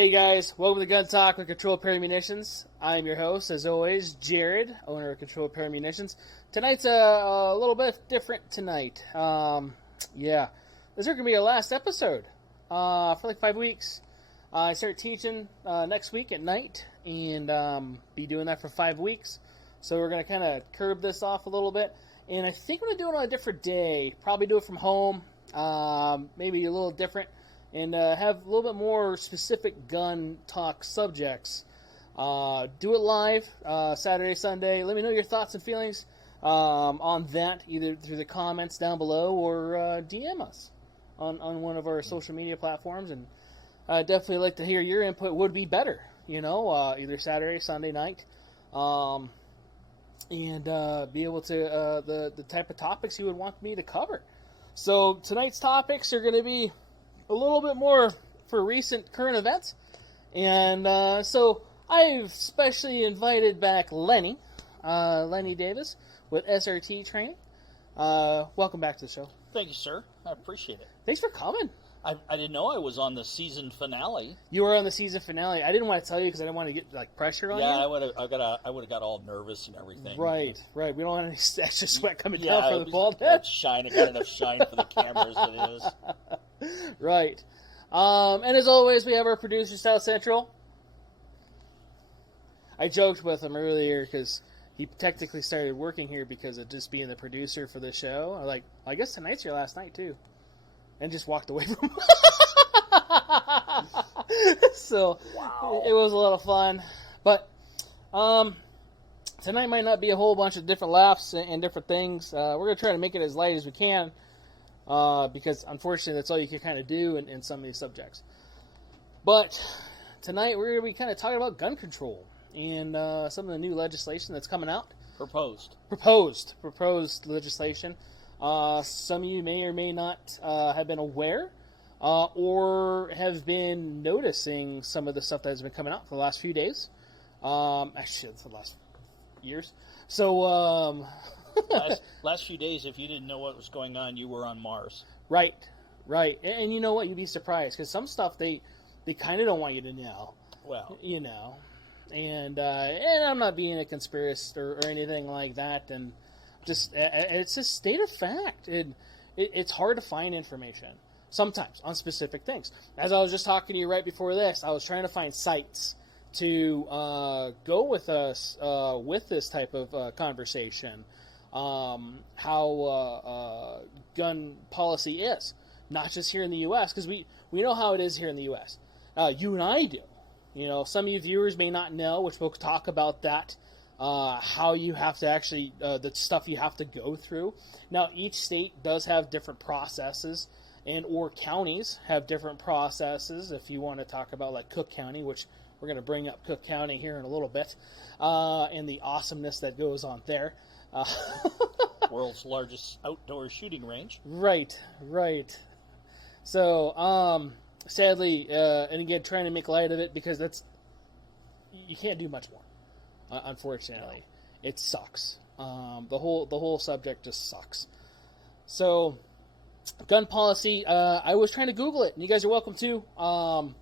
Hey guys, welcome to Gun Talk with Control Pair Munitions. I'm your host, as always, Jared, owner of Control Pair Munitions. Tonight's a little bit different tonight. This is going to be our last episode for like 5 weeks. I start teaching next week at night and be doing that for 5 weeks. So we're going to kind of curb this off a little bit. And I think I'm going to do it on a different day. Probably do it from home, maybe a little different. And have a little bit more specific gun talk subjects. Do it live, Saturday, Sunday. Let me know your thoughts and feelings on that, either through the comments down below or DM us on one of our social media platforms. And I'd definitely like to hear your input. Would be better, either Saturday, Sunday night. And be able to, the type of topics you would want me to cover. So tonight's topics are going to be a little bit more for recent current events. And so I've specially invited back Lenny Davis with SRT Training. Welcome back to the show. Thank you, sir. I appreciate it. Thanks for coming. I didn't know I was on the season finale. You were on the season finale. I didn't want to tell you because I didn't want to get pressure on you. Yeah, I would have got all nervous and everything. Right. We don't want any extra sweat coming down from the bald head. I got enough shine for the camera as it is. Right. And as always, we have our producer, South Central. I joked with him earlier because he technically started working here because of just being the producer for the show. I'm like, I guess tonight's your last night, too. And just walked away from him. So, wow. It was a lot of fun. But, tonight might not be a whole bunch of different laughs and different things. We're going to try to make it as light as we can. Because unfortunately that's all you can kind of do in some of these subjects. But tonight we're going to be kind of talking about gun control and some of the new legislation that's coming out. Proposed legislation. Some of you may or may not have been aware or have been noticing some of the stuff that has been coming out for the last few days. Actually, it's the last years. So... last few days, if you didn't know what was going on, you were on Mars. Right. And you know what? You'd be surprised, because some stuff they kind of don't want you to know. Well. And I'm not being a conspiracist or anything like that, and just, it's a state of fact. It's hard to find information, sometimes, on specific things. As I was just talking to you right before this, I was trying to find sites to go with us with this type of conversation. How gun policy is, not just here in the U.S., because we know how it is here in the U.S. You and I do. Some of you viewers may not know, which we'll talk about that, how you have to actually, the stuff you have to go through. Now, each state does have different processes, and or counties have different processes. If you want to talk about like Cook County, which we're going to bring up Cook County here in a little bit, and the awesomeness that goes on there. World's largest outdoor shooting range. Right. So, sadly, and again, trying to make light of it because you can't do much more. Unfortunately, it sucks. The whole subject just sucks. So, gun policy. I was trying to Google it, and you guys are welcome to. I'll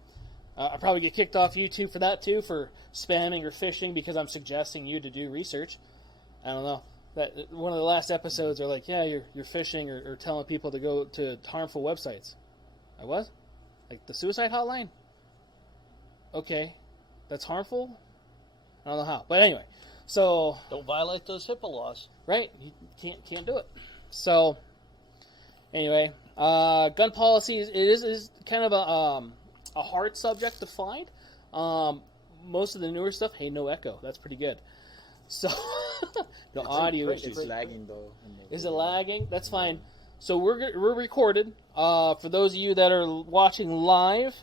probably get kicked off YouTube for that too, for spamming or phishing because I'm suggesting you to do research. I don't know. That one of the last episodes are like, yeah, you're phishing or telling people to go to harmful websites. I was? Like the suicide hotline? Okay. That's harmful? I don't know how. But anyway, so... Don't violate those HIPAA laws. Right. You can't do it. So, anyway, gun policy is kind of a hard subject to find. Most of the newer stuff, hey, no echo. That's pretty good. So, the audio is lagging though. Is it lagging? That's fine. So we're recorded. For those of you that are watching live,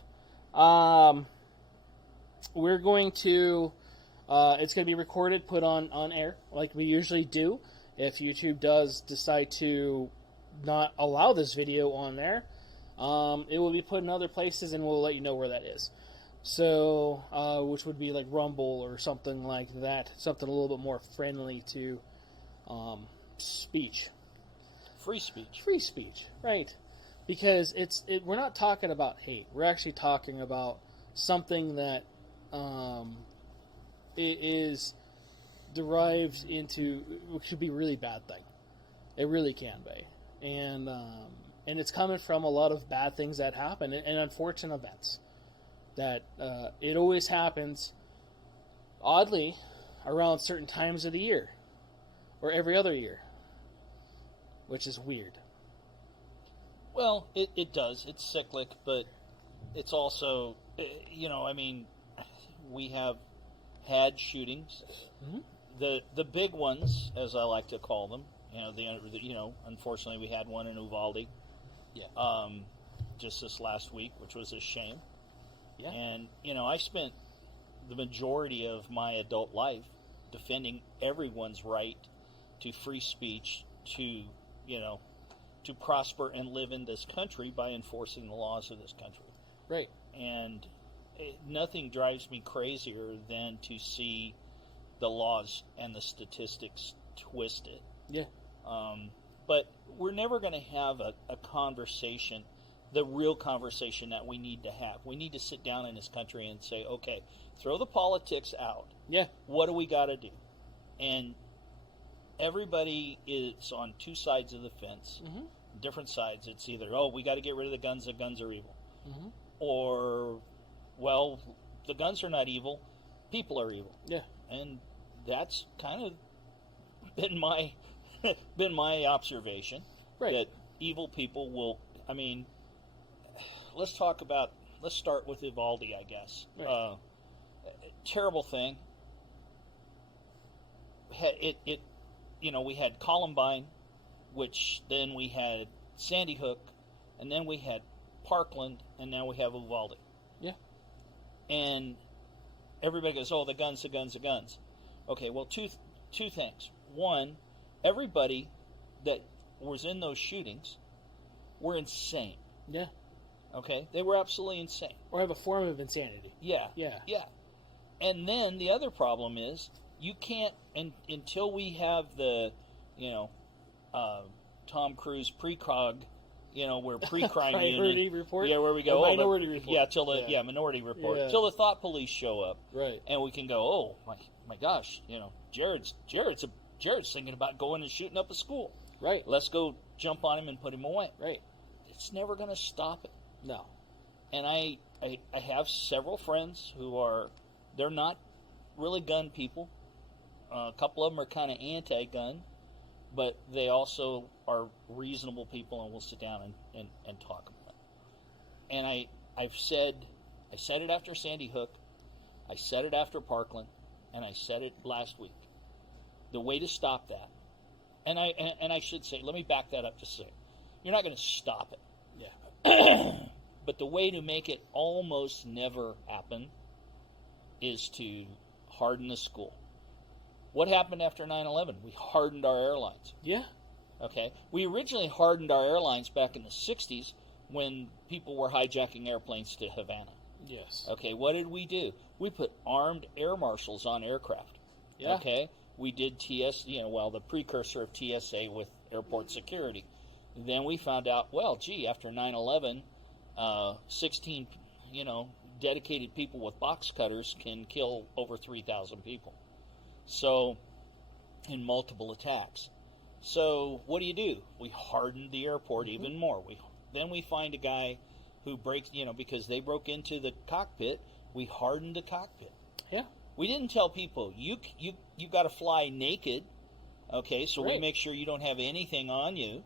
we're going to. It's going to be recorded, put on air like we usually do. If YouTube does decide to not allow this video on there, it will be put in other places, and we'll let you know where that is. So, which would be like Rumble or something like that. Something a little bit more friendly to speech. Free speech. Free speech, right. Because we're not talking about hate. We're actually talking about something that is derived into, which could be a really bad thing. It really can be, and it's coming from a lot of bad things that happen and unfortunate events. That it always happens, oddly, around certain times of the year, or every other year, which is weird. Well, it does. It's cyclic, but it's also, we have had shootings. Mm-hmm. The big ones, as I like to call them, unfortunately we had one in Uvalde. Yeah. Just this last week, which was a shame. Yeah. And, I spent the majority of my adult life defending everyone's right to free speech, to prosper and live in this country by enforcing the laws of this country. Right. And nothing drives me crazier than to see the laws and the statistics twisted. Yeah. But we're never going to have a conversation, the real conversation that we need to have. We need to sit down in this country and say, okay, throw the politics out. Yeah. What do we got to do? And everybody is on two sides of the fence, mm-hmm. different sides. It's either, we got to get rid of the guns are evil. Mm-hmm. Or, well, the guns are not evil, people are evil. Yeah. And that's kind of been my observation. Right. That evil people will, let's start with Uvalde, I guess. Right. Terrible thing. We had Columbine, which then we had Sandy Hook, and then we had Parkland, and now we have Uvalde. Yeah. And everybody goes, the guns. Okay, well, two things. One, everybody that was in those shootings were insane. Yeah. Okay? They were absolutely insane. Or have a form of insanity. Yeah. Yeah. Yeah. And then the other problem is you can't, until we have the, Tom Cruise precog, where pre-crime Minority unit. Report? Yeah, where we go. Minority Report. Yeah, Minority Report. Yeah. Till the thought police show up. Right. And we can go, my gosh, Jared's thinking about going and shooting up a school. Right. Let's go jump on him and put him away. Right. It's never going to stop it. No. And I have several friends they're not really gun people. A couple of them are kind of anti-gun, but they also are reasonable people and will sit down and talk about it. And I said it after Sandy Hook, I said it after Parkland, and I said it last week. The way to stop that, and I should say, let me back that up to say, you're not going to stop it. Yeah. But the way to make it almost never happen is to harden the school. What happened after 9/11? We hardened our airlines. Yeah. Okay? We originally hardened our airlines back in the 60s when people were hijacking airplanes to Havana. Yes. Okay, what did we do? We put armed air marshals on aircraft. Yeah. Okay? We did the precursor of TSA with airport security. Then we found out, after 9/11, 16, dedicated people with box cutters can kill over 3,000 people. So, in multiple attacks. So, what do? We hardened the airport mm-hmm. even more. Then we find a guy who breaks, because they broke into the cockpit, we hardened the cockpit. Yeah. We didn't tell people, you got to fly naked, okay, so right. we make sure you don't have anything on you.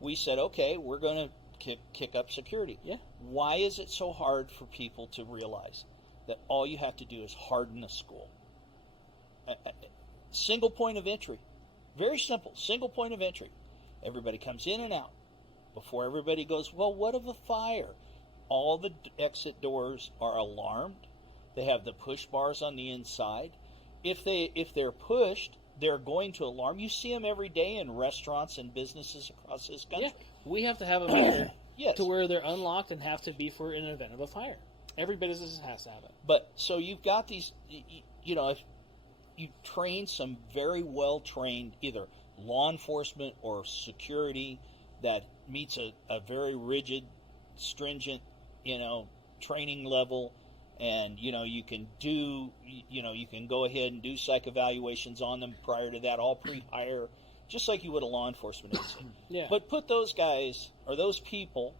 We said, okay, we're going to kick up security. Yeah. Why is it so hard for people to realize that all you have to do is harden a school? Single point of entry. Very simple. Single point of entry. Everybody comes in and out. Before everybody goes, what of a fire? All the exit doors are alarmed. They have the push bars on the inside. If they're pushed, they're going to alarm. You see them every day in restaurants and businesses across this country. Yeah. We have to have them here yes. to where they're unlocked and have to be for an event of a fire. Every business has to have it. But so you've got these, if you train some very well-trained either law enforcement or security that meets a very rigid, stringent, training level, and you can go ahead and do psych evaluations on them prior to that, all pre-hire, just like you would a law enforcement agency. Yeah. But put those guys or those people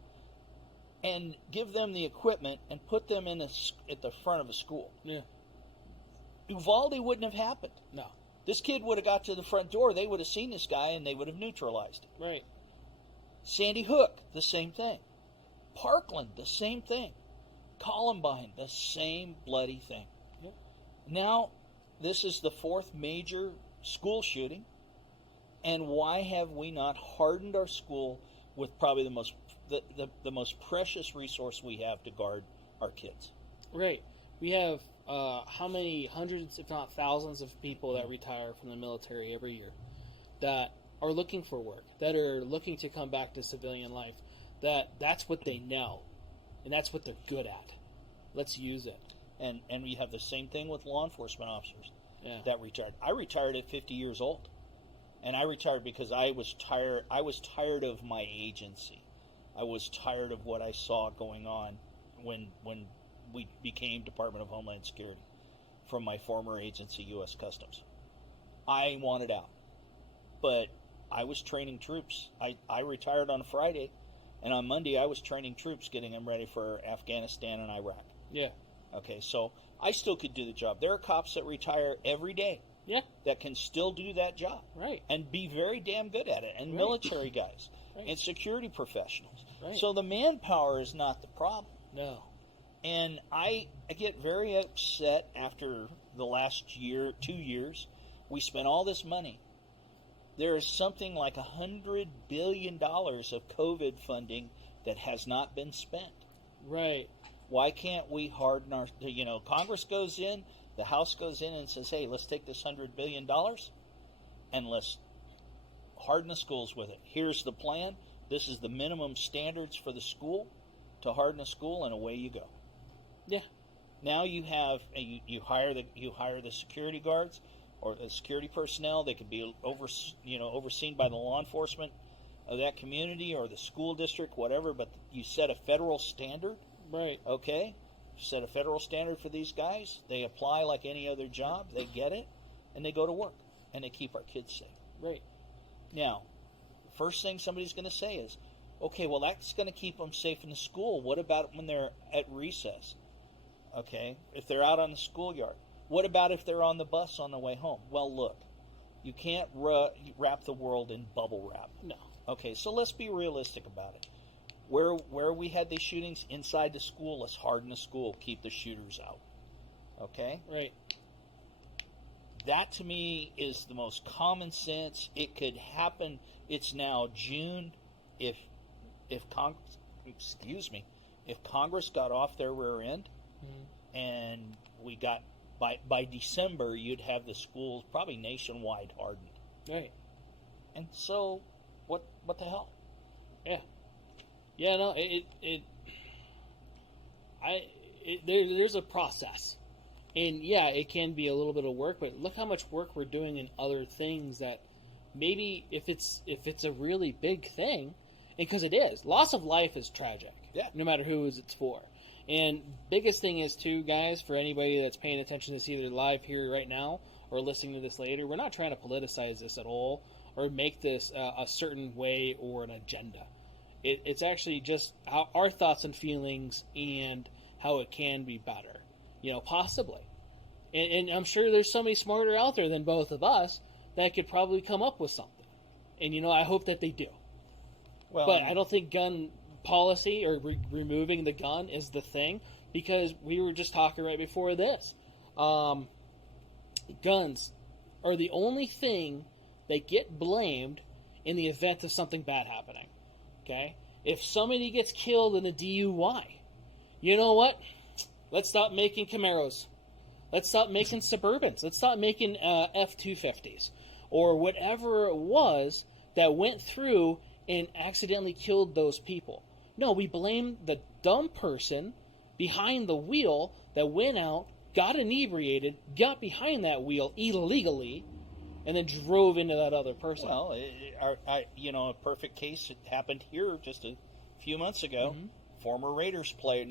and give them the equipment and put them at the front of a school. Yeah. Uvalde wouldn't have happened. No. This kid would have got to the front door. They would have seen this guy and they would have neutralized it. Right. Sandy Hook, the same thing. Parkland, the same thing. Columbine, the same bloody thing. Yep. Now, this is the fourth major school shooting, and why have we not hardened our school with probably the most precious resource we have to guard our kids? Right. We have how many hundreds, if not thousands, of people that retire from the military every year that are looking for work, that are looking to come back to civilian life, that's what they know, and that's what they're good at. Let's use it. And we have the same thing with law enforcement officers that retired. I retired at 50 years old, and I retired because I was tired. I was tired of my agency. I was tired of what I saw going on when we became Department of Homeland Security from my former agency, U.S. Customs. I wanted out, but I was training troops. I retired on Friday, and on Monday I was training troops, getting them ready for Afghanistan and Iraq. Yeah. Okay, so I still could do the job. There are cops that retire every day. Yeah. That can still do that job. Right. And be very damn good at it. And right. military guys. Right. And security professionals. Right. So the manpower is not the problem. No. And I get very upset after the last 2 years. We spent all this money. There is something like $100 billion of COVID funding that has not been spent. Right. Why can't we harden our, Congress goes in, the House goes in and says, hey, let's take this $100 billion and let's harden the schools with it. Here's the plan. This is the minimum standards for the school to harden a school, and away you go. Yeah. Now you have, you hire the security guards or the security personnel. They could be overseen by the law enforcement of that community or the school district, whatever, but you set a federal standard. Right. Okay, set a federal standard for these guys. They apply like any other job. They get it, and they go to work, and they keep our kids safe. Right. Now, first thing somebody's going to say is, okay, well, that's going to keep them safe in the school. What about when they're at recess? Okay, if they're out on the schoolyard. What about if they're on the bus on the way home? Well, look, you can't wrap the world in bubble wrap. No. Okay, so let's be realistic about it. Where we had these shootings inside the school, let's harden the school, keep the shooters out. Okay? Right. That to me is the most common sense. It could happen. It's now June. If Congress got off their rear end, mm-hmm. and we got by December, you'd have the schools probably nationwide hardened. Right. And so, what the hell? Yeah. Yeah, no, there's a process, and yeah, it can be a little bit of work, but look how much work we're doing in other things that maybe if it's a really big thing, and because it is, loss of life is tragic. Yeah. No matter who it's for, and biggest thing is too, guys, for anybody that's paying attention to this either live here right now or listening to this later, we're not trying to politicize this at all or make this a certain way or an agenda. It's actually just our thoughts and feelings and how it can be better, possibly. And I'm sure there's somebody smarter out there than both of us that could probably come up with something. And, I hope that they do. Well, but I don't think gun policy or removing the gun is the thing, because we were just talking right before this. Guns are the only thing that get blamed in the event of something bad happening. Okay? If somebody gets killed in a DUI, you know what? Let's stop making Camaros. Let's stop making Suburbans. Let's stop making F-250s. Or whatever it was that went through and accidentally killed those people. No, we blame the dumb person behind the wheel that went out, got inebriated, got behind that wheel illegally, and then drove into that other person. Well, a perfect case, it happened here just a few months ago. Mm-hmm. Former Raiders player,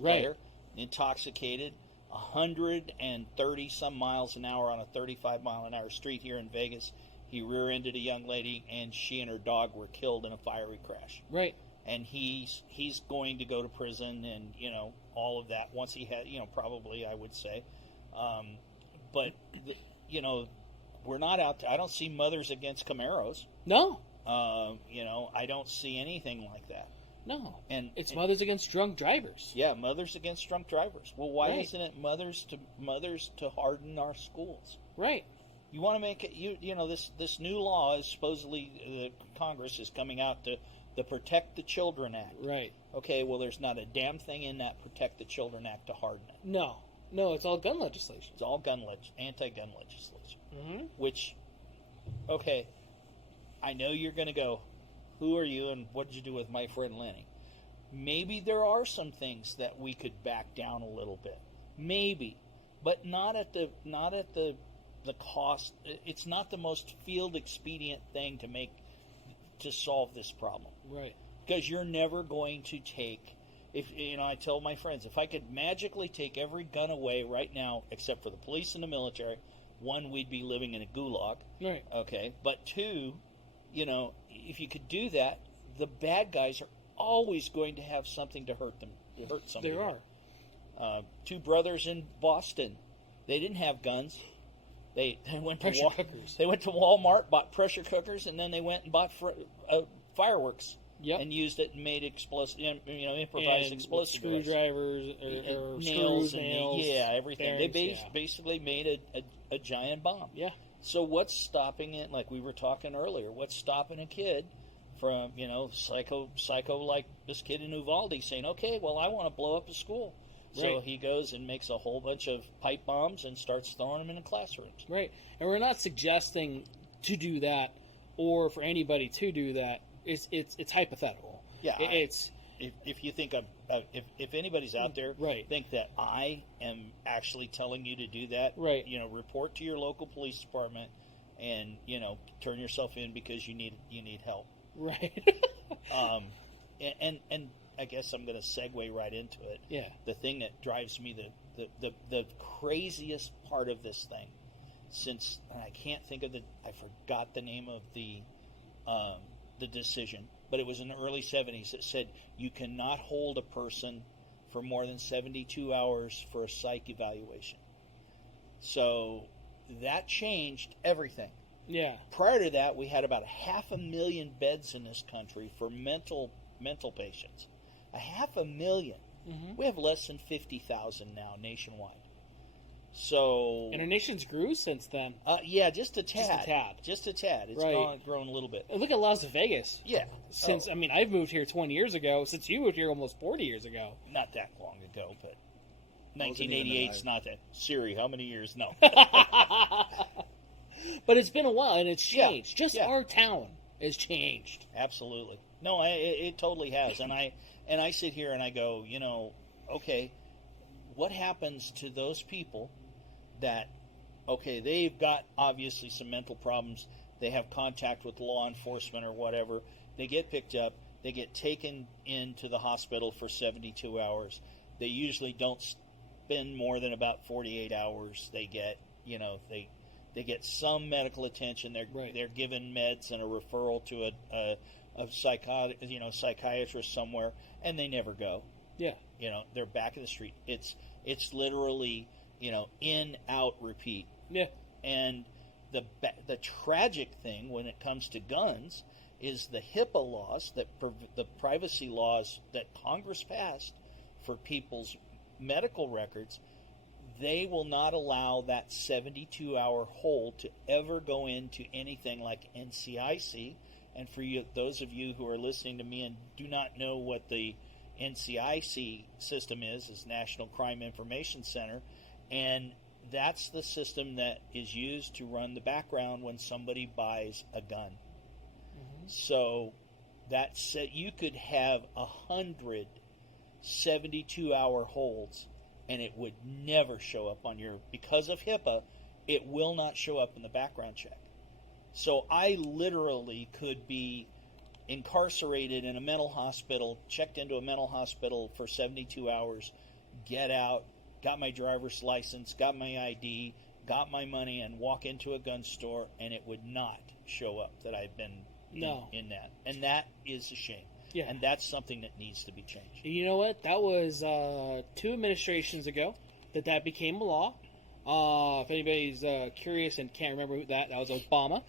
right. intoxicated, 130 some miles an hour on a 35 mile an hour street here in Vegas. He rear-ended a young lady, and she and her dog were killed in a fiery crash. Right. And he's going to go to prison, and all of that once he had probably, I would say, but we're not out. I don't see Mothers Against Camaros. No. I don't see anything like that. No. And it's Mothers Against Drunk Drivers. Yeah, Mothers Against Drunk Drivers. Well, why Right. isn't it mothers to harden our schools? Right. You want to make it. This new law is supposedly the Congress is coming out to the Protect the Children Act. Right. Okay. Well, there's not a damn thing in that Protect the Children Act to harden it. No, it's all gun legislation. It's all anti-gun legislation. Mm-hmm. Which, okay, I know you're going to go, who are you and what did you do with my friend Lenny? Maybe there are some things that we could back down a little bit. Maybe, but not at the cost. It's not the most field expedient thing to solve this problem. Right. Because you're never going to take, I tell my friends, if I could magically take every gun away right now, except for the police and the military, one, we'd be living in a gulag. Right. Okay. But two, if you could do that, the bad guys are always going to have something to hurt them. To hurt somebody. There are. Two brothers in Boston. They didn't have guns. They went to cookers. They went to Walmart, bought pressure cookers, and then they went and bought fireworks. Yep. And used it and made improvised explosive screwdrivers or nails, nails, everything. Bearings, They basically made a giant bomb. Yeah. So what's stopping it? Like we were talking earlier, what's stopping a kid from psycho like this kid in Uvalde saying, okay, well, I want to blow up a school. So Right. he goes and makes a whole bunch of pipe bombs and starts throwing them into classrooms. Right. And we're not suggesting to do that or for anybody to do that. It's hypothetical. Yeah. It's if you think if anybody's out there Right. think that I am actually telling you to do that, Right. Report to your local police department and turn yourself in because you need help. right. And I guess I'm going to segue right into it. Yeah. The thing that drives me the craziest part of this thing, since I can't think of I forgot the name of the decision, but it was in the early 70s. It said you cannot hold a person for more than 72 hours for a psych evaluation. So that changed everything. Yeah. Prior to that, we had about 500,000 beds in this country for mental patients. 500,000. Mm-hmm. We have less than 50,000 now nationwide. So, And our nation's grew since then. yeah, just a tad. Just a tad. It's Right. grown a little bit. And look at Las Vegas. Yeah. Since I've moved here 20 years ago. Since you moved here almost 40 years ago. Not that long ago, but Wasn't even 1988's alive. not that. Siri, how many years? No. But it's been a while and it's Yeah. changed. Just Yeah. our town has changed. Absolutely. No, it totally has. And I sit here and I go, okay, what happens to those people that, okay, they've got obviously some mental problems. They have contact with law enforcement or whatever. They get picked up. They get taken into the hospital for 72 hours. They usually don't spend more than about 48 hours. They get, they get some medical attention. They're given meds and a referral to a psychiatrist somewhere, and they never go. Yeah. They're back in the street. It's literally, in, out, repeat. Yeah. And the tragic thing when it comes to guns is the HIPAA laws, the privacy laws that Congress passed for people's medical records. They will not allow that 72-hour hold to ever go into anything like NCIC. And for you, those of you who are listening to me and do not know what the NCIC system is National Crime Information Center, and that's the system that is used to run the background when somebody buys a gun. Mm-hmm. So that said, you could have 100 72-hour holds, and it would never show up on because of HIPAA, it will not show up in the background check. So I literally could be incarcerated in a mental hospital, checked into a mental hospital for 72 hours, get out, got my driver's license, got my ID, got my money, and walk into a gun store, and it would not show up that I've been in that. And that is a shame. Yeah. And that's something that needs to be changed. You know what? That was 2 administrations ago that became a law. If anybody's curious and can't remember who that was Obama.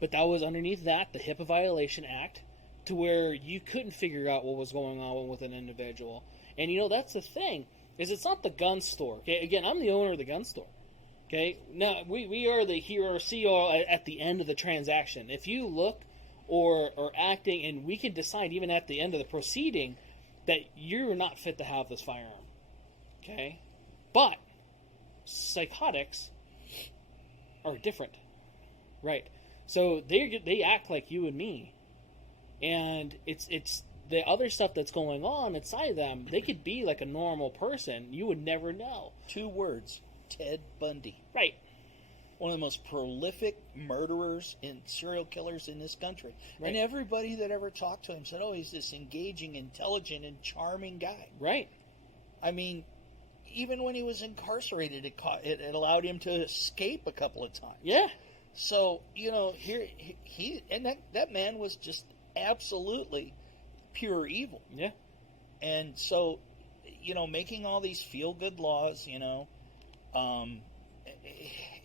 But that was underneath that, the HIPAA Violation Act, to where you couldn't figure out what was going on with an individual. And, that's the thing, is it's not the gun store. Okay, again, I'm the owner of the gun store. Okay, now we are the hero or CEO at the end of the transaction. If you look or acting, and we can decide even at the end of the proceeding that you're not fit to have this firearm. Okay, but psychotics are different, right? So they act like you and me, and it's the other stuff that's going on inside them. They could be like a normal person. You would never know. 2 words: Ted Bundy. Right. One of the most prolific murderers and serial killers in this country. Right. And everybody that ever talked to him said, oh, he's this engaging, intelligent, and charming guy. Right. I mean, even when he was incarcerated, it allowed him to escape a couple of times. Yeah. So, here that man was just absolutely pure evil. Yeah. And so, making all these feel-good laws,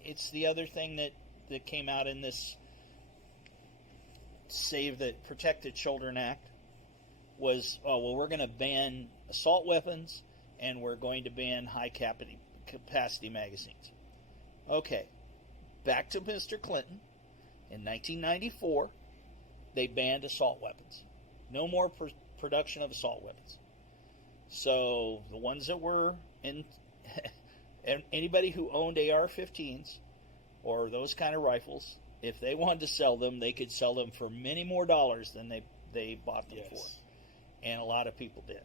it's the other thing that came out in this Protect the Children Act was, we're going to ban assault weapons and we're going to ban high capacity magazines. Okay, back to Mr. Clinton. In 1994, they banned assault weapons. No more production of assault weapons. So the ones that were in... And anybody who owned AR-15s or those kind of rifles, if they wanted to sell them, they could sell them for many more dollars than they bought them for. And a lot of people did.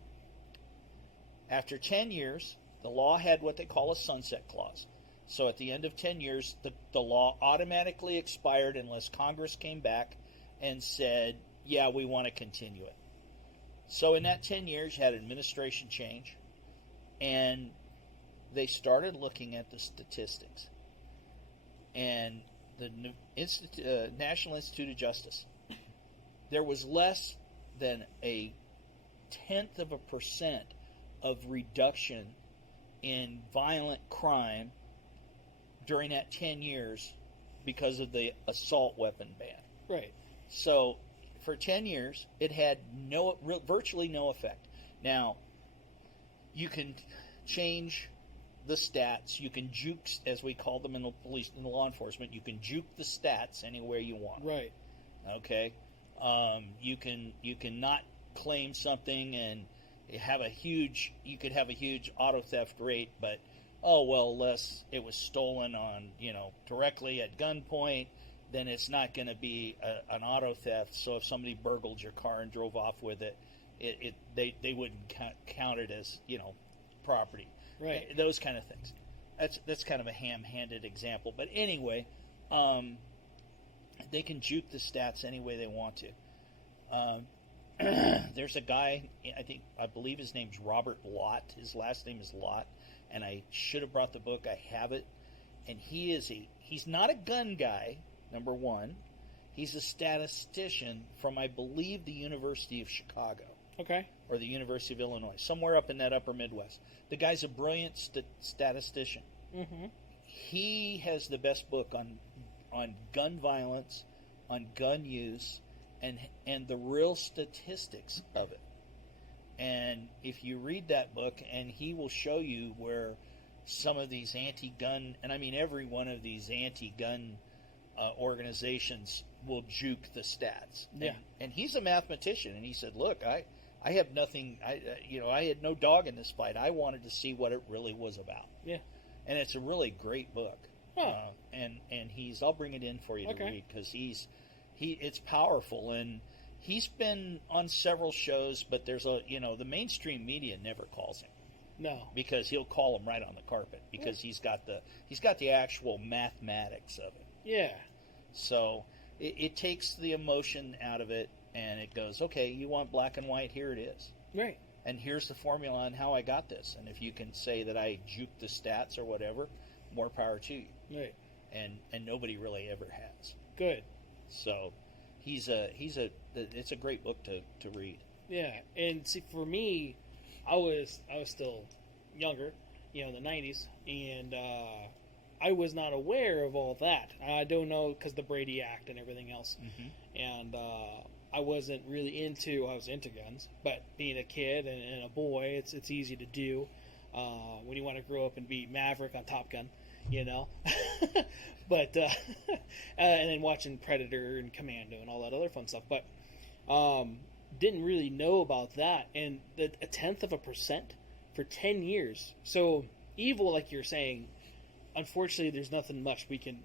After 10 years, the law had what they call a sunset clause. So at the end of 10 years, the law automatically expired unless Congress came back and said, yeah, we want to continue it. So in that 10 years, you had administration change, and they started looking at the statistics. And the National Institute of Justice, there was less than 0.1% of reduction in violent crime during that 10 years because of the assault weapon ban. Right. So for 10 years, it had virtually no effect. Now, you can change the stats. You can juke, as we call them in the police and the law enforcement. You can juke the stats anywhere you want. Right. Okay. You can not claim something and have a huge. You could have a huge auto theft rate, but unless it was stolen on directly at gunpoint, then it's not going to be an auto theft. So if somebody burgled your car and drove off with it, they wouldn't count it as property. Right. Those kind of things. That's kind of a ham-handed example. But anyway, they can juke the stats any way they want to. There's a guy, I believe his name's Robert Lott. His last name is Lott, and I should have brought the book. I have it. And he's not a gun guy, number one. He's a statistician from, I believe, the University of Chicago. Okay. Or the University of Illinois, somewhere up in that upper Midwest. The guy's a brilliant statistician. Mm-hmm. He has the best book on gun violence, on gun use, and the real statistics of it. And if you read that book, and he will show you where some of these anti-gun, and I mean every one of these anti-gun organizations will juke the stats. Yeah. And he's a mathematician, and he said, look, I have nothing. I had no dog in this fight. I wanted to see what it really was about. Yeah, and it's a really great book. Huh. And I'll bring it in for you to read because it's powerful, and he's been on several shows. But there's the mainstream media never calls him. No, because he'll call him right on the carpet because he's got the actual mathematics of it. Yeah. So it takes the emotion out of it. And it goes, okay, you want black and white? Here it is. Right. and here's the formula on how I got this. And if you can say that I juked the stats or whatever, more power to you. Right. And nobody really ever has. Good. So it's a great book to read. Yeah, and see, for me, I was still younger, in the 90s, and I was not aware of all that. I don't know, because the Brady Act and everything else, and I wasn't really I was into guns, but being a kid and a boy, it's easy to do when you want to grow up and be Maverick on Top Gun, but and then watching Predator and Commando and all that other fun stuff, but didn't really know about that, and a 0.1% for 10 years. So evil, like you're saying, unfortunately, there's nothing much we can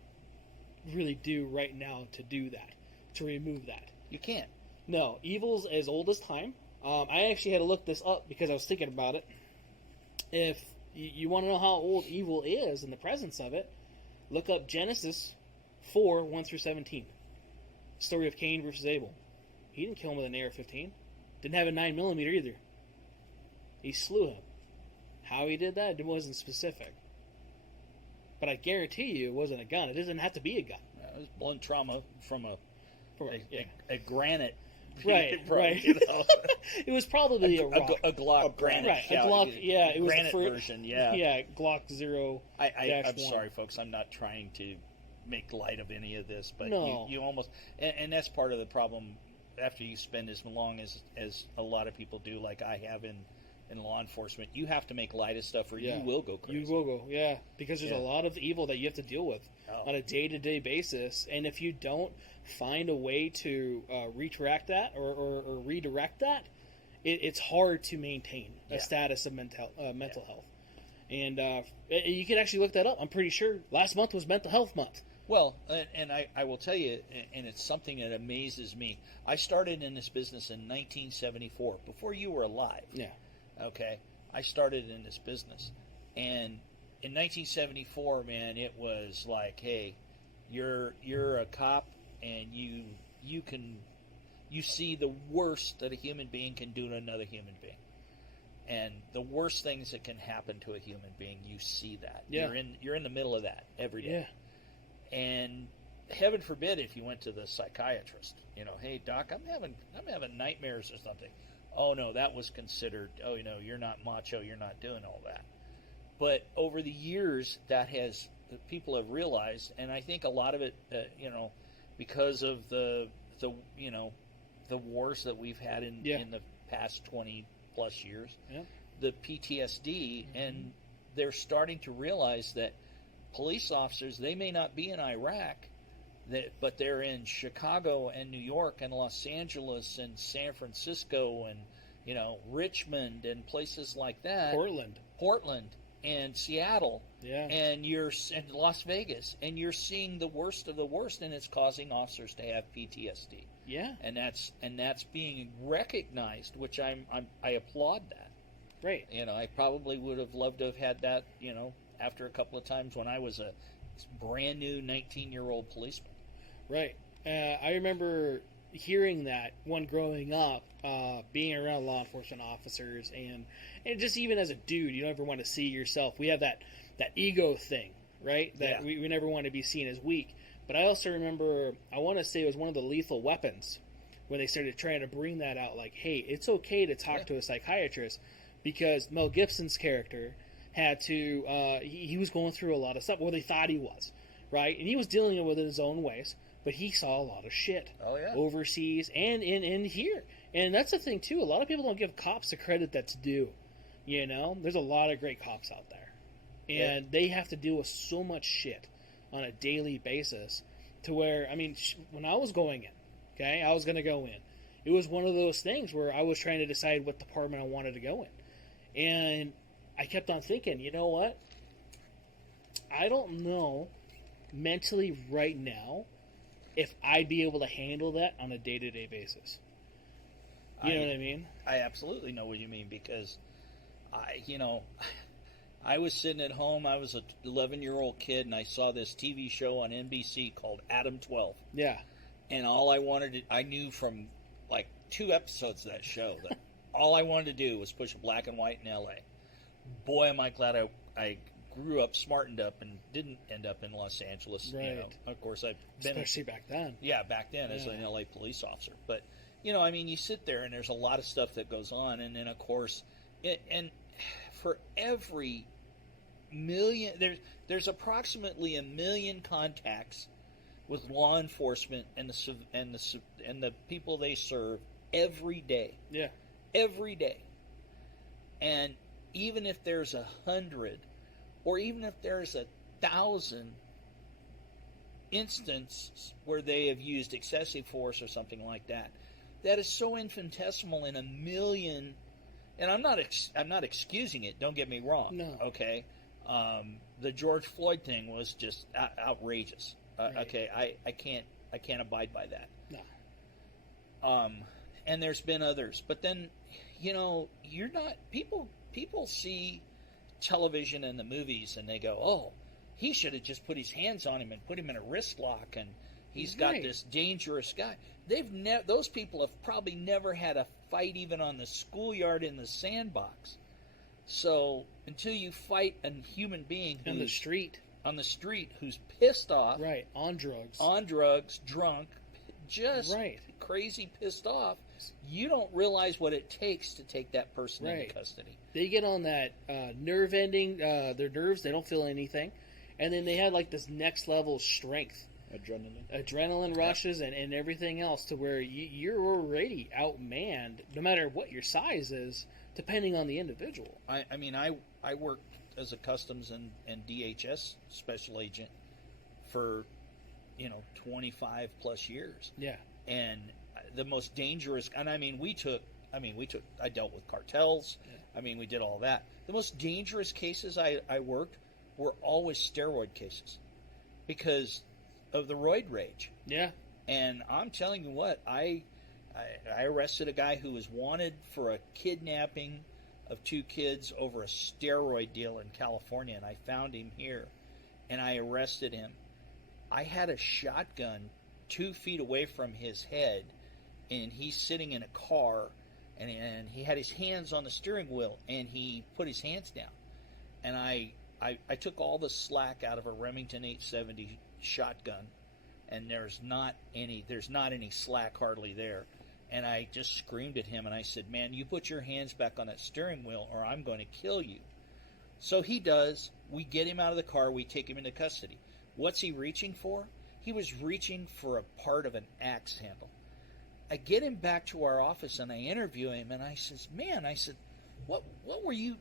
really do right now to do that, to remove that. You can't. No, evil's as old as time. I actually had to look this up because I was thinking about it. If you want to know how old evil is and the presence of it, look up Genesis 4, 1 through 17. Story of Cain versus Abel. He didn't kill him with an AR-15. Didn't have a 9mm either. He slew him. How he did that, it wasn't specific. But I guarantee you it wasn't a gun. It doesn't have to be a gun. It was blunt trauma from a granite. Right. It was probably a rock. A Glock granite. Right, a Glock, yeah. It was granite the version, yeah. Yeah, Glock 0-1. I'm sorry, folks. I'm not trying to make light of any of this, but no. you almost... And that's part of the problem after you spend as long as a lot of people do, like I have in law enforcement. You have to make light of stuff or you will go crazy. You will go, yeah. Because there's a lot of evil that you have to deal with on a day-to-day basis. And if you don't find a way to retract that or redirect that, it's hard to maintain a status of mental health. And you can actually look that up. I'm pretty sure last month was Mental Health Month. Well, and I will tell you, and it's something that amazes me. I started in this business in 1974, before you were alive. Yeah. Okay? I started in this business. And in 1974, man, it was like, hey, you're a cop, and you see the worst that a human being can do to another human being. And the worst things that can happen to a human being, you see that. Yeah. You're in the middle of that every day. Yeah. And heaven forbid if you went to the psychiatrist, hey doc, I'm having nightmares or something. Oh no, that was considered, you're not macho, you're not doing all that. But over the years, people have realized, and I think a lot of it, because of the wars that we've had in the past 20 plus years, the PTSD, and they're starting to realize that police officers, they may not be in Iraq, but they're in Chicago and New York and Los Angeles and San Francisco and Richmond and places like that. Portland and Seattle. Yeah. And and Las Vegas, and you're seeing the worst of the worst, and it's causing officers to have PTSD. Yeah. And that's being recognized, which I applaud that. Right. I probably would have loved to have had that, after a couple of times when I was a brand new 19-year-old policeman. Right. I remember hearing that when growing up, being around law enforcement officers, and just even as a dude, you don't ever want to see yourself. We have that ego thing, right? That we never want to be seen as weak. But I also remember, I want to say it was one of the Lethal Weapons, when they started trying to bring that out, like, hey, it's okay to talk to a psychiatrist, because Mel Gibson's character had to, he was going through a lot of stuff, or they thought he was, right? And he was dealing with it in his own ways, but he saw a lot of shit overseas and in here. And that's the thing, too. A lot of people don't give cops the credit that's due. There's a lot of great cops out there. And they have to deal with so much shit on a daily basis, to where, when I was going in, I was going to go in. It was one of those things where I was trying to decide what department I wanted to go in. And I kept on thinking, you know what? I don't know mentally right now if I'd be able to handle that on a day-to-day basis. You know what I mean? I absolutely know what you mean, because I was sitting at home. I was an 11-year-old kid, and I saw this TV show on NBC called Adam 12. Yeah. And all I knew from like 2 episodes of that show that all I wanted to do was push a black and white in L.A. Boy, am I glad I grew up, smartened up, and didn't end up in Los Angeles. Right. You know, of course, I've been, especially back then. Yeah, back then as an LA police officer. But you know, I mean, you sit there and there's a lot of stuff that goes on, and then of course, and for every million, there's approximately 1 million contacts with law enforcement and the people they serve every day. Yeah, every day. And even if there's 100, or even if there's 1,000 instances where they have used excessive force or something like that, that is so infinitesimal in 1 million. And I'm not excusing it. Don't get me wrong. No. Okay. The George Floyd thing was just outrageous. Right. Okay. I can't abide by that. No. And there's been others, but then, you know, you're not people see television and the movies and they go, oh, he should have just put his hands on him and put him in a wrist lock, and he's got this dangerous guy. Those people have probably never had a fight even on the schoolyard in the sandbox. So until you fight a human being on the street who's pissed off, right, on drugs, drunk, just crazy pissed off, you don't realize what it takes to take that person into custody. They get on that nerve ending, their nerves, they don't feel anything, and then they have like this next level strength. Adrenaline rushes and everything else, to where you're already outmanned, no matter what your size is, depending on the individual. I mean, I worked as a customs and DHS special agent for, 25 plus years. Yeah. And the most dangerous, and I dealt with cartels. Yeah. I mean, we did all that. The most dangerous cases I worked were always steroid cases because of the roid rage. Yeah. And I'm telling you what, I arrested a guy who was wanted for a kidnapping of 2 kids over a steroid deal in California, and I found him here, and I arrested him. I had a shotgun 2 feet away from his head, and he's sitting in a car, and he had his hands on the steering wheel, and he put his hands down. And I took all the slack out of a Remington 870 shotgun, and there's not any slack hardly there. And I just screamed at him, and I said, man, you put your hands back on that steering wheel or I'm going to kill you. So he does. We get him out of the car. We take him into custody. What's he reaching for? He was reaching for a part of an axe handle. I get him back to our office, and I interview him, and I says, man, what were you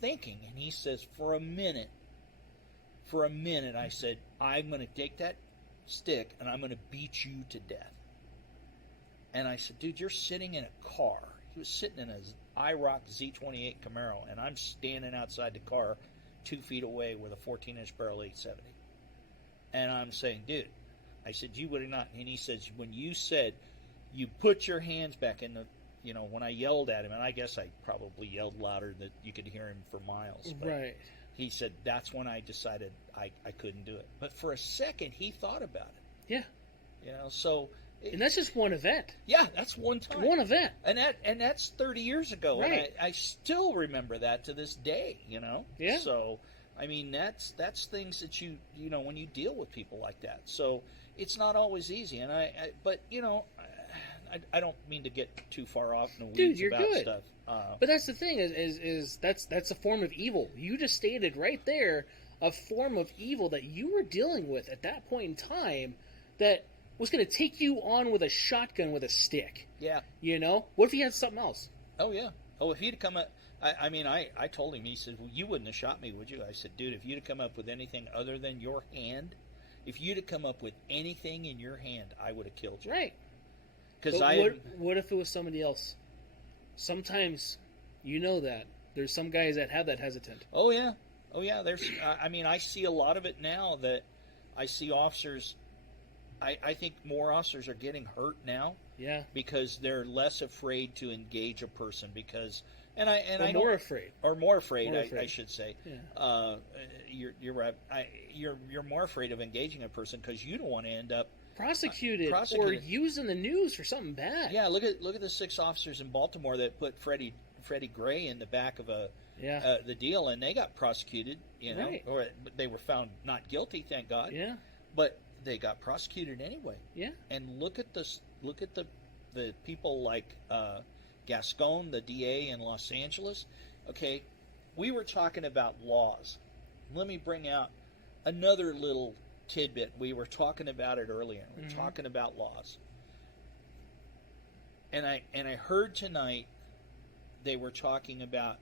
thinking? And he says, for a minute, I said, I'm going to take that stick and I'm going to beat you to death. And I said, dude, you're sitting in a car. He was sitting in a IROC Z28 Camaro, and I'm standing outside the car 2 feet away with a 14-inch barrel 870. And I'm saying, dude, I said, you would have not. And he says, when you said you put your hands back in the, when I yelled at him, and I guess I probably yelled louder that you could hear him for miles. But right. He said, that's when I decided I couldn't do it. But for a second, he thought about it. Yeah. So. And that's just one event. Yeah, that's one time. One event. And that's 30 years ago. Right. And I still remember that to this day, Yeah. So, I mean, that's things that you when you deal with people like that. So, it's not always easy. And but I don't mean to get too far off in the weeds you're about good. stuff. But that's the thing is that's a form of evil. You just stated right there a form of evil that you were dealing with at that point in time that was going to take you on with a shotgun with a stick. Yeah. What if he had something else? Oh, yeah. Oh, if he'd come up, I told him, he said, well, you wouldn't have shot me, would you? I said, dude, if you'd have come up with anything other than your hand, if you'd have come up with anything in your hand, I would have killed you. Right. Because what if it was somebody else? Sometimes, that. There's some guys that have that hesitant. Oh, yeah. There's, I see a lot of it now that I see officers. I think more officers are getting hurt now. Yeah. Because they're less afraid to engage a person because, more afraid, I should say. Yeah. You're right. You're more afraid of engaging a person because you don't want to end up prosecuted or used in the news for something bad. Yeah, look at the 6 officers in Baltimore that put Freddie Gray in the back of the deal, and they got prosecuted. You know, or they were found not guilty, thank God. Yeah, but they got prosecuted anyway. Yeah, and look at this. Look at the people like Gascon, the DA in Los Angeles. Okay, we were talking about laws. Let me bring out another little tidbit. We were talking about it earlier. We're talking about laws. And I heard tonight they were talking about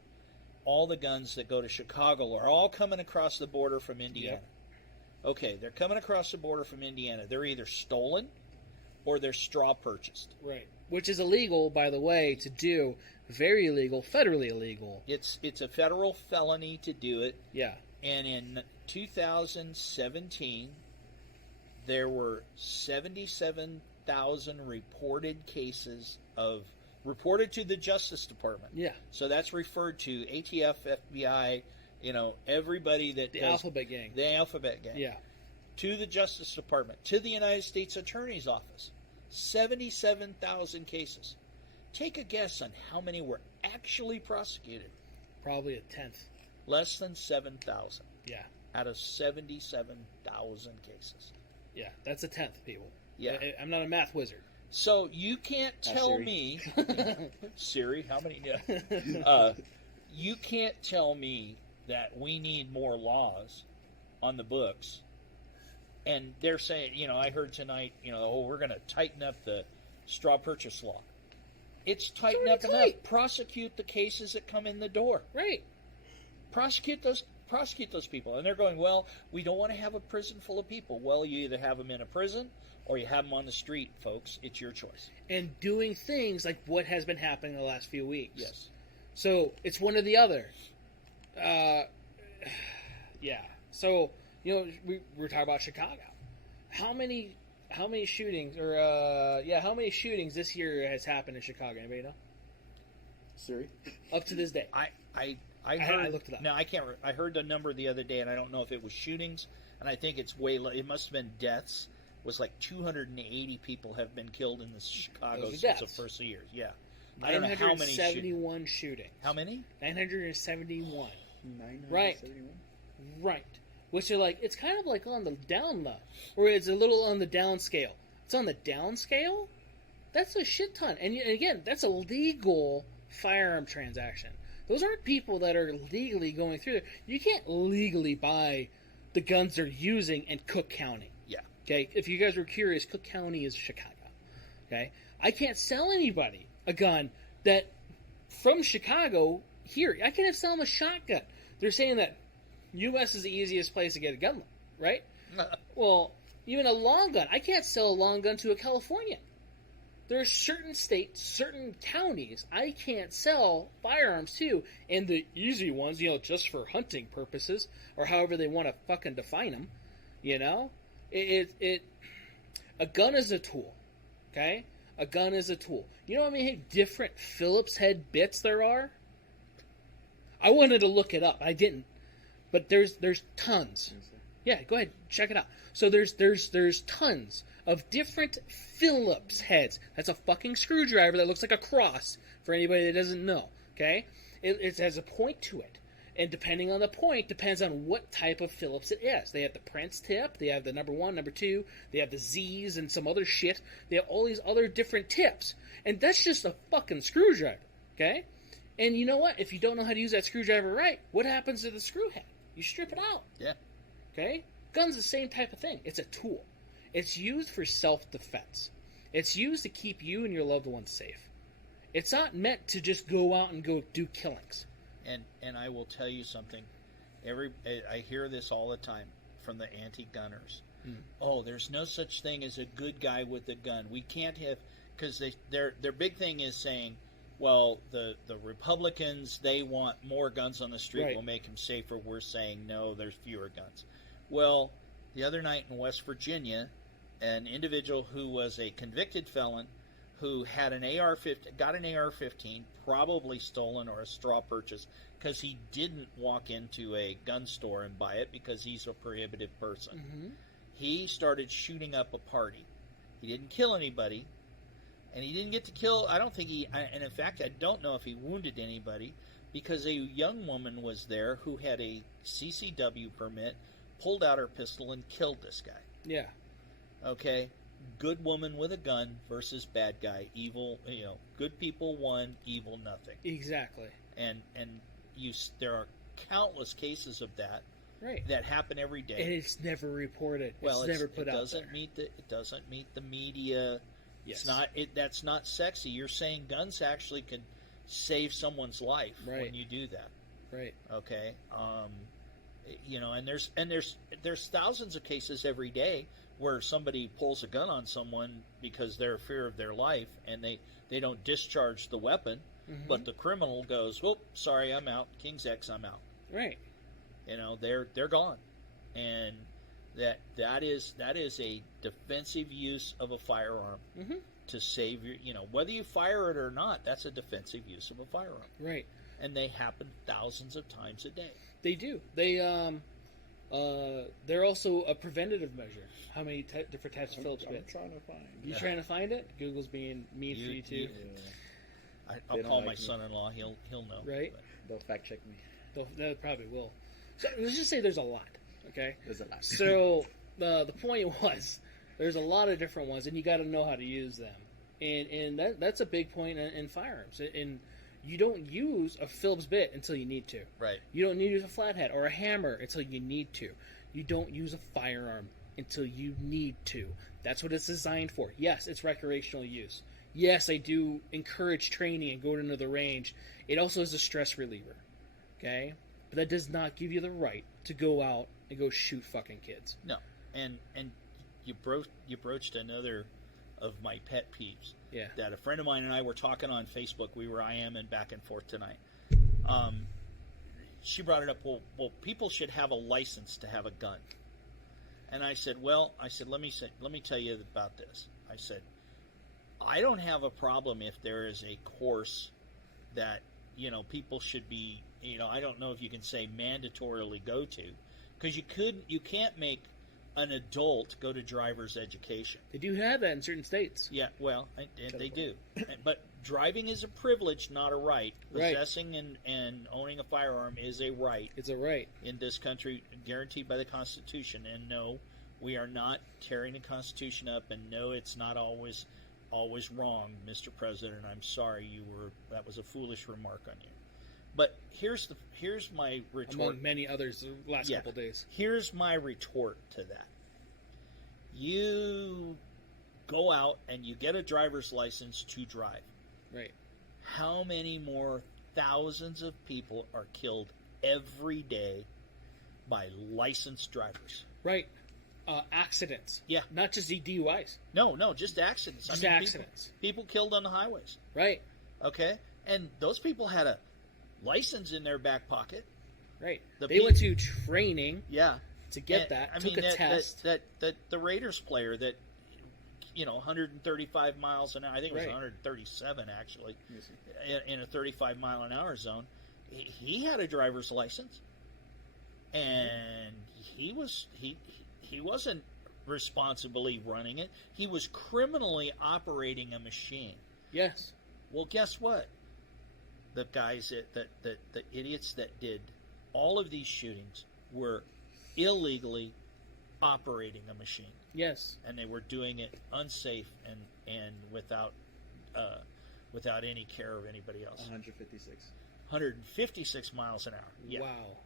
all the guns that go to Chicago are all coming across the border from Indiana. Yep. Okay, they're coming across the border from Indiana. They're either stolen or they're straw purchased. Right. Which is illegal, by the way, to do. Very illegal, federally illegal. It's a federal felony to do it. Yeah. And in 2017, there were 77,000 reported cases reported to the Justice Department. Yeah. So that's referred to ATF, FBI, everybody that the Alphabet Gang. The Alphabet Gang. Yeah. To the Justice Department, to the United States Attorney's Office. 77,000 cases. Take a guess on how many were actually prosecuted. Probably a tenth. Less than 7,000. Yeah. Out of 77,000 cases. Yeah, that's a tenth, people. Yeah. I'm not a math wizard. So you can't tell me... Siri, how many... you can't tell me that we need more laws on the books. And they're saying, I heard tonight, we're going to tighten up the straw purchase law. It's tightened up enough. Prosecute the cases that come in the door. Right. Prosecute those people. And they're going, well, we don't want to have a prison full of people. Well, you either have them in a prison or you have them on the street, folks. It's your choice. And doing things like what has been happening the last few weeks. Yes. So it's one or the other. Yeah. So, we're talking about Chicago. How many shootings how many shootings this year has happened in Chicago? Anybody know? Siri? Up to this day. I heard. I looked it up. No, I can't. I heard the number the other day, and I don't know if it was shootings, and I think it's it must have been deaths. It was like 280 people have been killed in Chicago since the first of years. Yeah. I don't know how many 971 shootings. How many? 971. 971? Right. Which are it's kind of like on the down low. Or it's a little on the down scale. It's on the down scale? That's a shit ton. And again, that's a legal firearm transaction. Those aren't people that are legally going through there. You can't legally buy the guns they're using in Cook County. Yeah. Okay? If you guys were curious, Cook County is Chicago. Okay? I can't sell anybody a gun that from Chicago here. I can't sell them a shotgun. They're saying that U.S. is the easiest place to get a gun, right? Well, even a long gun. I can't sell a long gun to a Californian. There are certain states, certain counties I can't sell firearms to, and the easy ones, just for hunting purposes, or however they want to fucking define them, a gun is a tool, okay? A gun is a tool. You know how many different Phillips head bits there are? I wanted to look it up. I didn't. But there's tons. Yeah, go ahead, check it out. So there's tons of different Phillips heads. That's a fucking screwdriver that looks like a cross for anybody that doesn't know. Okay, it has a point to it, and depending on the point, depends on what type of Phillips it is. They have the Prince tip. They have the number 1, number 2. They have the Z's and some other shit. They have all these other different tips, and that's just a fucking screwdriver. Okay, and you know what? If you don't know how to use that screwdriver right, what happens to the screw head? You strip it out. Yeah. Okay? Gun's the same type of thing. It's a tool. It's used for self-defense. It's used to keep you and your loved ones safe. It's not meant to just go out and go do killings. And I will tell you something. I hear this all the time from the anti-gunners. Oh, there's no such thing as a good guy with a gun. We can't have... Because their big thing is saying... Well, the Republicans, they want more guns on the street. Right. We'll make them safer. We're saying, no, there's fewer guns. Well, the other night in West Virginia, an individual who was a convicted felon who had an got an AR-15, probably stolen or a straw purchase, because he didn't walk into a gun store and buy it because he's a prohibited person. Mm-hmm. He started shooting up a party. He didn't kill anybody. And he didn't get to kill, I don't think and in fact, I don't know if he wounded anybody, because a young woman was there who had a CCW permit, pulled out her pistol, and killed this guy. Yeah. Okay? Good woman with a gun versus bad guy. Evil, good people won, evil nothing. Exactly. And there are countless cases of that. Right. That happen every day. And it's never reported. It's never put out there. It doesn't meet the media. Yes. That's not sexy. You're saying guns actually can save someone's life when you do that. Right. Okay. And there's thousands of cases every day where somebody pulls a gun on someone because they're fear of their life, and they don't discharge the weapon, but the criminal goes, "Whoop, sorry, I'm out. King's X, I'm out." Right. They're gone, and that is a defensive use of a firearm to save your, whether you fire it or not, that's a defensive use of a firearm. Right. And they happen thousands of times a day. They do. They're also a preventative measure. How many different types of Phillips bits? I'm trying to find. You trying to find it? Google's being mean for you too. I'll call my son-in-law. He'll know. Right. They'll fact check me. They probably will. So let's just say there's a lot. Okay. There's a lot. So the point was, there's a lot of different ones, and you got to know how to use them. And that's a big point in firearms. And you don't use a Phillips bit until you need to. Right. You don't need to use a flathead or a hammer until you need to. You don't use a firearm until you need to. That's what it's designed for. Yes, it's recreational use. Yes, I do encourage training and going into the range. It also is a stress reliever. Okay? But that does not give you the right to go out and go shoot fucking kids. No. And you broached another of my pet peeves. Yeah. That a friend of mine and I were talking on Facebook. We were IMing back and forth tonight. She brought it up. Well, people should have a license to have a gun. And I said, let me tell you about this. I said, I don't have a problem if there is a course that people should be. I don't know if you can say mandatorily go to, because you can't make an adult go to driver's education. They do have that in certain states. Yeah, well, and they do. But driving is a privilege, not a right. Possessing and owning a firearm is a right. It's a right. In this country, guaranteed by the Constitution. And no, we are not tearing the Constitution up. And no, it's not always wrong, Mr. President. I'm sorry, that was a foolish remark on you. But here's my retort. Among many others the last couple days. Here's my retort to that. You go out and you get a driver's license to drive. Right. How many more thousands of people are killed every day by licensed drivers? Right. Accidents. Yeah. Not just DUIs. No, just accidents. Just accidents. People killed on the highways. Right. Okay? And those people had a license in their back pocket. Right. They went to training. Yeah. To get that. Took a test. The Raiders player that, 135 miles an hour. I think it was 137 actually, in a 35 mile an hour zone. He had a driver's license, and he wasn't responsibly running it. He was criminally operating a machine. Yes. Well, guess what? The guys the idiots that did all of these shootings were illegally operating a machine. Yes. And they were doing it unsafe and without any care of anybody else. 156 miles an hour. Yeah. Wow.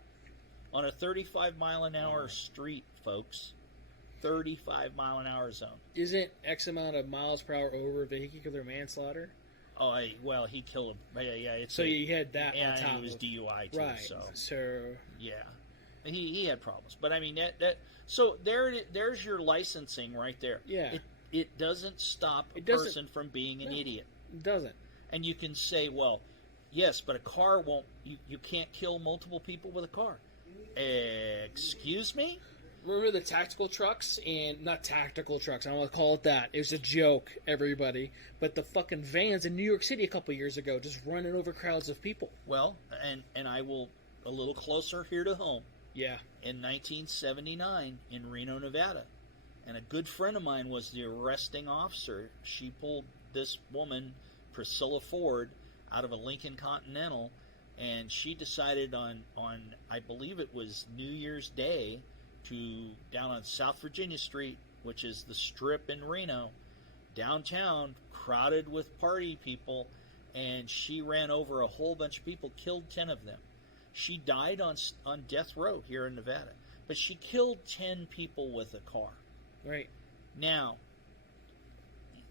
On a 35 mile an hour street, folks. 35 mile an hour zone. Isn't X amount of miles per hour over vehicular manslaughter? Oh, he killed him. Yeah. So you had that on top. And he was DUI too. Right. So yeah, he had problems. But I mean that. So there's your licensing right there. Yeah. It doesn't stop a person from being an idiot. It doesn't. And you can say, well, yes, but a car won't. You can't kill multiple people with a car. Excuse me? Remember the tactical trucks? And not tactical trucks, I don't want to call it that. It was a joke, everybody. But the fucking vans in New York City a couple years ago just running over crowds of people. Well, and I will, a little closer here to home. Yeah. In 1979 in Reno, Nevada, And a good friend of mine was the arresting officer. She pulled this woman, Priscilla Ford, out of a Lincoln Continental, and she decided on I believe it was New Year's Day, to down on South Virginia Street, which is the Strip in Reno, downtown, crowded with party people, and she ran over a whole bunch of people, killed 10 of them. She died on death row here in Nevada, but she killed 10 people with a car. Right. Now,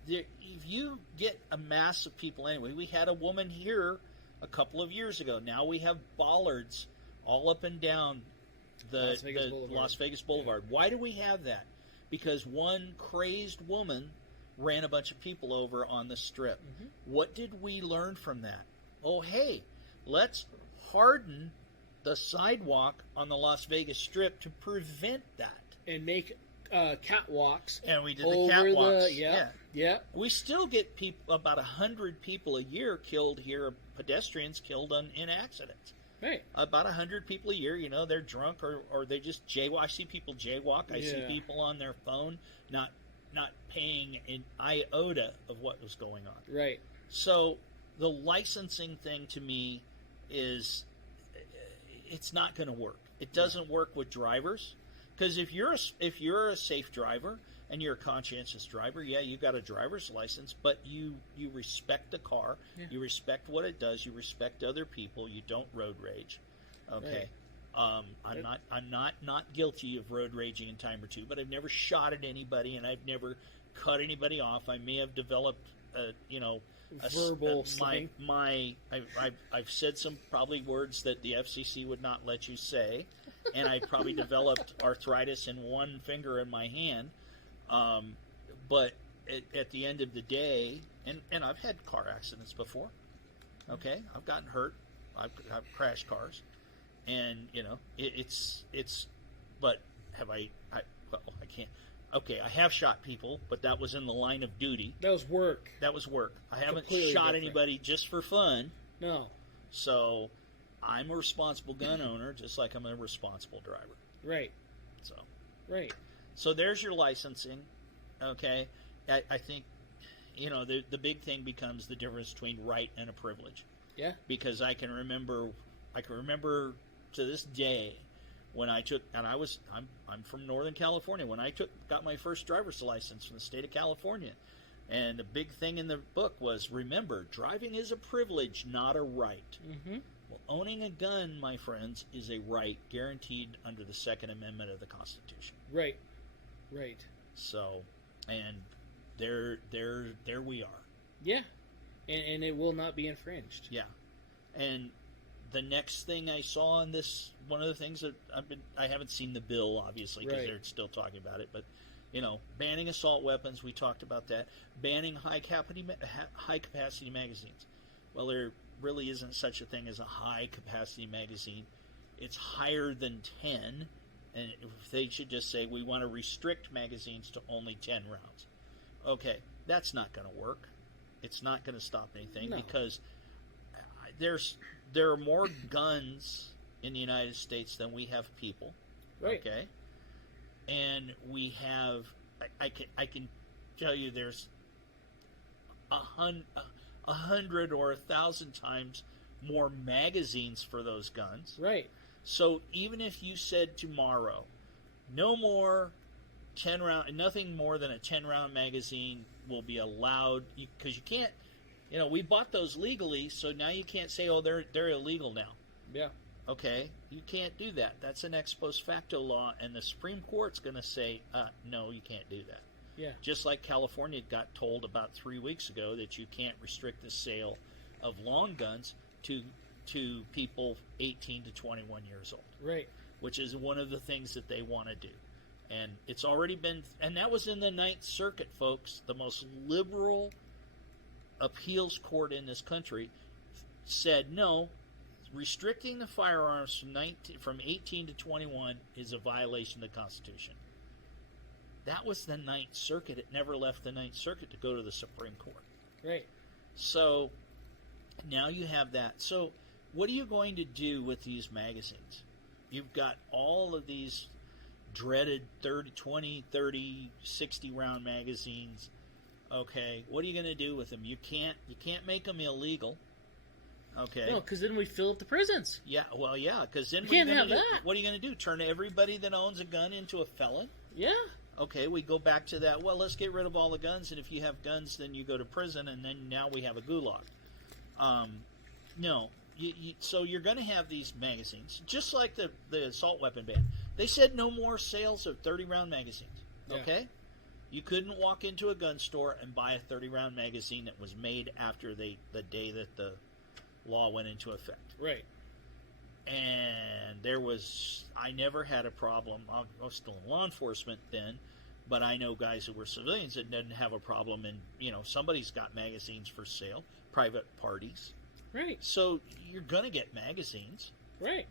if you get a mass of people anyway, we had a woman here a couple of years ago. Now we have bollards all up and down the Las Vegas Boulevard. Yeah. Why do we have that? Because one crazed woman ran a bunch of people over on the Strip. Mm-hmm. What did we learn from that? Oh, hey, let's harden the sidewalk on the Las Vegas Strip to prevent that. And make catwalks. And we did the catwalks. Yeah. We still get about 100 people a year killed here, pedestrians killed in accidents. Right. About 100 people a year, they're drunk or they just jaywalk. I see people jaywalk. I see people on their phone not paying an iota of what was going on. Right. So the licensing thing to me is it's not going to work. It doesn't work with drivers. Because if you're a safe driver and you're a conscientious driver, you got a driver's license, but you respect the car, you respect what it does, you respect other people, you don't road rage. Okay, right. I'm not guilty of road raging in time or two, but I've never shot at anybody and I've never cut anybody off. I may have developed verbal I've said some probably words that the FCC would not let you say. And I probably developed arthritis in one finger in my hand. But at the end of the day, and I've had car accidents before. Okay, I've gotten hurt. I've crashed cars, and it's. But have I can't. Okay, I have shot people, but that was in the line of duty. That was work. I haven't Completely shot different. anybody just for fun. No. So I'm a responsible gun owner, just like I'm a responsible driver. Right. So there's your licensing. Okay, I think the big thing becomes the difference between right and a privilege. Yeah. Because I can remember to this day when I took, and I'm from Northern California, when I got my first driver's license from the state of California. And the big thing in the book was, remember, driving is a privilege, not a right. Mm-hmm. Well, owning a gun, my friends, is a right guaranteed under the Second Amendment of the Constitution. Right. So, and there we are. Yeah, and it will not be infringed. Yeah, and the next thing I saw in this, one of the things that I haven't seen the bill, obviously, because they're still talking about it, but banning assault weapons, we talked about that. Banning high capacity magazines. Well, there really isn't such a thing as a high capacity magazine. It's higher than 10, and they should just say we want to restrict magazines to only 10 rounds. Okay, that's not going to work. It's not going to stop anything because there are more guns in the United States than we have people. Right. Okay. And we have, I can tell you there's 100 or 1,000 times more magazines for those guns. Right. So even if you said tomorrow, no more 10 round, nothing more than a 10-round magazine will be allowed, because you can't, we bought those legally, so now you can't say, oh, they're illegal now. Yeah. Okay, you can't do that. That's an ex post facto law, and the Supreme Court's going to say, no, you can't do that. Yeah. Just like California got told about 3 weeks ago that you can't restrict the sale of long guns to people 18 to 21 years old. Right. Which is one of the things that they want to do. And it's already been, and that was in the Ninth Circuit, folks. The most liberal appeals court in this country said, no, restricting the firearms from 18 to 21 is a violation of the Constitution. That was the Ninth Circuit. It never left the Ninth Circuit to go to the Supreme Court. Right. So now you have that. So what are you going to do with these magazines? You've got all of these dreaded 30, 20, 30, 60 round magazines. Okay, what are you going to do with them? You can't make them illegal. Okay. No, because then we fill up the prisons. Yeah, well, yeah, because then you can't have that. What are you going to do? Turn everybody that owns a gun into a felon? Yeah. Okay, we go back to that. Well, let's get rid of all the guns, and if you have guns, then you go to prison, and then now we have a gulag. No. So you're going to have these magazines, just like the assault weapon ban. They said no more sales of 30-round magazines. Okay? Yeah. You couldn't walk into a gun store and buy a 30-round magazine that was made after the day that the law went into effect. Right. And I never had a problem. I was still in law enforcement then, but I know guys who were civilians that didn't have a problem. And, somebody's got magazines for sale, private parties. Right. So you're going to get magazines. Right.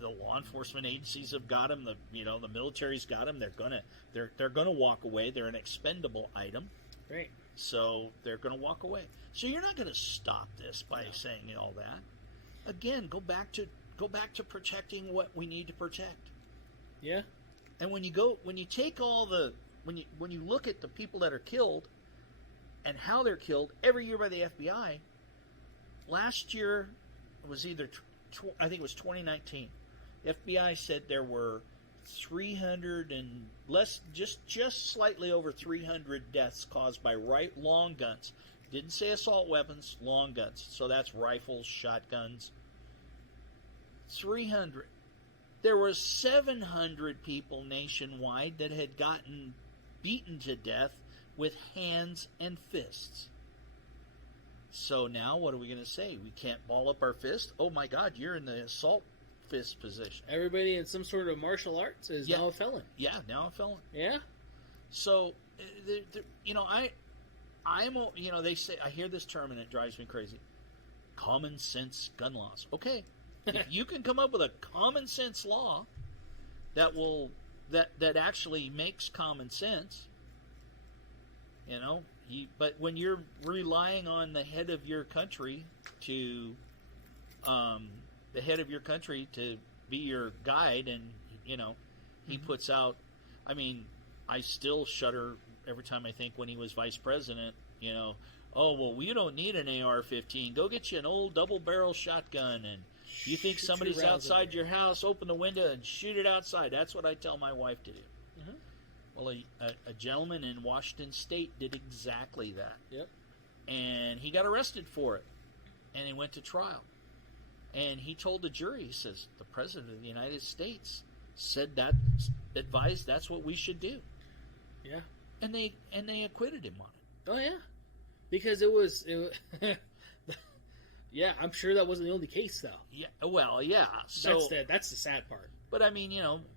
The law enforcement agencies have got them. The military's got them. They're going to walk away. They're an expendable item. Right. So they're going to walk away. So you're not going to stop this by saying all that. Again, go back to protecting what we need to protect. Yeah. And when you take when you look at the people that are killed and how they're killed every year by the FBI, last year was I think it was 2019. The FBI said there were 300 and less, just slightly over 300 deaths caused by long guns. Didn't say assault weapons, long guns. So that's rifles, shotguns. 300. There were 700 people nationwide that had gotten beaten to death with hands and fists. So now what are we going to say? We can't ball up our fist? Oh my God, you're in the assault fist position. Everybody in some sort of martial arts is now a felon. Yeah, now a felon. Yeah. So, they say, I hear this term and it drives me crazy. Common sense gun laws. Okay. If you can come up with a common sense law that actually makes common sense, but when you're relying on the head of your country to be your guide, and he puts out. I mean, I still shudder every time I think when he was vice president. Oh well, we don't need an AR-15. Go get you an old double-barrel shotgun, and you think somebody's outside your house, open the window and shoot it outside. That's what I tell my wife to do. Mm-hmm. Well, a gentleman in Washington State did exactly that. Yep. And he got arrested for it. And he went to trial. And he told the jury, he says, the President of the United States said that, advised that's what we should do. Yeah. And they acquitted him on it. Oh, yeah. Because it was yeah, I'm sure that wasn't the only case, though. Yeah. Well, yeah. So that's the sad part. But I mean,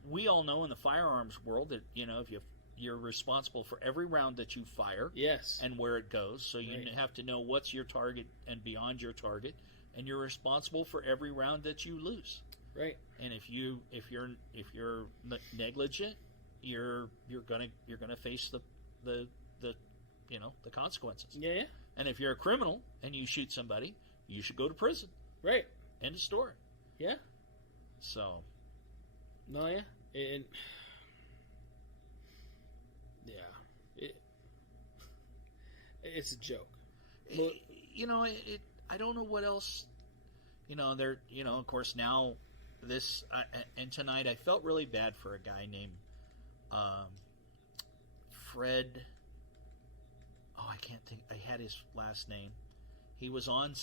we all know in the firearms world that if you're responsible for every round that you fire, yes, and where it goes. So you have to know what's your target and beyond your target, and you're responsible for every round that you lose. Right. And if you're negligent, you're gonna face the consequences. Yeah. And if you're a criminal and you shoot somebody, you should go to prison. Right. End of story. Yeah. So. No, yeah. It's a joke. But, I don't know what else. Of course now this and tonight I felt really bad for a guy named Fred. Oh, I can't think. I had his last name. He was on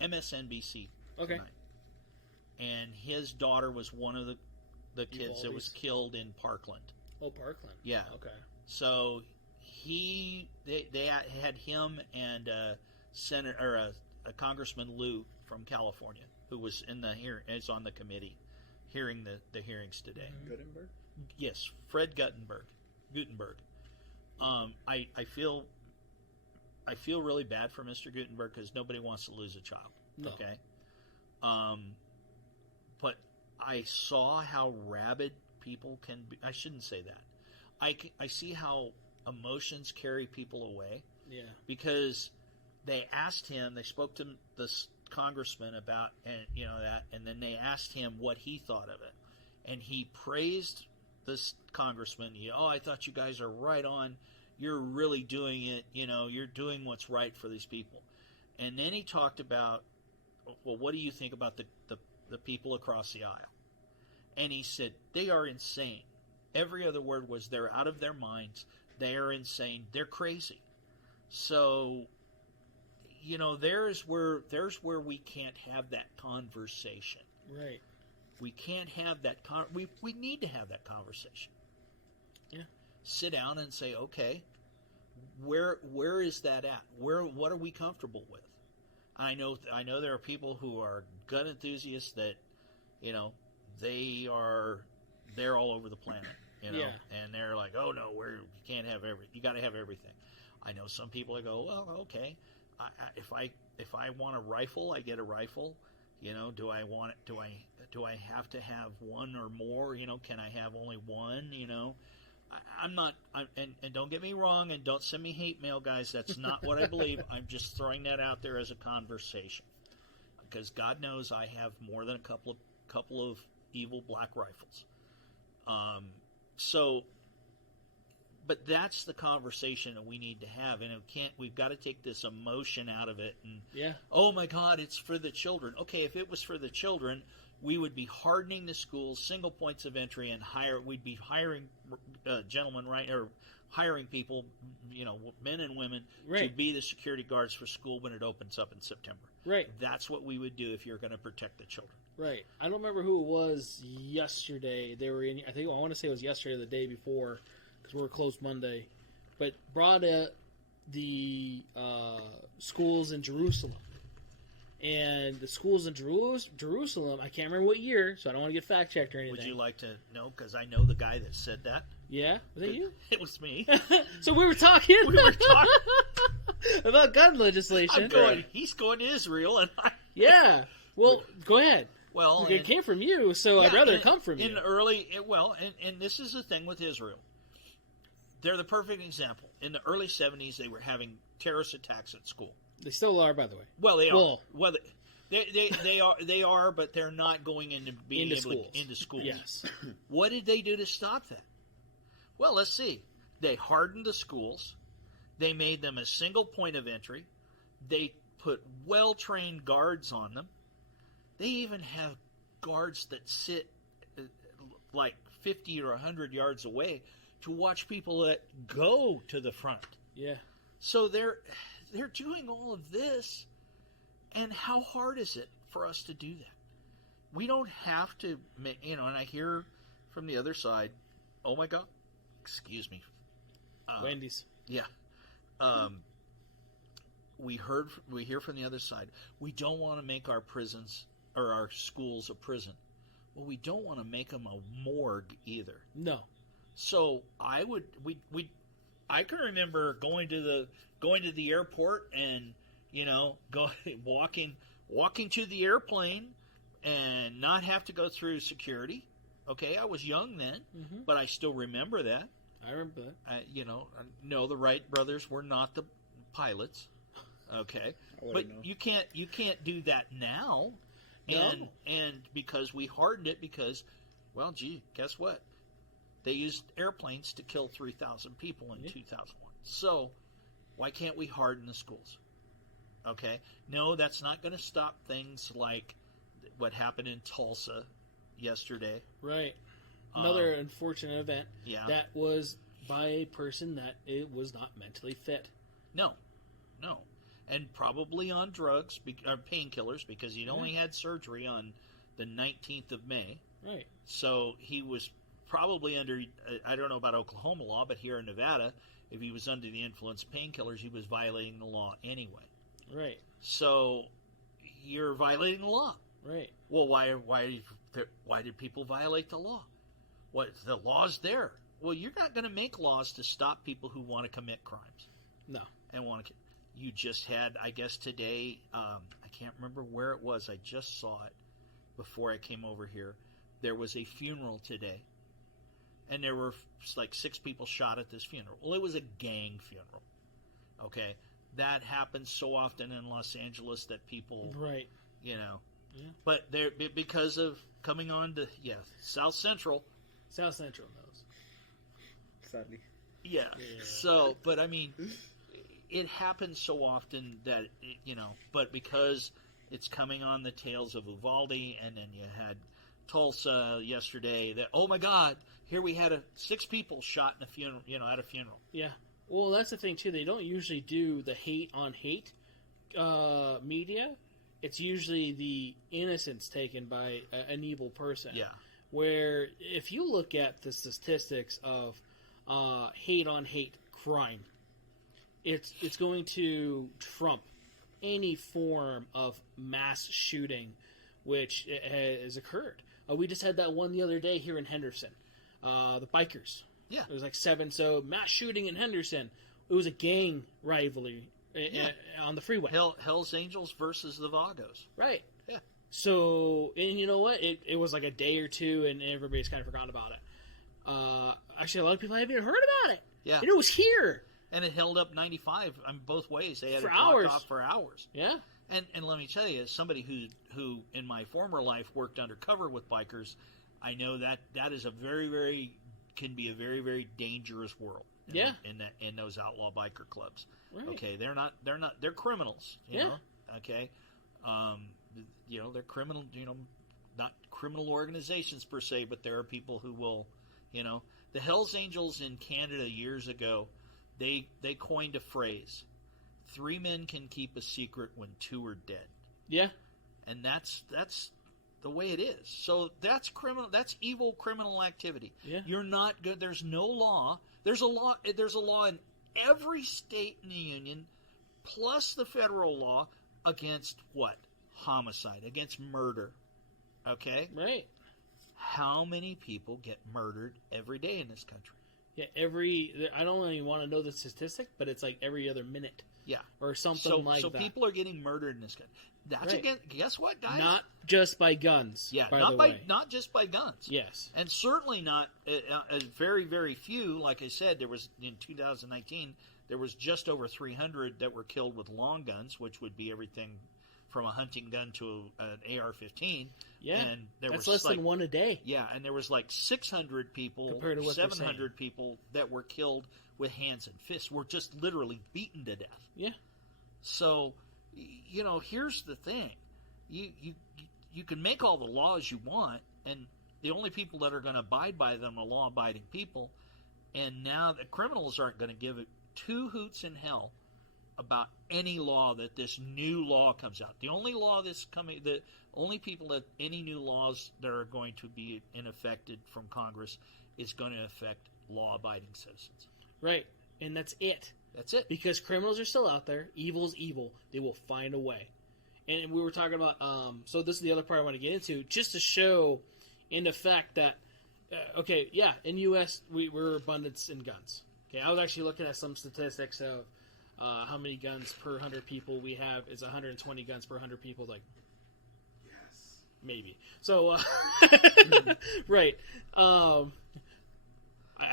MSNBC okay. tonight. And his daughter was one of the kids that was killed in Parkland. Oh, Parkland. Yeah. Okay. So they had him and a Congressman Lou from California, who was in the is on the committee hearing the hearings today. Gutenberg? Yes, Fred Gutenberg. I feel really bad for Mr. Gutenberg because nobody wants to lose a child. No. Okay. But I saw how rabid people can be. I shouldn't say that. I see how emotions carry people away. Yeah. Because they spoke to this congressman about, and that, and then they asked him what he thought of it. and he praised this congressman. I thought you guys are right on. You're really doing it. You're doing what's right for these people. And then he talked about, well, what do you think about the people across the aisle? And he said, they are insane. Every other word was, they're out of their minds. They are insane. They're crazy. So, there's where we can't have that conversation. Right. We can't have that we need to have that conversation. Yeah. Sit down and say, okay, where is that at? What are we comfortable with? I know there are people who are gun enthusiasts that, they're all over the planet, Yeah. and they're like, oh no, you can't have you got to have everything. I know some people that go, well, okay, if I want a rifle, I get a rifle. Do I want it? Do I have to have one or more? Can I have only one? I'm not. And don't get me wrong, and don't send me hate mail, guys. That's not what I believe. I'm just throwing that out there as a conversation, because God knows I have more than a couple of evil black rifles. But that's the conversation that we need to have, and we've got to take this emotion out of it. And oh my God, it's for the children. Okay, if it was for the children, we would be hardening the schools, single points of entry, and we'd be hiring gentlemen, right, or hiring people, men and women, to be the security guards for school when it opens up in September. Right. That's what we would do if you're going to protect the children. Right. I don't remember who it was yesterday. They were in. I want to say it was yesterday or the day before, because we were closed Monday, but brought the schools in Jerusalem. And the schools in Jerusalem, I can't remember what year, so I don't want to get fact-checked or anything. Would you like to know? Because I know the guy that said that. Yeah? Was that you? It was me. So we were talking about gun legislation. He's going to Israel, and Yeah. Well, go ahead. Well, it came from you, so I'd rather it come from you. And this is the thing with Israel. They're the perfect example. In the early 70s, they were having terrorist attacks at school. They still are, by the way. Well, they are. Well, they are, but they're not going into schools. Yes. What did they do to stop that? Well, let's see. They hardened the schools. They made them a single point of entry. They put well-trained guards on them. They even have guards that sit like 50 or 100 yards away to watch people that go to the front. Yeah. So they're doing all of this, and how hard is it for us to do that? We don't have to, and I hear from the other side, oh my God, excuse me. Wendy's. Yeah. We hear from the other side, we don't want to make our prisons or our schools a prison. Well, we don't want to make them a morgue either. No. So I can remember going to the airport and walking to the airplane and not have to go through security. Okay, I was young then, but I still remember that. I remember that. No, the Wright brothers were not the pilots. Okay, but you can't do that now. No. And because we hardened it, because, well, gee, guess what? They used airplanes to kill 3,000 people in 2001. So why can't we harden the schools? Okay? No, that's not going to stop things like what happened in Tulsa yesterday. Right. Another unfortunate event. Yeah. That was by a person that it was not mentally fit. No. And probably on drugs, or painkillers, because he'd only had surgery on the 19th of May. Right. So he was probably under, I don't know about Oklahoma law, but here in Nevada, if he was under the influence of painkillers, he was violating the law anyway. Right. So you're violating the law. Right. Well, why did people violate the law? What, the law's there. Well, you're not going to make laws to stop people who want to commit crimes. No. And you just had, I guess today, I can't remember where it was. I just saw it before I came over here. There was a funeral today. And there were like 6 people shot at this funeral. Well, it was a gang funeral. Okay? That happens so often in Los Angeles that people, right. Yeah. But they're because of coming on to South Central. South Central knows. Sadly. Yeah. So, but I mean, it happens so often that but because it's coming on the tails of Uvalde, and then you had Tulsa yesterday. That, oh my God, here we had 6 people shot in a funeral. At a funeral. Yeah. Well, that's the thing too. They don't usually do the hate on hate media. It's usually the innocence taken by an evil person. Yeah. Where if you look at the statistics of hate on hate crime, it's going to trump any form of mass shooting which has occurred. We just had that one the other day here in Henderson. The bikers. Yeah. It was like 7. So mass shooting in Henderson. It was a gang rivalry on the freeway. Hell's Angels versus the Vagos. Right. Yeah. So, and you know what? It was like a day or two, and everybody's kind of forgotten about it. Actually, a lot of people haven't even heard about it. Yeah. And it was here. And it held up 95 both ways. They had for it blocked hours. off for hours. Yeah. And let me tell you, as somebody who in my former life worked undercover with bikers, I know that is can be a very, very dangerous world. In those outlaw biker clubs. Right. Okay, they're criminals. You know. Okay. They're criminal. Not criminal organizations per se, but there are people who will. The Hells Angels in Canada years ago, they coined a phrase: 3 men can keep a secret when 2 are dead. Yeah. And that's the way it is. So that's criminal. That's evil criminal activity. Yeah. You're not good. There's no law. There's a law in every state in the union, plus the federal law against what? Homicide, against murder. Okay? Right. How many people get murdered every day in this country? Yeah, I don't even want to know the statistic, but it's like every other minute. Yeah. Or something like that. So people are getting murdered in this country. That's right. Guess what, guys? Not just by guns. Yeah, not just by guns. Yes. And certainly not very, very few. Like I said, there was in 2019, there was just over 300 that were killed with long guns, which would be everything from a hunting gun to an AR-15. Yeah, and that's less than one a day. Yeah, and there was like 600 people, compared to what 700 people that were killed with hands and fists, were just literally beaten to death. Yeah. So, here's the thing: you can make all the laws you want, and the only people that are going to abide by them are law-abiding people. And now the criminals aren't going to give it 2 hoots in hell about any law that this new law comes out. The only law that's coming, the only people that any new laws that are going to be enacted from Congress is going to affect law-abiding citizens. Right, and that's it. That's it. Because criminals are still out there. Evil is evil. They will find a way. And we were talking about, so this is the other part I want to get into, just to show in the fact that, in U.S., we're abundance in guns. Okay, I was actually looking at some statistics of how many guns per 100 people we have. Is 120 guns per 100 people, like, yes, maybe. So, right. I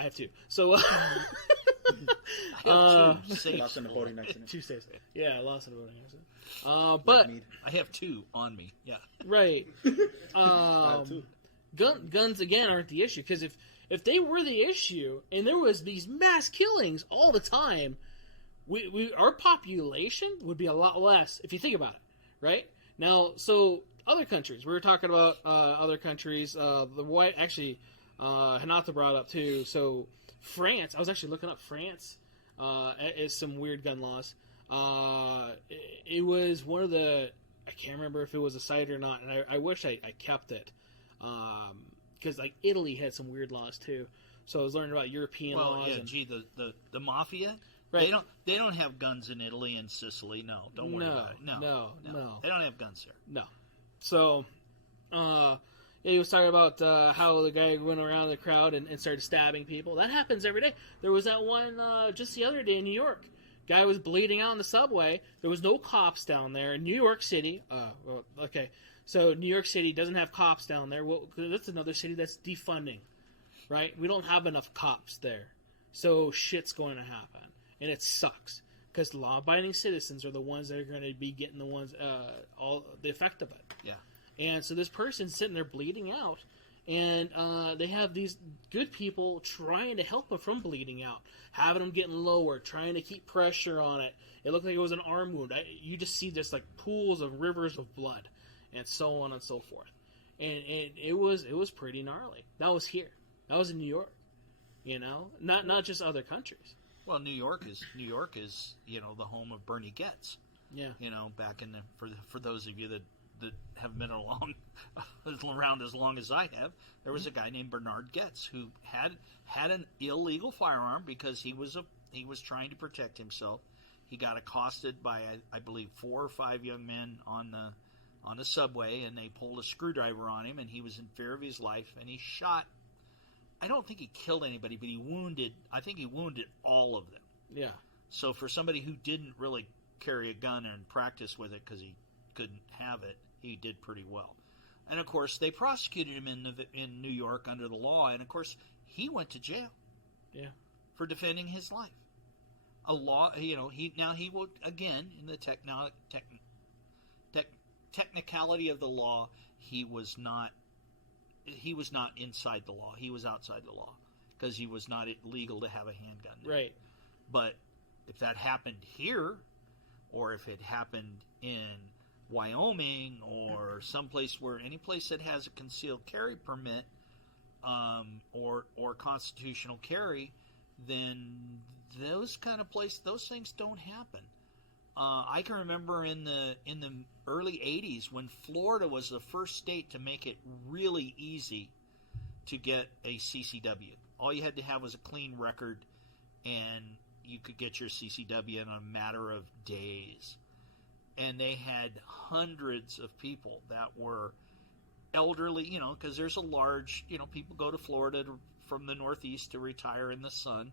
have 2. So, lost in a boating accident. 2 saves. Yeah, I lost in a boating accident. But I have 2 on me. Yeah. Right. I have 2. Guns again aren't the issue, because if they were the issue and there was these mass killings all the time, our population would be a lot less if you think about it. Right now, so other countries, we were talking about other countries. Hinata brought up too. So France, I was actually looking up France. Is some weird gun laws. It was one of the, I can't remember if it was a site or not, and I wish I kept it, because like Italy had some weird laws too. So I was learning about European laws. The mafia. Right. They don't have guns in Italy and Sicily. No, don't worry about it. No, they don't have guns there. No. So, he was talking about how the guy went around the crowd and started stabbing people. That happens every day. There was that one just the other day in New York. Guy was bleeding out in the subway. There was no cops down there in New York City. So New York City doesn't have cops down there. Well, that's another city that's defunding, right? We don't have enough cops there. So shit's going to happen. And it sucks. Because law-abiding citizens are the ones that are going to be getting the ones, all the effect of it. Yeah. And so this person's sitting there bleeding out, and they have these good people trying to help him from bleeding out, having him getting lower, trying to keep pressure on it. It looked like it was an arm wound. You just see just like pools of rivers of blood, and so on and so forth. And it was pretty gnarly. That was here. That was in New York. Not just other countries. Well, New York is the home of Bernie Getz. Yeah. Back in for those of you that have been around as long as I have, there was a guy named Bernard Getz who had an illegal firearm because he was trying to protect himself. He got accosted by I believe 4 or 5 young men on the subway, and they pulled a screwdriver on him, and he was in fear of his life, and he shot. I don't think he killed anybody, but he wounded all of them. Yeah. So for somebody who didn't really carry a gun and practice with it because he couldn't have it, he did pretty well. And of course, they prosecuted him in New York under the law, and of course, he went to jail. Yeah. For defending his life. A law, he will again in the technicality of the law, he was not inside the law. He was outside the law because he was not legal to have a handgun there. Right. But if that happened here, or if it happened in Wyoming or any place that has a concealed carry permit, or constitutional carry, then those things don't happen. I can remember in the early 80s when Florida was the first state to make it really easy to get a CCW. All you had to have was a clean record, and you could get your CCW in a matter of days. And they had hundreds of people that were elderly, because there's a large, people go to Florida from the Northeast to retire in the sun.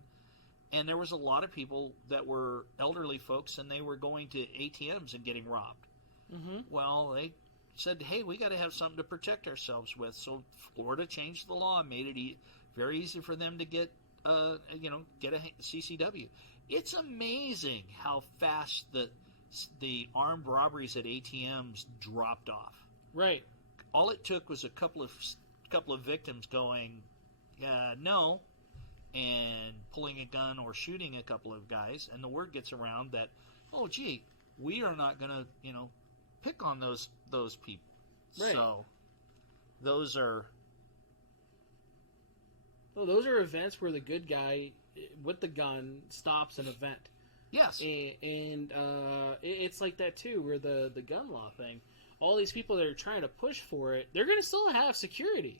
And there was a lot of people that were elderly folks, and they were going to ATMs and getting robbed. Mm-hmm. Well, they said, hey, we got to have something to protect ourselves with. So Florida changed the law and made it very easy for them to get a CCW. It's amazing how fast the armed robberies at ATMs dropped off. Right. All it took was a couple of victims going, no, and pulling a gun or shooting a couple of guys, and the word gets around that, oh, gee, we are not going to, pick on those people. Right. So those are events where the good guy with the gun stops an event. Yes. And it's like that, too, where the gun law thing, all these people that are trying to push for it, they're going to still have security.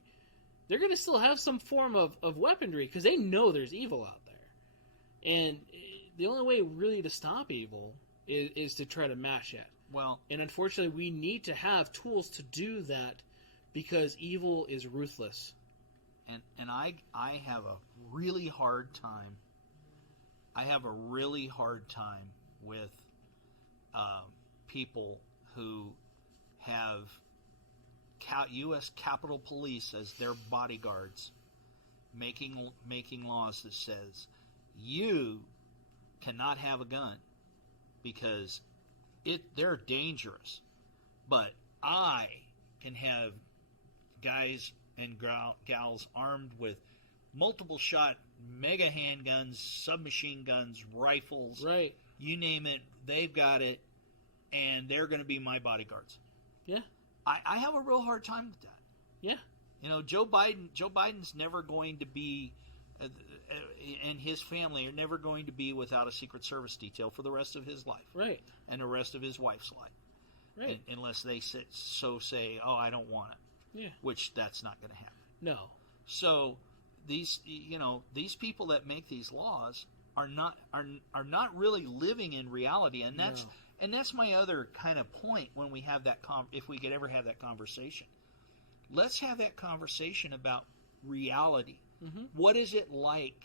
They're going to still have some form of weaponry because they know there's evil out there. And the only way really to stop evil is to try to mash it. Well, and unfortunately, we need to have tools to do that because evil is ruthless. And I have a really hard time. I have a really hard time with people who have U.S. Capitol Police as their bodyguards, making laws that says you cannot have a gun because they're dangerous, but I can have guys and gals armed with multiple shot mega handguns, submachine guns, rifles, right? You name it, they've got it, and they're going to be my bodyguards. Yeah. I have a real hard time with that. Yeah. Joe Biden's never going to be, and his family are never going to be without a Secret Service detail for the rest of his life. Right. And the rest of his wife's life. Right. Unless they say, oh, I don't want it. Yeah. Which that's not going to happen. No. So these people that make these laws are not really living in reality, and that's No. And that's my other kind of point when we have that if we could ever have that conversation. Let's have that conversation about reality. Mm-hmm. What is it like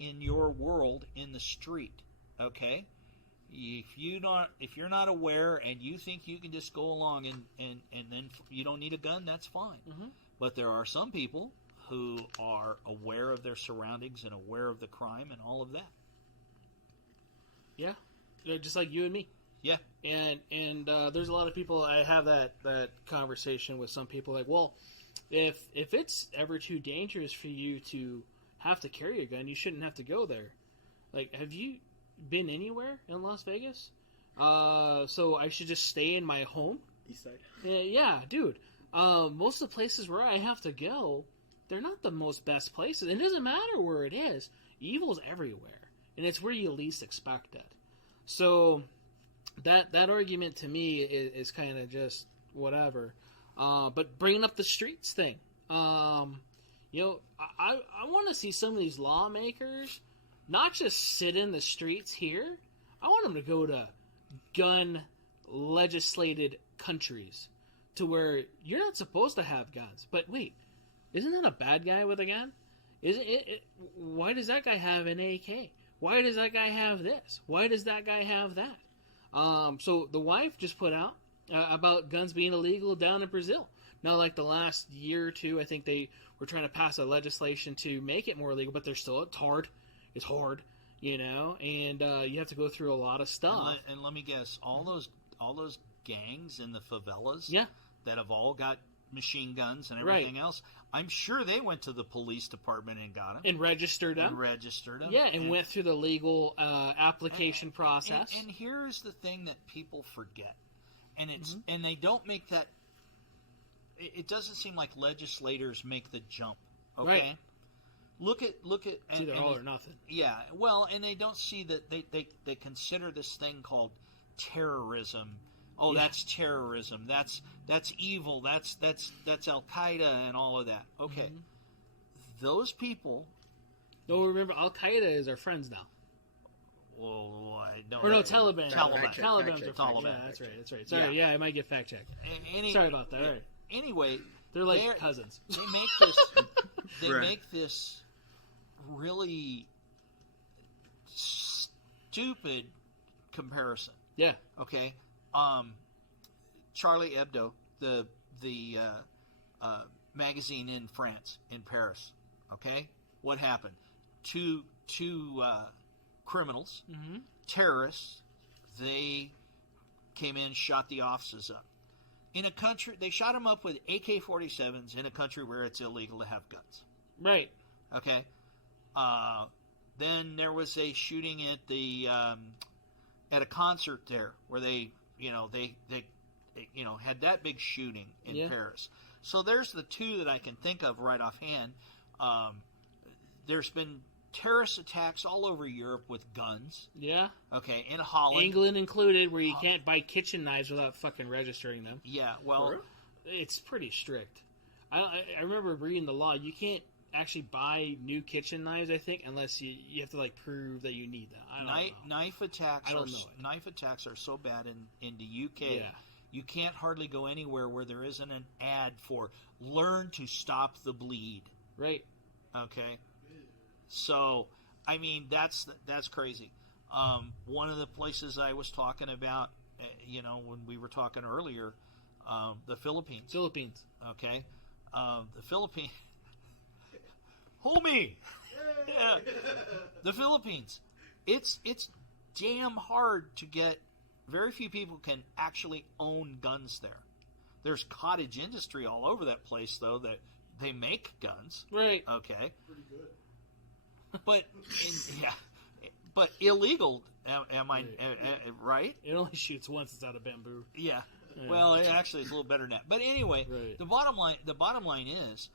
in your world in the street? Okay? If you're not aware and you think you can just go along and then you don't need a gun, that's fine. Mm-hmm. But there are some people who are aware of their surroundings and aware of the crime and all of that. Yeah. Just like you and me. Yeah. And there's a lot of people. I have that conversation with some people like, well, if it's ever too dangerous for you to have to carry a gun, you shouldn't have to go there. Like, have you been anywhere in Las Vegas? So I should just stay in my home? East side. Yeah, dude. Most of the places where I have to go, they're not the most best places. It doesn't matter where it is. Evil's everywhere, and it's where you least expect it. So that argument to me is kind of just whatever. But bringing up the streets thing, I want to see some of these lawmakers not just sit in the streets here. I want them to go to gun legislated countries to where you're not supposed to have guns. But wait, isn't that a bad guy with a gun? Isn't it? Why does that guy have an AK? Why does that guy have this? Why does that guy have that? So the wife just put out about guns being illegal down in Brazil. Now, like the last year or two, I think they were trying to pass a legislation to make it more illegal, but it's hard. It's hard, and you have to go through a lot of stuff. And let me guess, all those gangs in the favelas, yeah, that have all got machine guns and everything else, I'm sure they went to the police department and got them. And registered them. Yeah, and went through the legal application process. And here's the thing that people forget. And it's and they don't make that... It doesn't seem like legislators make the jump, okay? Right. Look at it's either all or nothing. Yeah, well, and they don't see that they consider this thing called terrorism. Oh, yeah. That's terrorism. That's evil. That's Al Qaeda and all of that. Okay, those people. No, remember Al Qaeda is our friends now. Well, I don't. Or no, Taliban. Taliban. Taliban's our friends. Taliban. Yeah, that's right. Sorry, yeah, I might get fact checked. Sorry about that. All right. Anyway, they're like cousins. They make this. They make this really stupid comparison. Yeah. Okay. Charlie Hebdo, the magazine in France, in Paris. Okay, what happened? Two criminals, terrorists. They came in, shot the offices up. In a country, they shot them up with AK-47s in a country where it's illegal to have guns. Right. Okay. Then there was a shooting at the at a concert there where they had that big shooting in Paris. So there's the two that I can think of right offhand. There's been terrorist attacks all over Europe with guns. Yeah. Okay, in Holland. England included, where you can't buy kitchen knives without fucking registering them. Yeah, well... It's pretty strict. I remember reading the law. You can't actually buy new kitchen knives, I think, unless you have to, prove that you need them. I don't know. Knife attacks are so bad in the UK. Yeah. You can't hardly go anywhere where there isn't an ad for learn to stop the bleed. Right. Okay. So, I mean, that's crazy. One of the places I was talking about, when we were talking earlier, the Philippines. Okay. The Philippines. Homie! Yeah. The Philippines. It's damn hard to get. Very few people can actually own guns there. There's cottage industry all over that place, though, that they make guns. Right. Okay. Pretty good. But illegal. Am I right? It only shoots once. It's out of bamboo. Yeah. Well, it actually is a little better than that. But anyway, the bottom line is,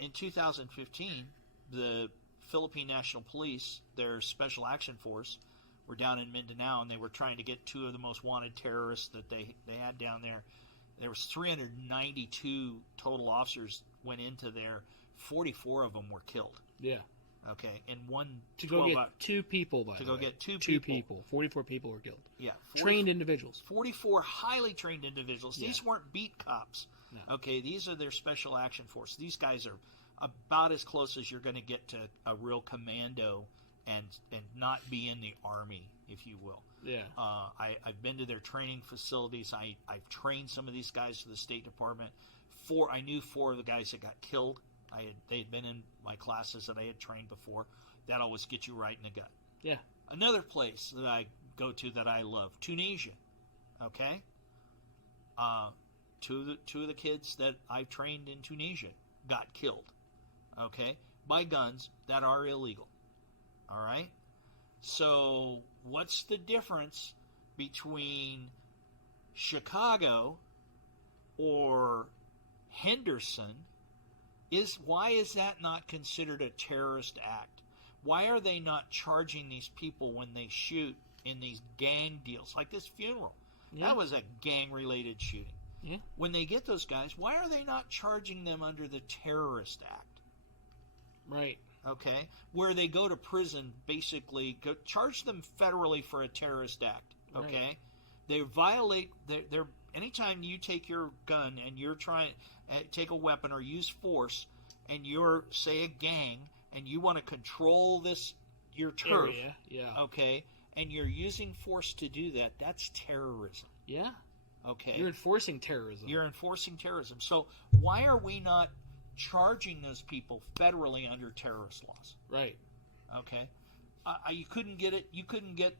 in 2015, the Philippine National Police, their Special Action Force, were down in Mindanao, and they were trying to get two of the most wanted terrorists that they had down there. There was 392 total officers went into there. 44 of them were killed. Yeah. Okay, and one to go get two people. By to the go way. Get two 44 people were killed. Yeah, trained individuals. 44 highly trained individuals. Yeah. These weren't beat cops. No. Okay, these are their special action force. These guys are about as close as you're going to get to a real commando, and not be in the army, if you will. Yeah. I've been to their training facilities. I've trained some of these guys for the State Department. I knew 4 of the guys that got killed. They had been in my classes that I had trained before. That always gets you right in the gut. Yeah. Another place that I go to that I love, Tunisia. Okay, two of the kids that I've trained in Tunisia got killed. Okay, by guns that are illegal. All right. So what's the difference between Chicago or Henderson? Why is that not considered a terrorist act? Why are they not charging these people when they shoot in these gang deals? Like this funeral. Yeah. That was a gang-related shooting. Yeah. When they get those guys, why are they not charging them under the terrorist act? Right. Okay? Where they go to prison, basically, charge them federally for a terrorist act. Okay? Right. They violate, they're anytime you take your gun and you're trying take a weapon or use force, and you're, say, a gang, and you want to control your turf, area, yeah, okay, and you're using force to do that, that's terrorism. Yeah. Okay. You're enforcing terrorism. You're enforcing terrorism. So why are we not charging those people federally under terrorist laws? Right. Okay. You couldn't get it. You couldn't get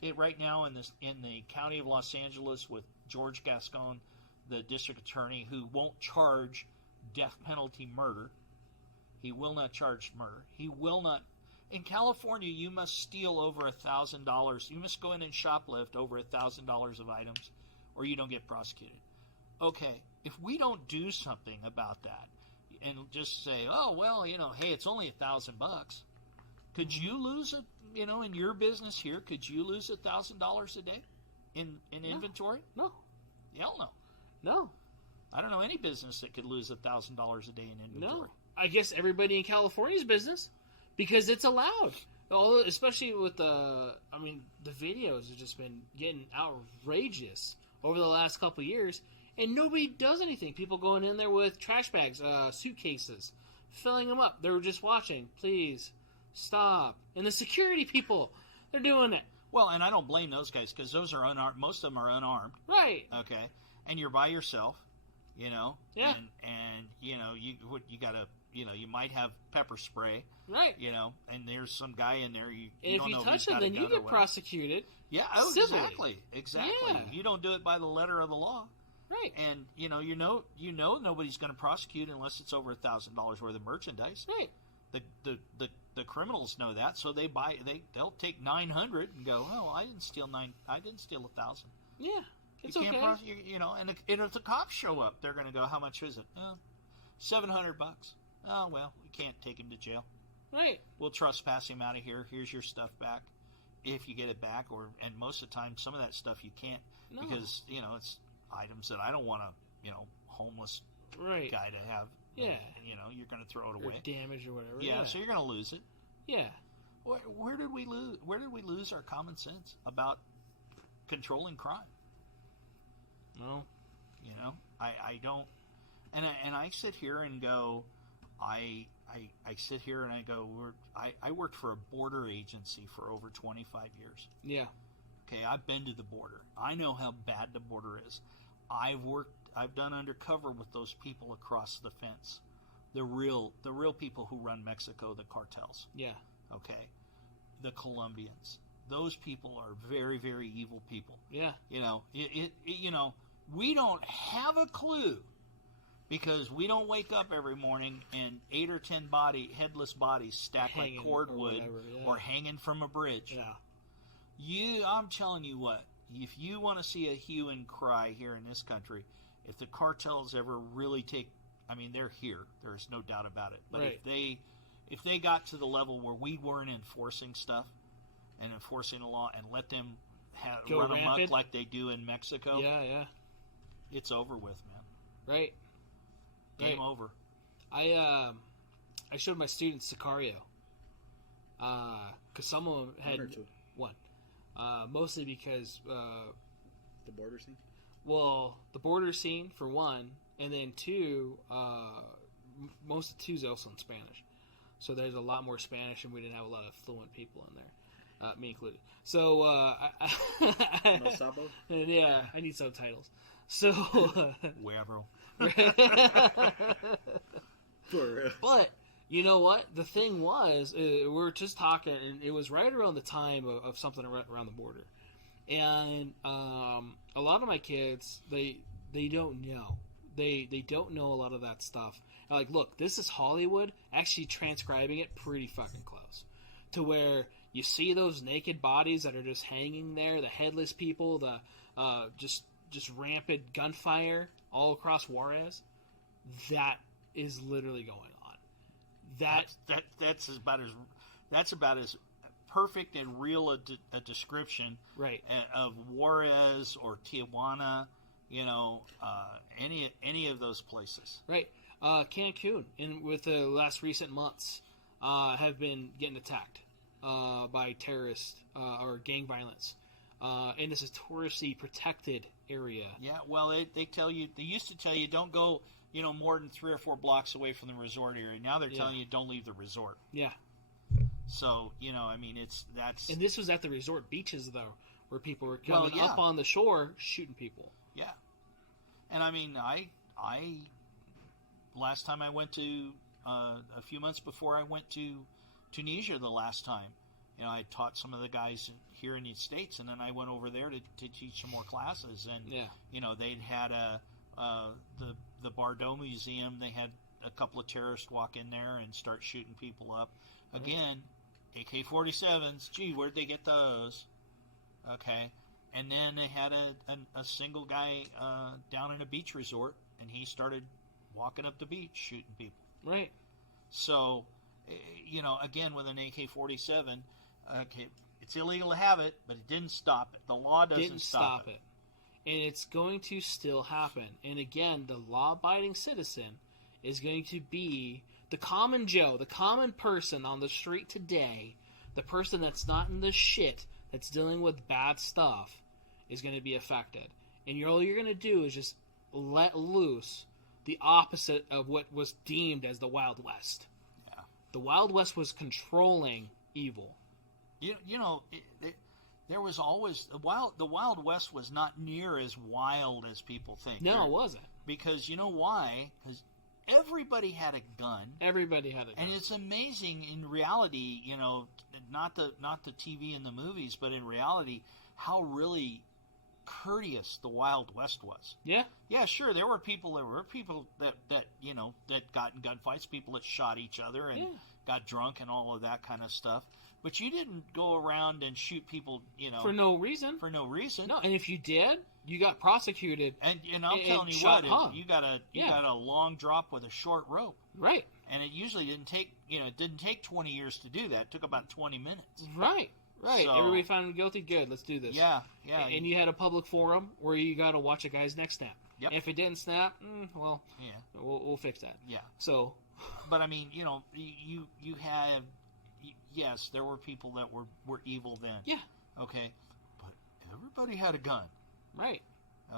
it right now in the county of Los Angeles with George Gascon, the district attorney, who won't charge death penalty murder. He will not charge murder. He will not. In California, you must steal over $1,000. You must go in and shoplift over $1,000 of items, or you don't get prosecuted. Okay, if we don't do something about that, and just say, oh well, hey, it's only $1,000. Could you lose it? In your business here, could you lose $1,000 a day in inventory? No. Hell no. No. I don't know any business that could lose $1,000 a day in inventory. No. I guess everybody in California's business, because it's allowed. Although, especially with the videos have just been getting outrageous over the last couple of years, and nobody does anything. People going in there with trash bags, suitcases, filling them up. They're just watching. Please stop. And the security people, they're doing it. Well, and I don't blame those guys, because those are unarmed. Most of them are unarmed. Right. Okay. And you're by yourself, Yeah. And you gotta, you might have pepper spray. Right. And there's some guy in there. And if if you touch them, then you get prosecuted. Yeah. Oh, civilly. Exactly. Yeah. You don't do it by the letter of the law. Right. And nobody's going to prosecute unless it's over $1,000 worth of merchandise. Right. The criminals know that, so they'll take 900 and go, oh, I didn't steal 1,000. Yeah. It's you can't okay. and if the cops show up, they're going to go, how much is it? $700. Oh, well, we can't take him to jail. Right. We'll trespass him out of here. Here's your stuff back, if you get it back. And most of the time, some of that stuff you can't, because it's items that I don't want a homeless right. guy to have. Yeah. You're going to throw it away. Or damage or whatever. Yeah, so you're going to lose it. Yeah. Where did we lose? Where did we lose our common sense about controlling crime? No. I don't, and I sit here and go, I sit here and I go, I worked for a border agency for over 25 years. Yeah. Okay, I've been to the border. I know how bad the border is. I've done undercover with those people across the fence. The real people who run Mexico, the cartels. Yeah. Okay. The Colombians. Those people are very, very evil people. Yeah. We don't have a clue, because we don't wake up every morning and 8 or 10 headless bodies stacked like cordwood or hanging from a bridge. Yeah. I'm telling you what, if you want to see a hue and cry here in this country, if the cartels ever really they're here. There's no doubt about it. But right. if they got to the level where we weren't enforcing stuff and enforcing the law and let them run amok like they do in Mexico, yeah, it's over with, man. Right. Game over. I showed my students Sicario, because some of them had one. Mostly because the border scene. Well, the border scene for one, and then two, most of two's also in Spanish, so there's a lot more Spanish, and we didn't have a lot of fluent people in there, me included. So No sabo? Yeah, I need subtitles. So Huevo. For real. But You know what? The thing was, we were just talking, and it was right around the time of something around the border. And a lot of my kids, they don't know. They don't know a lot of that stuff. Like, look, this is Hollywood actually transcribing it pretty fucking close. To where you see those naked bodies that are just hanging there, the headless people, the just rampant gunfire all across Juarez. That is literally going on. That's about as perfect and real a description, right, of Juarez or Tijuana, any of those places. Right. Cancun, with the last recent months, have been getting attacked by terrorists or gang violence. And this is touristy protected area. Yeah, well, they used to tell you don't go, more than 3 or 4 blocks away from the resort area. Now they're telling you don't leave the resort. Yeah. So, And this was at the resort beaches, though, where people were coming up on the shore shooting people. Yeah. And I last time I went to, a few months before I went to Tunisia the last time, I taught some of the guys here in the States, and then I went over there to teach some more classes. And, they'd had the Bardo Museum, they had a couple of terrorists walk in there and start shooting people up. Again, AK-47s, gee, where'd they get those? Okay. And then they had a single guy down in a beach resort, and he started walking up the beach shooting people. Right. So, again, with an AK-47, okay, it's illegal to have it, but it didn't stop it. The law doesn't stop it. And it's going to still happen. And again, the law-abiding citizen is going to be the common Joe, the common person on the street today, the person that's not in the shit, that's dealing with bad stuff, is going to be affected. And all you're going to do is just let loose the opposite of what was deemed as the Wild West. Yeah. The Wild West was controlling evil. There was always the Wild West was not near as wild as people think. No, it wasn't. Because you know why? Because everybody had a gun. Everybody had a gun. And it's amazing in reality, not the TV and the movies, but in reality, how really courteous the Wild West was. Yeah. Yeah, sure. There were people that got in gunfights, people that shot each other and got drunk and all of that kind of stuff. But you didn't go around and shoot people, for no reason. For no reason. No, and if you did, you got prosecuted. And I'm telling you what, you got a long drop with a short rope. Right. And it usually didn't take 20 years to do that. It took about 20 minutes. Right. Right. So, everybody found him guilty. Good. Let's do this. Yeah. And you had a public forum where you got to watch a guy's neck snap. Yep. If it didn't snap, we'll fix that. Yeah. So. But you have. Yes, there were people that were evil then. Yeah. Okay. But everybody had a gun. Right.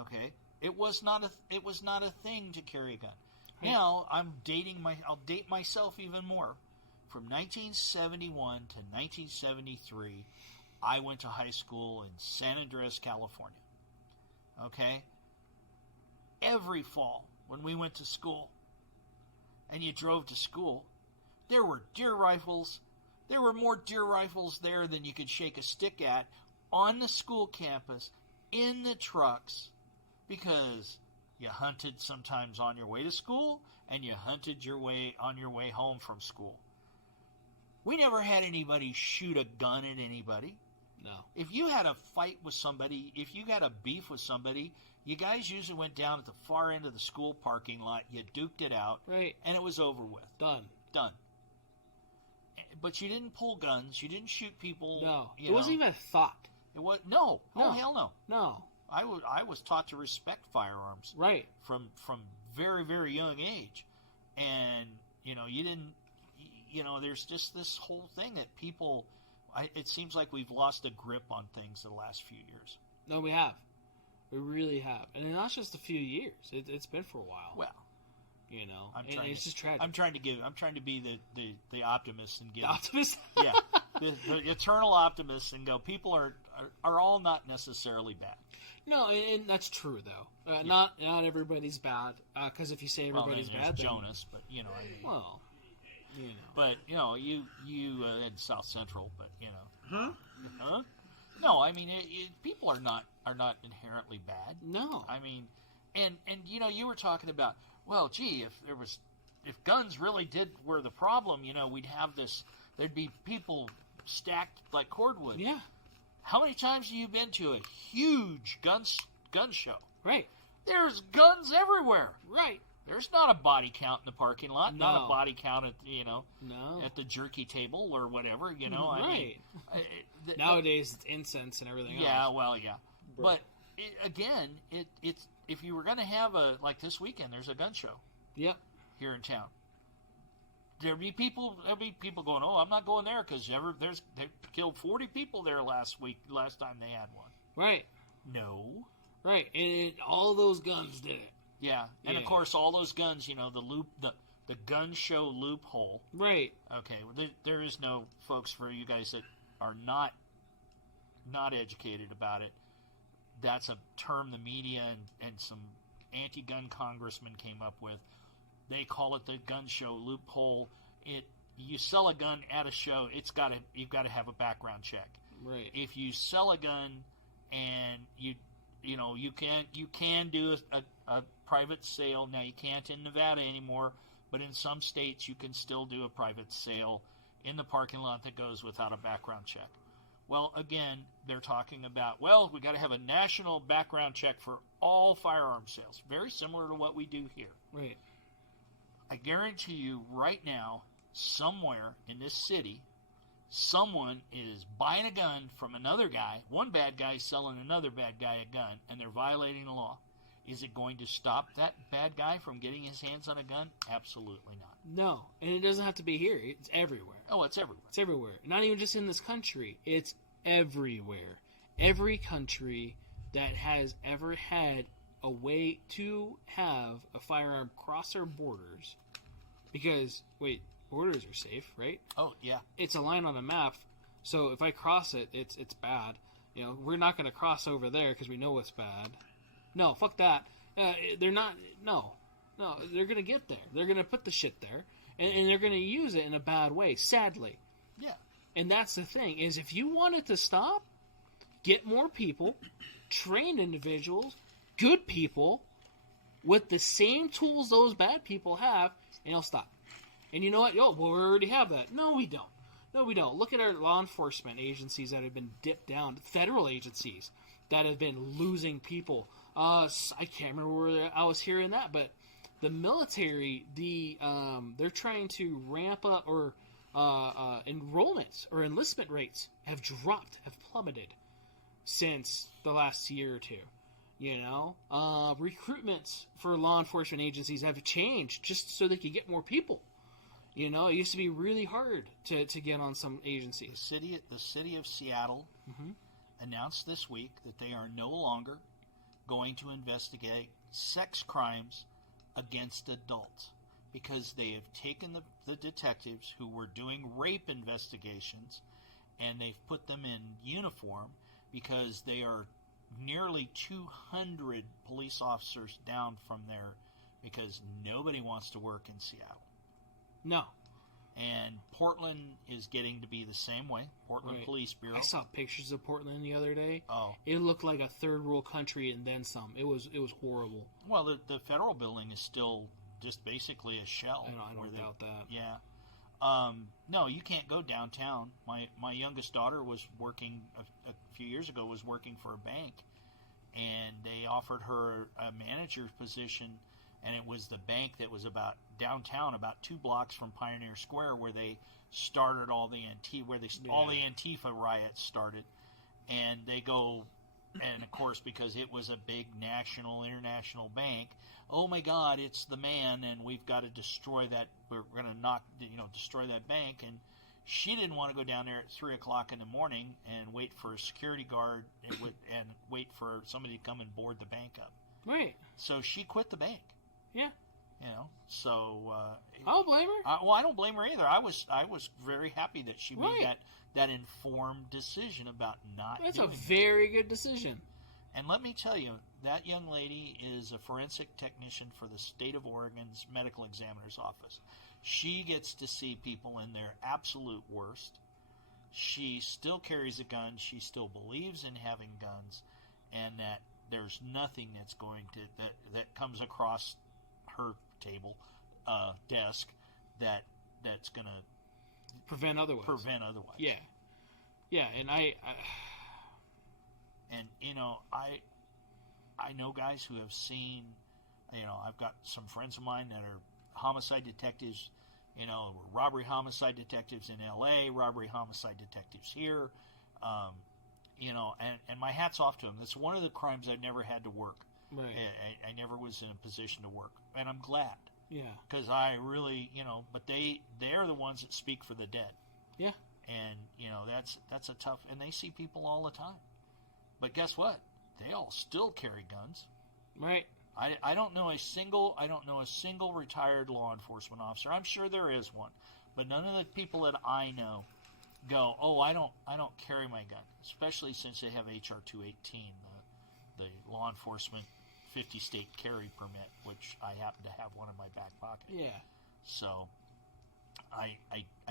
Okay. It was not a thing to carry a gun. Right. Now I'll date myself even more. From 1971 to 1973, I went to high school in San Andreas, California. Okay? Every fall when we went to school and you drove to school, there were deer rifles. There were more deer rifles there than you could shake a stick at on the school campus, in the trucks, because you hunted sometimes on your way to school and you hunted on your way home from school. We never had anybody shoot a gun at anybody. No. If you had a fight with somebody, if you got a beef with somebody, you guys usually went down at the far end of the school parking lot, you duked it out, right, and it was over with. Done. But you didn't pull guns, you didn't shoot people. No. It wasn't even a thought. It was no. Oh, hell no. No. I was taught to respect firearms. Right. From very, very young age. And, you didn't, there's just this whole thing that people, it seems like we've lost a grip on things the last few years. No, we have. We really have. And not just a few years. It's been for a while. Well. It's just tragic. I'm trying to be the optimist and give. The optimist? Yeah. The eternal optimist and go, people are all not necessarily bad. No, and that's true, though. Not everybody's bad, because if you say everybody's bad, then... Jonas, but, Well... You know. But you in South Central, but Huh? huh? No, I mean people are not inherently bad. No. I mean, and you were talking about, well, gee, if guns really were the problem, we'd have this. There'd be people stacked like cordwood. Yeah. How many times have you been to a huge gun show? Right. There's guns everywhere. Right. There's not a body count in the parking lot, No. not a body count at No. at the jerky table or whatever. Right. I mean, Nowadays it's incense and everything yeah, else. well, yeah, Bro. but it's if you were going to have like this weekend, there's a gun show Yep. here in town. There'd be people going, oh, I'm not going there because they killed 40 people there last time they had one. Right. No. Right. And all those guns did it. Yeah, and of Yeah. course all those guns, the gun show loophole. Right. Okay, well, there is no, folks, for you guys that are not educated about it. That's a term the media and some anti-gun congressmen came up with. They call it the gun show loophole. You sell a gun at a show, you've got to have a background check. Right. If you sell a gun and you can do a private sale. Now you can't in Nevada anymore, but in some states you can still do a private sale in the parking lot that goes without a background check. Well, again, they're talking about, we got to have a national background check for all firearm sales. Very similar to what we do here. Right. I guarantee you right now, somewhere in this city, someone is buying a gun from another guy, one bad guy selling another bad guy a gun, and they're violating the law. Is it going to stop that bad guy from getting his hands on a gun? Absolutely not. No. And it doesn't have to be here. It's everywhere. Oh, it's everywhere. It's everywhere. Not even just in this country. It's everywhere. Every country that has ever had a way to have a firearm cross their borders, because, borders are safe, right? Oh, yeah. It's a line on a map, so if I cross it, it's bad. We're not going to cross over there because we know it's bad. No, fuck that. They're not. No, they're going to get there. They're going to put the shit there, and they're going to use it in a bad way, sadly. Yeah. And that's the thing, is if you want it to stop, get more people, trained individuals, good people, with the same tools those bad people have, and it'll stop. And you know what? We already have that. No, we don't. No, we don't. Look at our law enforcement agencies that have been dipped down, federal agencies that have been losing people. I can't remember where I was hearing that, but the military, they're trying to ramp up, or enrollments or enlistment rates have plummeted since the last year or two. Recruitments for law enforcement agencies have changed just so they could get more people. It used to be really hard to get on some agencies. The city of Seattle announced this week that they are no longer going to investigate sex crimes against adults, because they have taken the detectives who were doing rape investigations and they've put them in uniform, because they are nearly 200 police officers down from there, because nobody wants to work in Seattle. No. And Portland is getting to be the same way. Portland Right. Police Bureau. I saw pictures of Portland the other day. Oh. It looked like a third world country and then some. It was horrible. Well, the federal building is still just basically a shell. I don't doubt that. Yeah. No, you can't go downtown. My youngest daughter was working a few years ago, was working for a bank, and they offered her a manager's position, and it was the bank that was about downtown, about 2 blocks from Pioneer Square, where they started all the Antifa riots started. And they go, and of course, because it was a big national, international bank, oh my God, it's the man, and we've got to destroy that. We're going to destroy that bank. And she didn't want to go down there at 3 o'clock in the morning and wait for a security guard and wait for somebody to come and board the bank up. Right. So she quit the bank. Yeah. So I don't blame her. I don't blame her either. I was very happy that she Right. made that informed decision about not. That's a doing very good decision. And let me tell you, that young lady is a forensic technician for the state of Oregon's medical examiner's office. She gets to see people in their absolute worst. She still carries a gun. She still believes in having guns, and that there's nothing that's going to that comes across her table, desk, that's going to prevent otherwise. Yeah, and and I know guys who have seen. I've got some friends of mine that are homicide detectives. Robbery homicide detectives in L.A., robbery homicide detectives here. And my hat's off to them. That's one of the crimes I've never had to work. right, I never was in a position to work, and I'm glad. yeah, Because I really, but they're the ones that speak for the dead. yeah, And, that's a tough, and they see people all the time. But guess what? They all still carry guns. right, I don't know a single retired law enforcement officer. I'm sure there is one, but none of the people that I know go, "Oh, I don't carry my gun," especially since they have HR 218, the law enforcement 50 state carry permit, which I happen to have one in my back pocket. yeah, So I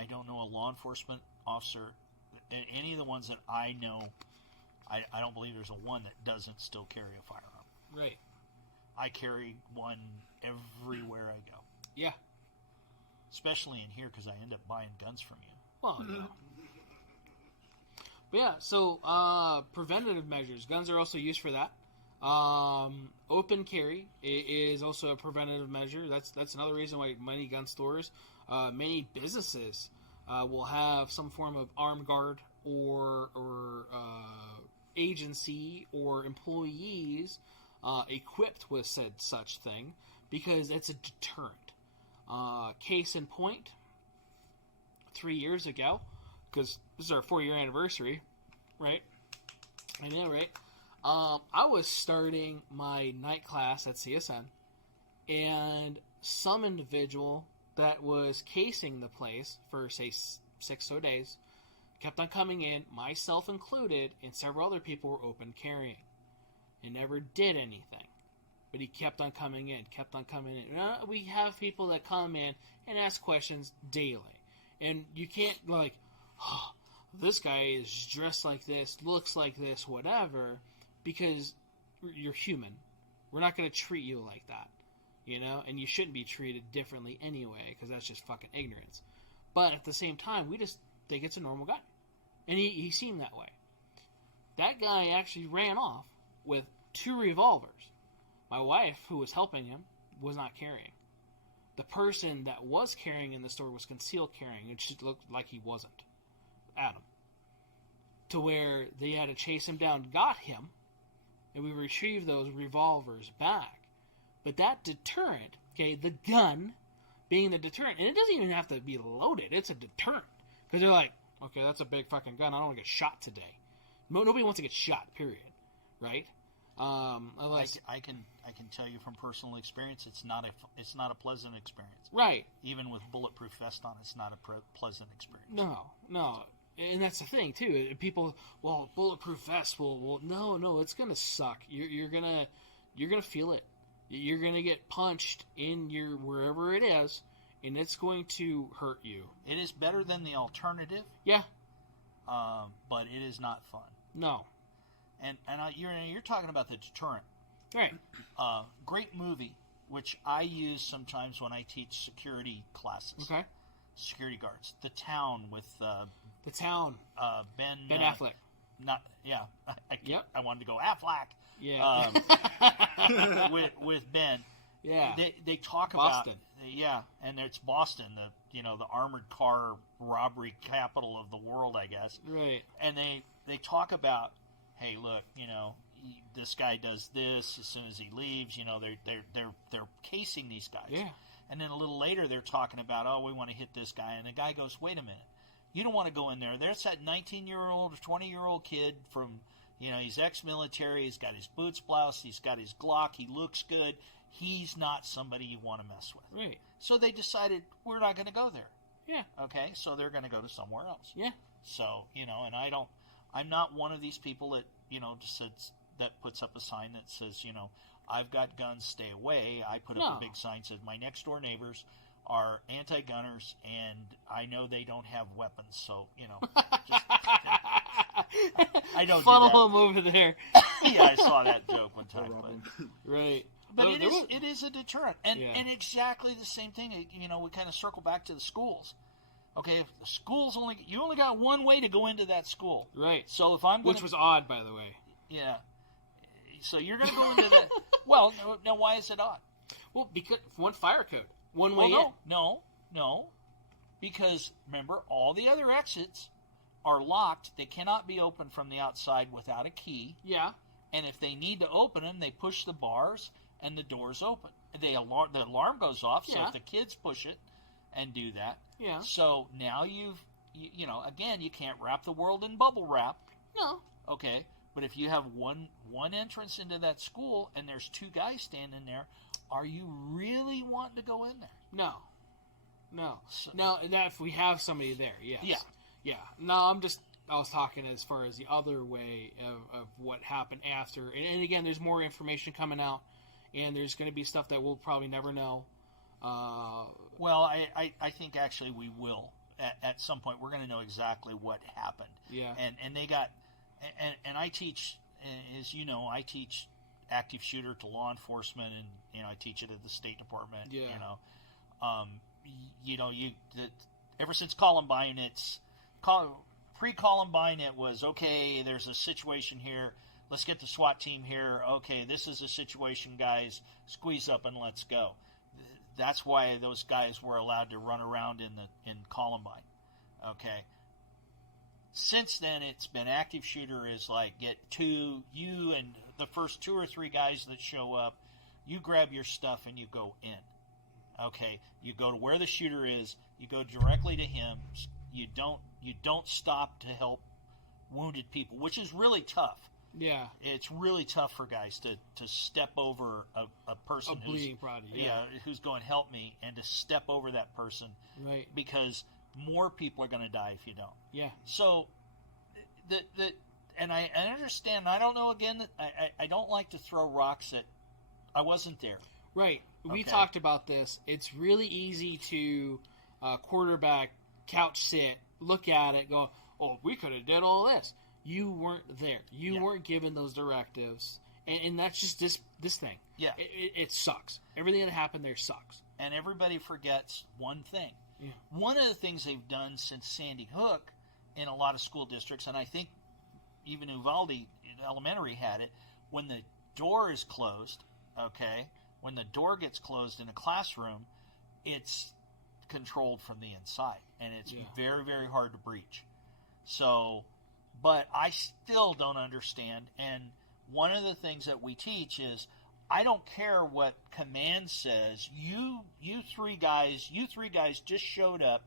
don't know a law enforcement officer, any of the ones that I know. I don't believe there's a one that doesn't still carry a firearm. right, I carry one everywhere I go. yeah. Especially in here because I end up buying guns from you. Well, yeah. But yeah, so preventative measures. Guns are also used for that. Open carry is also a preventative measure. That's another reason why many gun stores, many businesses will have some form of armed guard or agency or employees equipped with said such thing, because it's a deterrent. Case in point, 3 years ago, because this is our 4-year anniversary, right? I know, right? I was starting my night class at CSN, and some individual that was casing the place for, say, 6 so days kept on coming in, myself included, and several other people were open carrying. He never did anything. But he kept on coming in. We have people that come in and ask questions daily. And you can't, this guy is dressed like this, looks like this, whatever, because you're human. We're not going to treat you like that, and you shouldn't be treated differently anyway, because that's just fucking ignorance. But at the same time, we just think it's a normal guy. And he seemed that way. That guy actually ran off with 2 revolvers. My wife, who was helping him, was not carrying. The person that was carrying in the store was concealed carrying. It just looked like he wasn't. Adam. To where they had to chase him down, got him, and we retrieved those revolvers back. But that deterrent, okay, the gun being the deterrent, and it doesn't even have to be loaded, it's a deterrent. Because they're like, okay, that's a big fucking gun, I don't want to get shot today. Nobody wants to get shot, period. Right? Unless I can tell you from personal experience, it's not a pleasant experience. Right. Even with bulletproof vest on, it's not a pleasant experience. No, and that's the thing too. People, bulletproof vest no, it's gonna suck. You're gonna feel it. You're gonna get punched in your wherever it is, and it's going to hurt you. It is better than the alternative. Yeah. But it is not fun. No. And you're talking about the deterrent. Right. Great movie, which I use sometimes when I teach security classes. Okay. Security guards. The Town with Ben Affleck. Yep. I wanted to go Affleck. Yeah. With Ben. Yeah. They talk Boston. About and it's Boston, the armored car robbery capital of the world, I guess. Right. And they talk about, hey, look, this guy does this as soon as he leaves. They're casing these guys. Yeah. And then a little later, they're talking about, oh, we want to hit this guy, and the guy goes, wait a minute, you don't want to go in there. There's that 19-year-old or 20-year-old kid from, he's ex-military. He's got his boots bloused. He's got his Glock. He looks good. He's not somebody you want to mess with. Right. So they decided we're not going to go there. Yeah. Okay. So they're going to go to somewhere else. Yeah. So and I'm not one of these people that that puts up a sign that says I've got guns, stay away. I put up a big sign that says my next door neighbors are anti-gunners, and I know they don't have weapons, so, just, I don't Fun do that. little move there. Yeah, I saw that joke one time. Right. But Oh, it is a deterrent. And exactly the same thing, we kind of circle back to the schools. Okay, if the school's you only got one way to go into that school. Right. So if I'm Which was odd, by the way. Yeah. So you're going to go into that. Well, now why is it odd? Well, because one fire code. One way Well, in. no. Because, remember, all the other exits are locked. They cannot be opened from the outside without a key. Yeah. And if they need to open them, they push the bars and the doors open. The alarm goes off, so if the kids push it and do that. Yeah. So now again, you can't wrap the world in bubble wrap. No. Okay. But if you have one entrance into that school and there's two guys standing there, are you really wanting to go in there? No. So, Now, that if we have somebody there, yes. Yeah. No, I was talking as far as the other way of what happened after. And again, there's more information coming out, and there's going to be stuff that we'll probably never know. Well, I think actually we will. At some point, we're going to know exactly what happened. Yeah. And they got... And I teach, as you know, I teach active shooter to law enforcement, and I teach it at the State Department. Yeah. Ever since Columbine, pre-Columbine, it was okay. There's a situation here. Let's get the SWAT team here. Okay, this is a situation, guys. Squeeze up and let's go. That's why those guys were allowed to run around in Columbine. Okay. Since then, it's been active shooter is like get you and the first 2 or 3 guys that show up, you grab your stuff and you go in. Okay, you go to where the shooter is, you go directly to him. You don't stop to help wounded people, which is really tough. Yeah, it's really tough for guys to step over a person a bleeding body. who's going help me, and to step over that person, right? Because more people are going to die if you don't. Yeah. So, and I understand. I don't know. Again, I don't like to throw rocks at. I wasn't there. Right. We Okay. talked about this. It's really easy to quarterback, couch sit, look at it, go, "Oh, we could have did all this." You weren't there. You weren't given those directives, and that's just this thing. Yeah. It sucks. Everything that happened there sucks. And everybody forgets one thing. Yeah. One of the things they've done since Sandy Hook in a lot of school districts, and I think even Uvalde Elementary had it, when the door is closed, okay, when the door gets closed in a classroom, it's controlled from the inside, and it's very, very hard to breach. So, but I still don't understand, and one of the things that we teach is, I don't care what command says. You three guys just showed up.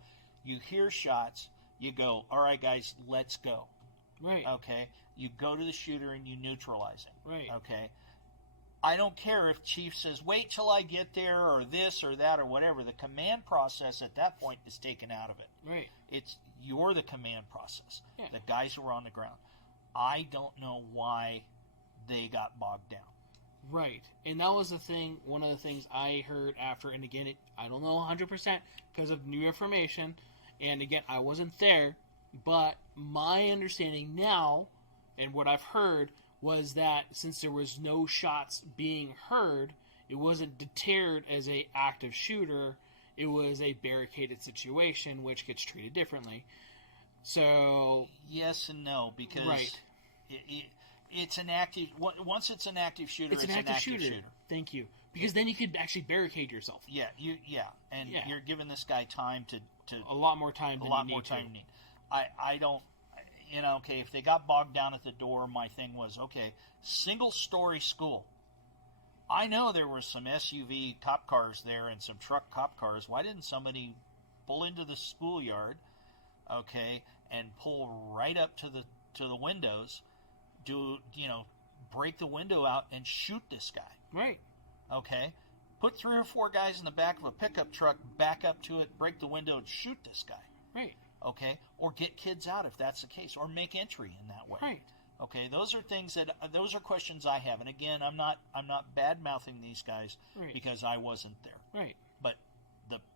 You hear shots. You go, all right, guys, let's go. Right. Okay. You go to the shooter and you neutralize him. Right. Okay. I don't care if Chief says, wait till I get there, or this or that or whatever. The command process at that point is taken out of it. Right. You're the command process. Yeah. The guys who are on the ground. I don't know why they got bogged down. Right. And that was the thing, one of the things I heard after, and again, I don't know 100% because of new information, and again, I wasn't there, but my understanding now, and what I've heard, was that since there was no shots being heard, it wasn't deterred as a active shooter, it was a barricaded situation, which gets treated differently. So... Yes and no, because... Right. It's an active. Once it's an active shooter, it's an active shooter. Thank you, because then you could actually barricade yourself. Yeah, and you're giving this guy time to a lot more time. I don't. Okay, if they got bogged down at the door, my thing was single-story school. I know there were some SUV cop cars there and some truck cop cars. Why didn't somebody pull into the schoolyard, and pull right up to the windows? Break the window out and shoot this guy. Right. Okay. Put 3 or 4 guys in the back of a pickup truck, back up to it, break the window, and shoot this guy. Right. Okay. Or get kids out if that's the case, or make entry in that way. Right. Okay. Those are questions I have, and again, I'm not bad mouthing these guys because I wasn't there. Right. But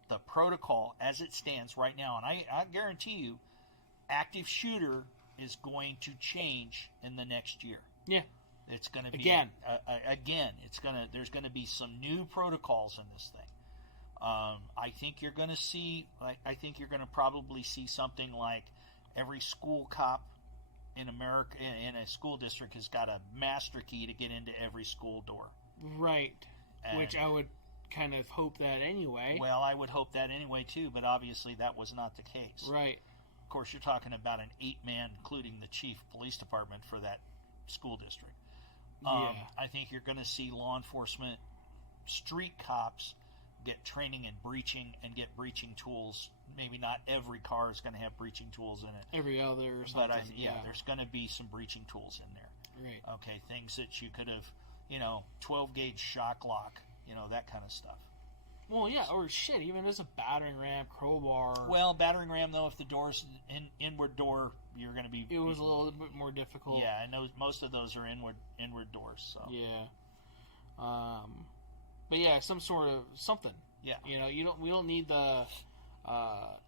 the protocol as it stands right now, and I guarantee you, active shooter is going to change in the next year. Yeah. It's going to be again. There's going to be some new protocols in this thing. I think you're going to see. I think you're going to probably see something like every school cop in America in a school district has got a master key to get into every school door. Right. Which I would kind of hope that anyway. Well, I would hope that anyway too, but obviously that was not the case. Right. Of course, you're talking about an 8-man, including the chief police department for that school district. I think you're going to see law enforcement, street cops, get training in breaching and get breaching tools. Maybe not every car is going to have breaching tools in it. Every other or something. But there's going to be some breaching tools in there. Right. Okay, things that you could have, 12-gauge shock lock, that kind of stuff. Well, yeah, or shit, even as a battering ram, crowbar. Well, battering ram, though, if the door's inward door, you're going to be... It was a little bit more difficult. Yeah, I know most of those are inward doors, so... Yeah. But yeah, some sort of something. Yeah. We don't need the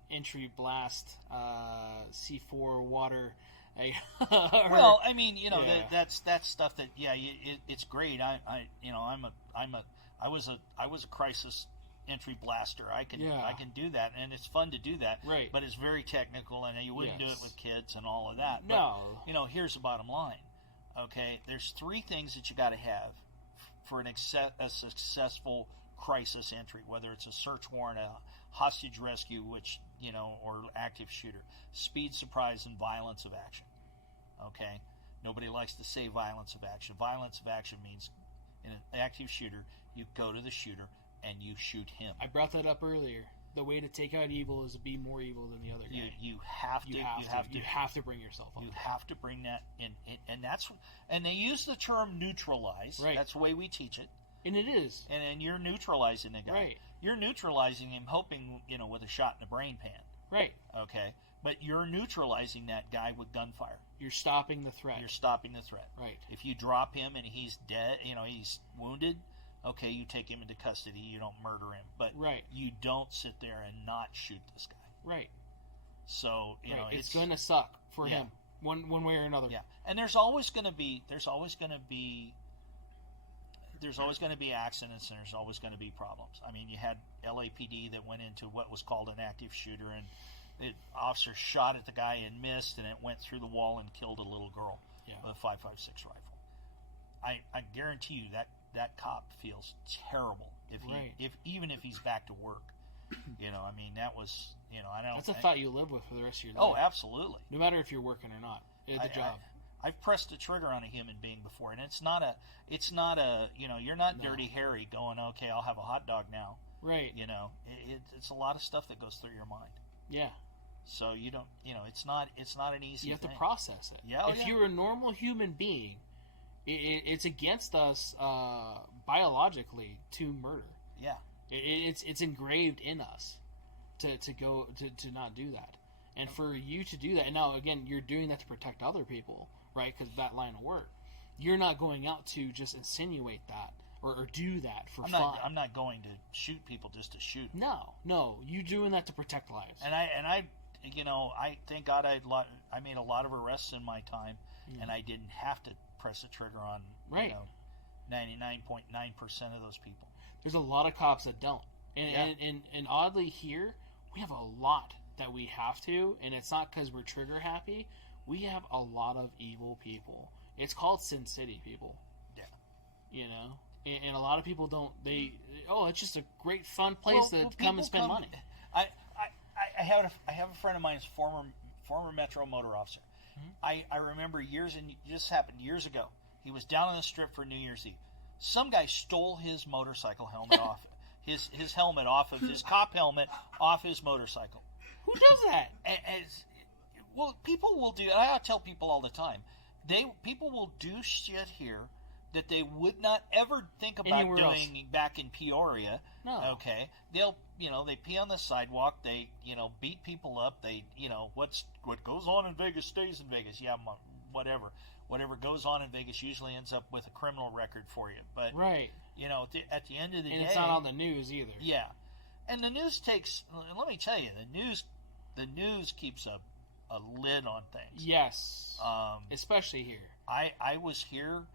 entry blast C4 water. Well, I mean, that's stuff that it's great. I was a crisis entry blaster. I can do that, and it's fun to do that. Right. But it's very technical, and you wouldn't do it with kids and all of that. No. But, here's the bottom line. Okay, there's 3 things that you got to have for a successful crisis entry, whether it's a search warrant, a hostage rescue, or active shooter: speed, surprise, and violence of action. Okay, nobody likes to say violence of action. Violence of action means in an active shooter, you go to the shooter and you shoot him. I brought that up earlier. The way to take out evil is to be more evil than the other guy. You have to bring yourself up. You have to bring that in, and they use the term neutralize. Right. That's the way we teach it. And it is. And you're neutralizing the guy. Right. You're neutralizing him, hoping, with a shot in the brain pan. Right. Okay. But you're neutralizing that guy with gunfire. You're stopping the threat. Right. If you drop him and he's dead, he's wounded, okay, you take him into custody. You don't murder him. But you don't sit there and not shoot this guy. Right. So, it's going to suck for him one way or another. Yeah. And there's always going to be accidents, and there's always going to be problems. I mean, you had LAPD that went into what was called an active shooter, and the officer shot at the guy and missed, and it went through the wall and killed a little girl with a 5.56 rifle. I guarantee you that cop feels terrible even if he's back to work. I mean, that was that's a thought you live with for the rest of your life. Oh, absolutely. No matter if you're working or not, it's a job. I've pressed the trigger on a human being before, and it's not a you're not Dirty Harry going, okay, I'll have a hot dog now. Right. It's a lot of stuff that goes through your mind. Yeah. So you don't, it's not an easy thing. You have to process it. Yeah. If you're a normal human being, it's against us biologically to murder. Yeah. It's engraved in us to not do that. And for you to do that, and now again, you're doing that to protect other people, right? Because that line of work, you're not going out to just insinuate that or do that for fun. I'm not going to shoot people just to shoot. No, you doing that to protect lives. And I thank God I made a lot of arrests in my time, and I didn't have to press the trigger on 99.9% of those people. There's a lot of cops that don't, and oddly here we have a lot that we have to, and it's not because we're trigger happy. We have a lot of evil people. It's called Sin City, people. Yeah. And a lot of people don't. It's just a great fun place to come and spend money. I have a friend of mine who's former Metro motor officer. Mm-hmm. I remember this happened years ago. He was down on the strip for New Year's Eve. Some guy stole his motorcycle helmet off his helmet off of his cop helmet off his motorcycle. Who does that? Well, people will do. I tell people all the time. People will do shit here that they would not ever think about anywhere doing else. Back in Peoria. No. Okay, they pee on the sidewalk. They beat people up. They what goes on in Vegas stays in Vegas. Yeah, whatever goes on in Vegas usually ends up with a criminal record for you. But right. At the end of the day, and it's not on the news either. Yeah, And the news takes. Let me tell you, the news keeps a lid on things. Yes. Especially here. I was here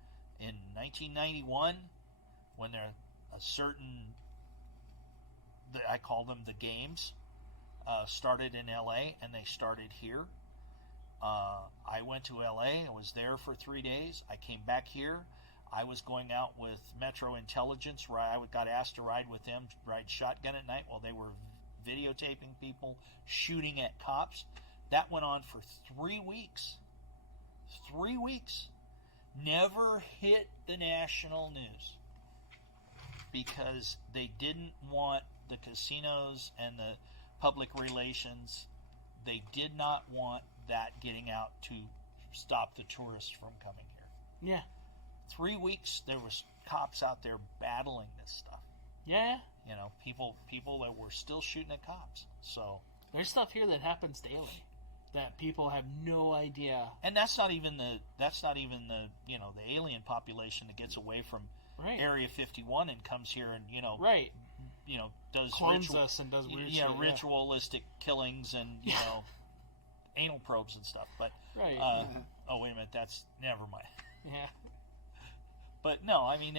in 1991 when there a certain, I call them the games, started in L.A. and they started here. I went to L.A. I was there for 3 days. I came back here. I was going out with Metro Intelligence, where I got asked to ride with them, ride shotgun at night while they were videotaping people shooting at cops. That went on for 3 weeks. 3 weeks. Never hit the national news because they didn't want the casinos and the public relations. They did not want that getting out to stop the tourists from coming here. Yeah. 3 weeks, there was cops out there battling this stuff. Yeah. You know, people that were still shooting at cops. So there's stuff here that happens daily that people have no idea. And that's not even the the alien population that gets away from Area 51 and comes here and does clones us and does weird shit, ritualistic killings and anal probes and stuff. But oh wait a minute, that's never mind. Yeah. But no, I mean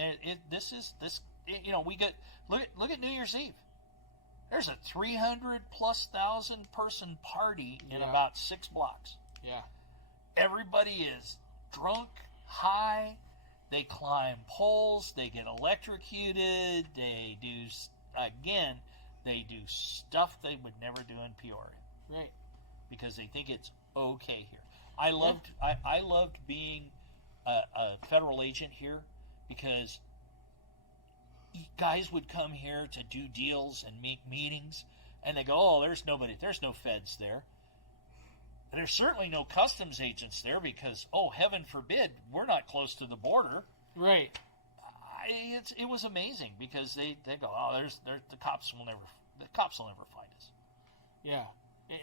we get look at New Year's Eve. There's a 300,000+ person party in about 6 blocks. Yeah. Everybody is drunk, high. They climb poles. They get electrocuted. They do stuff they would never do in Peoria. Right. Because they think it's okay here. I loved being a federal agent here because guys would come here to do deals and make meetings, and they go, "Oh, there's no feds there. And there's certainly no customs agents there because, oh, heaven forbid, we're not close to the border." Right. It was amazing because they go, "Oh, the cops will never find us." Yeah,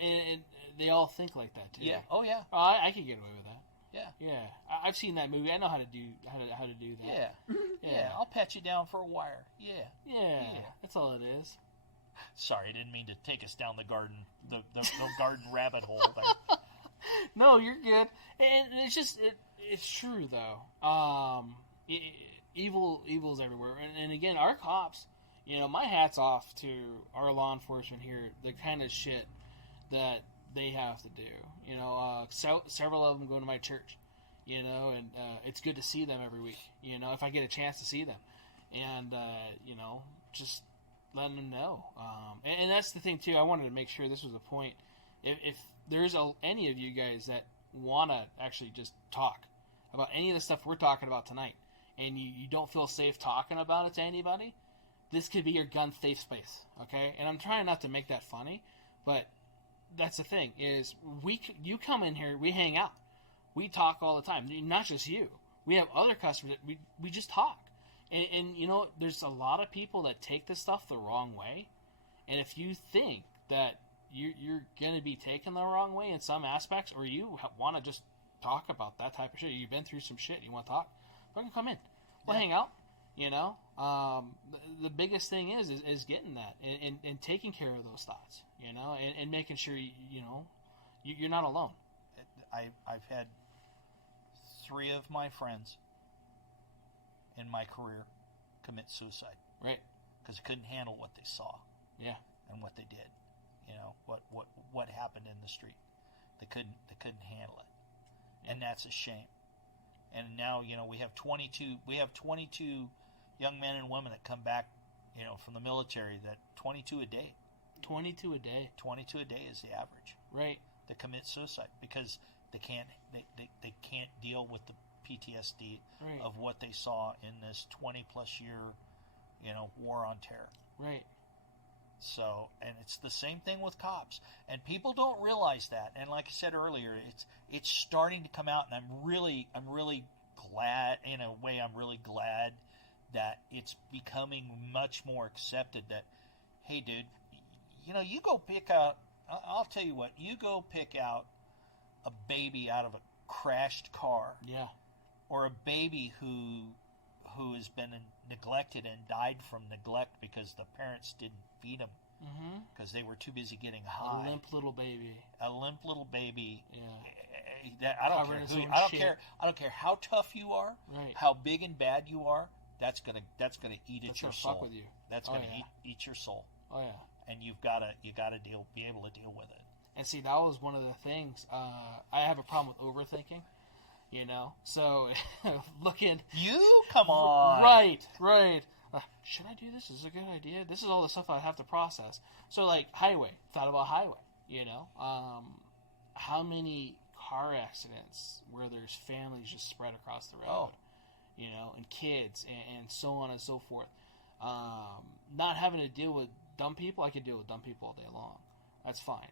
and they all think like that too. Yeah. Oh yeah. Oh, I could get away with that. Yeah. Yeah. I've seen that movie. I know how to do that. Yeah. Yeah. I'll pat you down for a wire. Yeah. Yeah. That's all it is. Sorry, I didn't mean to take us down the garden garden rabbit hole there. No, you're good. And it's just it's true though. Evil's everywhere. And again, our cops. My hat's off to our law enforcement here. The kind of shit that they have to do. Several of them go to my church, and it's good to see them every week, if I get a chance to see them. And, just letting them know. And that's the thing, too. I wanted to make sure this was a point. If there's any of you guys that want to actually just talk about any of the stuff we're talking about tonight, and you don't feel safe talking about it to anybody, this could be your gun safe space, okay? And I'm trying not to make that funny, but that's the thing, is you come in here, we hang out. We talk all the time. Not just you. We have other customers that we just talk. And there's a lot of people that take this stuff the wrong way. And if you think that you're going to be taken the wrong way in some aspects, or you want to just talk about that type of shit, you've been through some shit, you want to talk, fucking come in. We'll hang out. The biggest thing is getting that and taking care of those thoughts, and making sure you're not alone. I've had 3 of my friends in my career commit suicide, right? Because they couldn't handle what they saw, and what they did, what happened in the street. They couldn't handle it, and that's a shame. And now, we have 22 young men and women that come back, from the military, that 22 a day. 22 a day. 22 a day is the average. Right. That commit suicide because they can't deal with the PTSD of what they saw in this 20+ year, war on terror. Right. So, and it's the same thing with cops, and people don't realize that. And like I said earlier, it's starting to come out, and I'm really glad. In a way, I'm really glad that it's becoming much more accepted. That, hey, dude, you go pick out. I'll tell you what, you go pick out a baby out of a crashed car, or a baby who has been neglected and died from neglect because the parents didn't feed them because they were too busy getting A high. limp little baby. A limp little baby. Yeah. That, I don't Covered care in who. his own I don't shit. care. I don't care how tough you are. Right. How big and bad you are. That's gonna eat That's at your gonna soul. fuck with you. That's Oh, gonna yeah. eat your soul. Oh yeah. And you gotta be able to deal with it. And see, that was one of the things. I have a problem with overthinking. You know, so looking. You come on. Right. Should I do this? Is this a good idea? This is all the stuff I have to process. So, like, highway. Thought about highway, you know. How many car accidents where there's families just spread across the road, you know, and kids, and so on and so forth. Not having to deal with dumb people, I could deal with dumb people all day long. That's fine.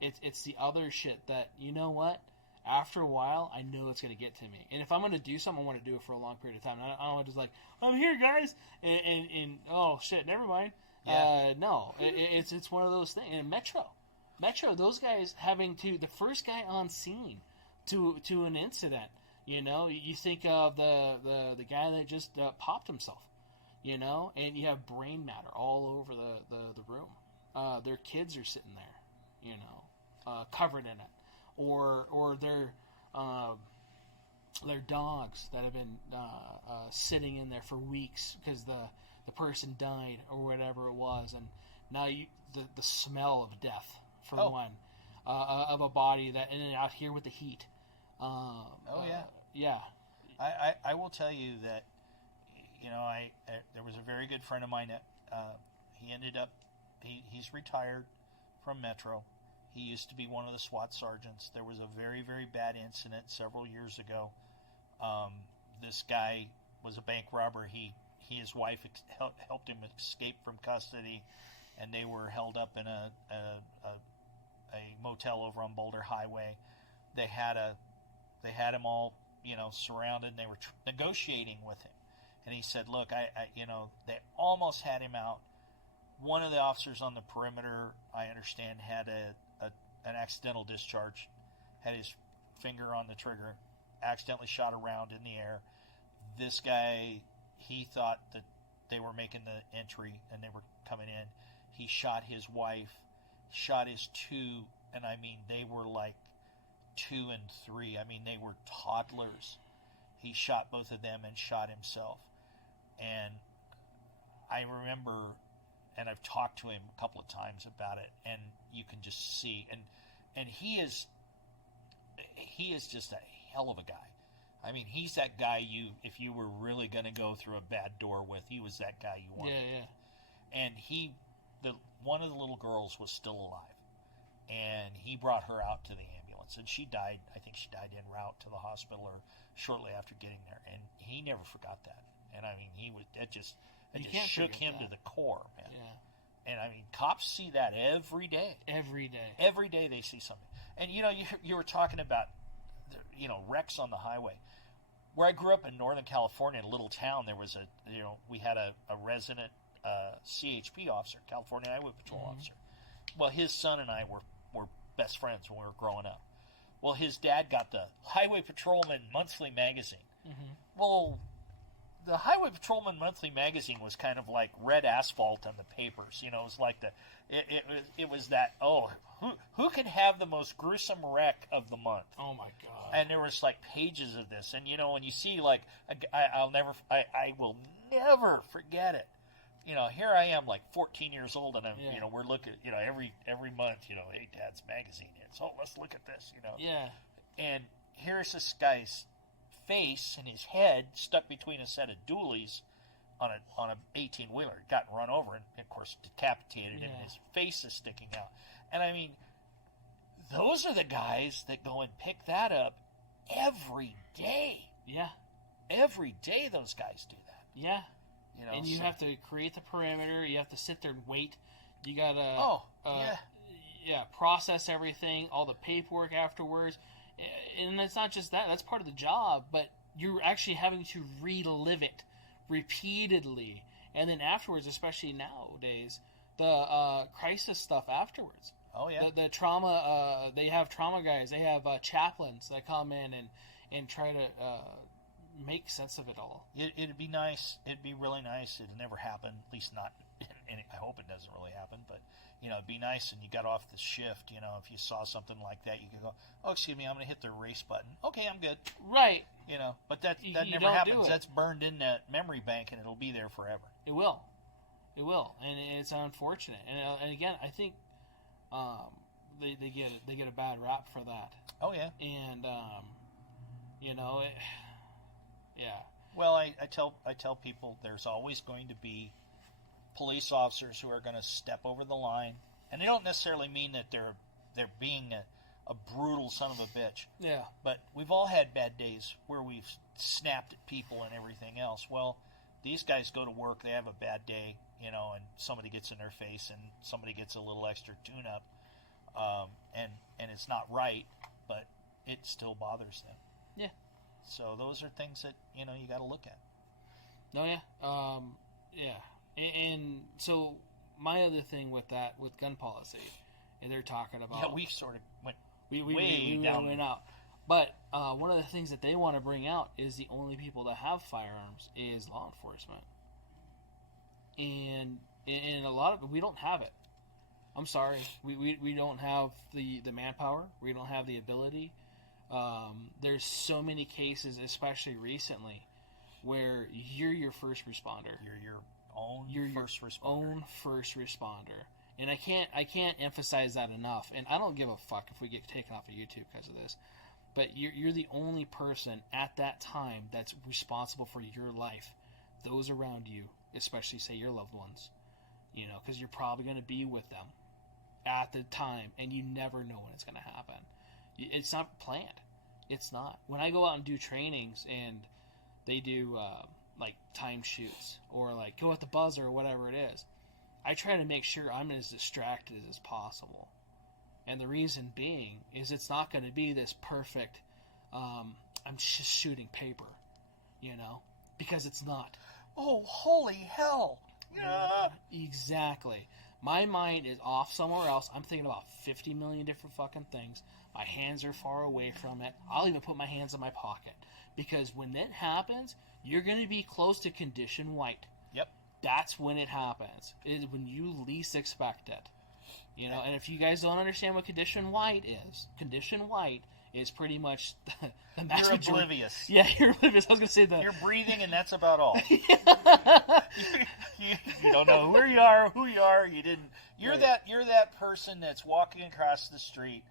It's the other shit that, you know what? After a while, I know it's going to get to me. And if I'm going to do something, I want to do it for a long period of time. I don't want to just like, I'm here, guys, and oh, shit, never mind. Yeah. No, it's one of those things. And Metro, those guys having to, the first guy on scene to an incident, you know, you think of the guy that just popped himself, you know, and you have brain matter all over the room. Their kids are sitting there, you know, covered in it. Or their dogs that have been sitting in there for weeks because the person died or whatever it was, and now the smell of death for one, of a body that, and then out here with the heat. Yeah. I will tell you that, you know, there was a very good friend of mine that he ended up he's retired from Metro. He used to be one of the SWAT sergeants. There was a very, very bad incident several years ago. This guy was a bank robber. His wife helped him escape from custody, and they were held up in a motel over on Boulder Highway. They had him all, you know, surrounded, and they were negotiating with him. And he said, "Look, you know, they almost had him out. One of the officers on the perimeter, I understand, had an accidental discharge, had his finger on the trigger, accidentally shot a round in the air. This guy, he thought that they were making the entry and they were coming in. He shot his wife, shot his two, and I mean, they were like 2 and 3. I mean, they were toddlers. He shot both of them and shot himself. And I remember, and I've talked to him a couple of times about it, and you can just see, and he is just a hell of a guy. I mean, he's that guy if you were really going to go through a bad door with, he was that guy you wanted. Yeah. And one of the little girls was still alive, and he brought her out to the ambulance, and she died. I think she died en route to the hospital or shortly after getting there, and he never forgot that. And I mean, it just shook him to the core, man. Yeah. And I mean, cops see that every day. Every day. Every day they see something. And you know, you were talking about, you know, wrecks on the highway. Where I grew up in Northern California, in a little town, there was we had a resident CHP officer, California Highway Patrol officer. Well, his son and I were best friends when we were growing up. Well, his dad got the Highway Patrolman Monthly magazine. Well, the Highway Patrolman Monthly magazine was kind of like red asphalt on the papers. You know, it was like it was that, who can have the most gruesome wreck of the month? Oh my God! And there was like pages of this, and you know, when you see like I will never forget it. You know, here I am, like 14 years old, and you know, we're looking, you know, every month, you know, hey, Dad's magazine hits. Oh, let's look at this, you know. Yeah. And here's this guy's face and his head stuck between a set of dualies on a 18-wheeler, gotten run over and of course decapitated, and his face is sticking out. And I mean, those are the guys that go and pick that up every day. Yeah. Every day those guys do that. Yeah. You know, and you have to create the perimeter. You have to sit there and wait. You gotta process everything, all the paperwork afterwards. And it's not just that. That's part of the job. But you're actually having to relive it repeatedly. And then afterwards, especially nowadays, the crisis stuff afterwards. Oh, yeah. The trauma, they have trauma guys. They have chaplains that come in and try to make sense of it all. It'd be nice. It'd be really nice. It'd never happen, at least not and I hope it doesn't really happen, but, it'd be nice, and you got off the shift, if you saw something like that, you could go, oh, excuse me, I'm going to hit the erase button. Okay, I'm good. Right. But that You never don't do happens. it. That's burned in that memory bank, and it'll be there forever. It will, and it's unfortunate. And again, I think they get a bad rap for that. Oh yeah. And yeah. Well, I tell people there's always going to be police officers who are going to step over the line, and they don't necessarily mean that they're being a brutal son of a bitch. Yeah. But we've all had bad days where we've snapped at people and everything else. Well, these guys go to work, they have a bad day, and somebody gets in their face and somebody gets a little extra tune-up, and it's not right, but it still bothers them. Yeah. So those are things that, you got to look at. No, yeah. Yeah. And so my other thing with gun policy, and they're talking about... Yeah, we sort of went we down. went out. But one of the things that they want to bring out is the only people that have firearms is law enforcement. And a lot of we don't have it. I'm sorry. We don't have the manpower. We don't have the ability. There's so many cases, especially recently, where you're your first responder. You're your own first responder. And I can't emphasize that enough. And I don't give a fuck if we get taken off of YouTube because of this. But you're the only person at that time that's responsible for your life, those around you, especially say your loved ones, because you're probably going to be with them at the time, and you never know when it's going to happen. It's not planned. It's not. When I go out and do trainings and they do like time shoots or like go at the buzzer or whatever it is, I try to make sure I'm as distracted as possible. And the reason being is it's not going to be this perfect, I'm just shooting paper, because it's not. Oh, holy hell. Yeah. Exactly. My mind is off somewhere else. I'm thinking about 50 million different fucking things. My hands are far away from it. I'll even put my hands in my pocket. Because when that happens, you're going to be close to condition white. Yep. That's when it happens. It is when you least expect it. And if you guys don't understand what condition white is pretty much the You're oblivious. Yeah, you're oblivious. I was going to say that. You're breathing, and that's about all. you don't know who you are. You didn't. You're that person that's walking across the street,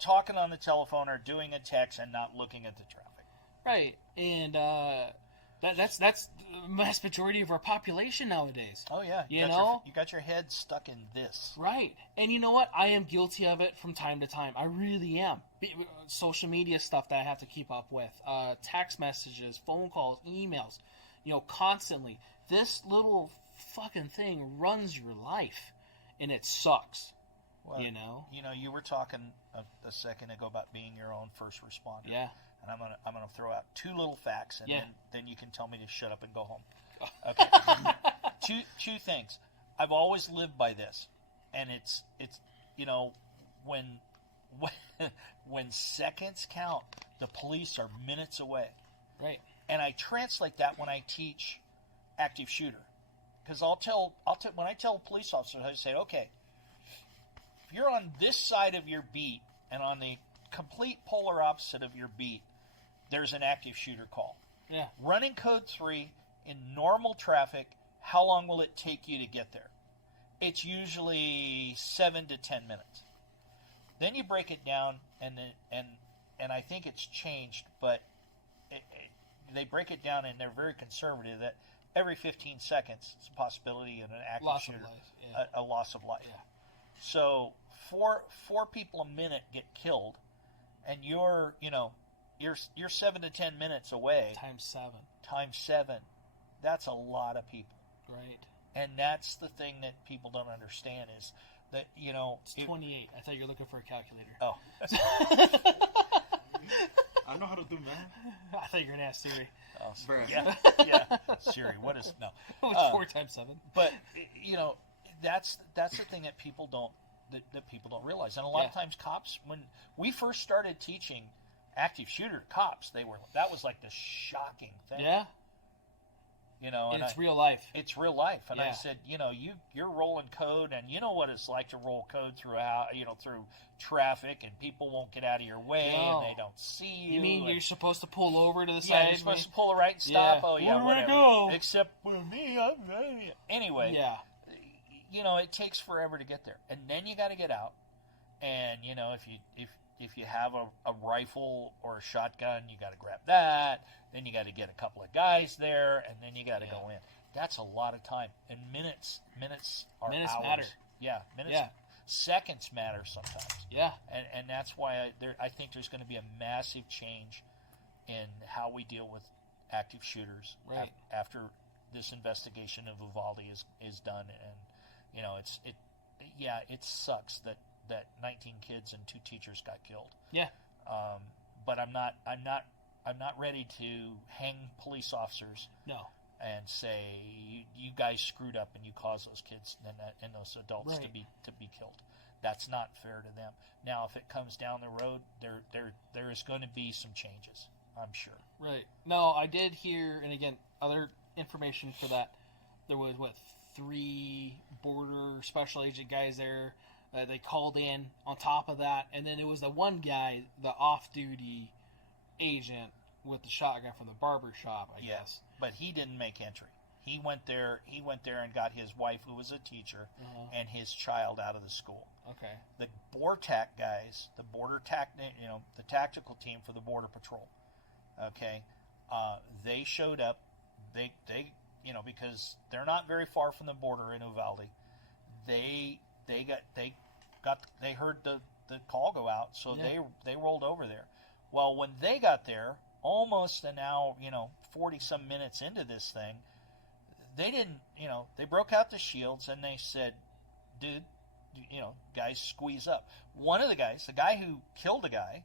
talking on the telephone or doing a text and not looking at the traffic. Right, and that's the vast majority of our population nowadays. Oh yeah, you got your head stuck in this. Right, and you know what? I am guilty of it from time to time. I really am. Social media stuff that I have to keep up with, text messages, phone calls, emails, constantly. This little fucking thing runs your life, and it sucks. Well, you were talking a second ago about being your own first responder. Yeah. And I'm gonna throw out two little facts, and then you can tell me to shut up and go home. Okay. two things. I've always lived by this, and it's when seconds count, the police are minutes away. Right. And I translate that when I teach active shooter, because when I tell police officers, I say, okay, if you're on this side of your beat and on the complete polar opposite of your beat, there's an active shooter call. Yeah. Running code 3 in normal traffic, how long will it take you to get there? It's usually 7 to 10 minutes. Then you break it down, and I think it's changed, but they break it down, and they're very conservative that every 15 seconds it's a possibility in an active shooter, a loss of life. Yeah. So four people a minute get killed, and you're 7 to 10 minutes away. Times 7. That's a lot of people. Right. And that's the thing that people don't understand is that, It's 28. I thought you were looking for a calculator. Oh. I know how to do math. I thought you were going to ask Siri. Oh, yeah. Siri, what is... No. What's 4 times 7? But, that's the thing that people don't realize. And a lot of times cops, when we first started teaching active shooter cops, that was like the shocking thing. Yeah. You know, and it's real life. It's real life. And Yeah. I said, you know, you're rolling code, and you know what it's like to roll code through traffic, and people won't get out of your way, No. and they don't see you. You mean you're supposed to pull over to the side? Yeah, you're supposed to pull a right and stop. Yeah. Oh, yeah, Where do I whatever. go? Except for me, anyway. Yeah. You know, it takes forever to get there, and then you got to get out. And you know, if you have a rifle or a shotgun, you got to grab that. Then you got to get a couple of guys there, and then you got to go in. That's a lot of time, and minutes are Minutes hours. matter. Yeah, minutes. Yeah. Seconds matter sometimes. Yeah. And that's why I think there's going to be a massive change in how we deal with active shooters Right. after this investigation of Uvalde is done. And you know, it sucks that 19 kids and 2 teachers got killed. Yeah. But I'm not ready to hang police officers. No. And say you guys screwed up and you caused those kids and those adults Right. to be killed. That's not fair to them. Now, if it comes down the road, there is going to be some changes, I'm sure. Right. No, I did hear, and again, other information for that. There was 3 border special agent guys there. They called in on top of that, and then it was the one guy, the off-duty agent with the shotgun from the barber shop, I guess. But he didn't make entry. He went there and got his wife, who was a teacher, and his child out of the school. Okay. The BORTAC guys, the tactical team for the Border Patrol, okay, they showed up. They because they're not very far from the border in Uvalde. They heard the call go out, so they rolled over there. Well, when they got there, almost an hour, 40 some minutes into this thing, they didn't, they broke out the shields and they said, dude, guys, squeeze up. One of the guys, the guy who killed a guy,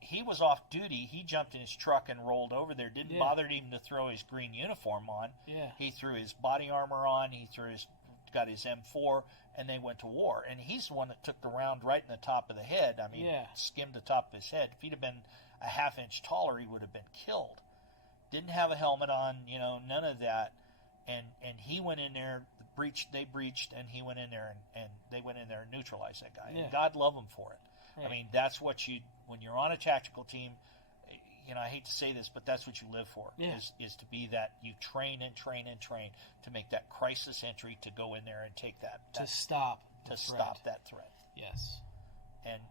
he was off duty. He jumped in his truck and rolled over there. Didn't bother even to throw his green uniform on. Yeah. He threw his body armor on. He got his M4, and they went to war. And he's the one that took the round right in the top of the head. I mean, skimmed the top of his head. If he'd have been a half inch taller, he would have been killed. Didn't have a helmet on, none of that. And he went in there, they breached, and he went in there and they went in there and neutralized that guy. Yeah. And God love him for it. Right. I mean, that's what when you're on a tactical team, I hate to say this, but that's what you live for, is to be that you train and train and train to make that crisis entry, to go in there and take that to stop that threat. Yes. And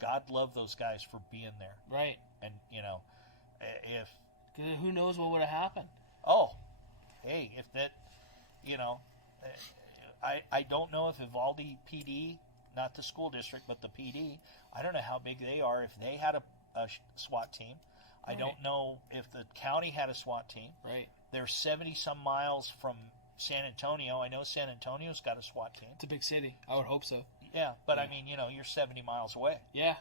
God love those guys for being there. Right. And, if... Who knows what would have happened? Oh, hey, if that, I don't know if Uvalde PD, not the school district, but the PD, I don't know how big they are. If they had a SWAT team, I don't know if the county had a SWAT team. Right. They're 70-some miles from San Antonio. I know San Antonio's got a SWAT team. It's a big city. I would hope so. Yeah, but I mean, you're 70 miles away. Yeah.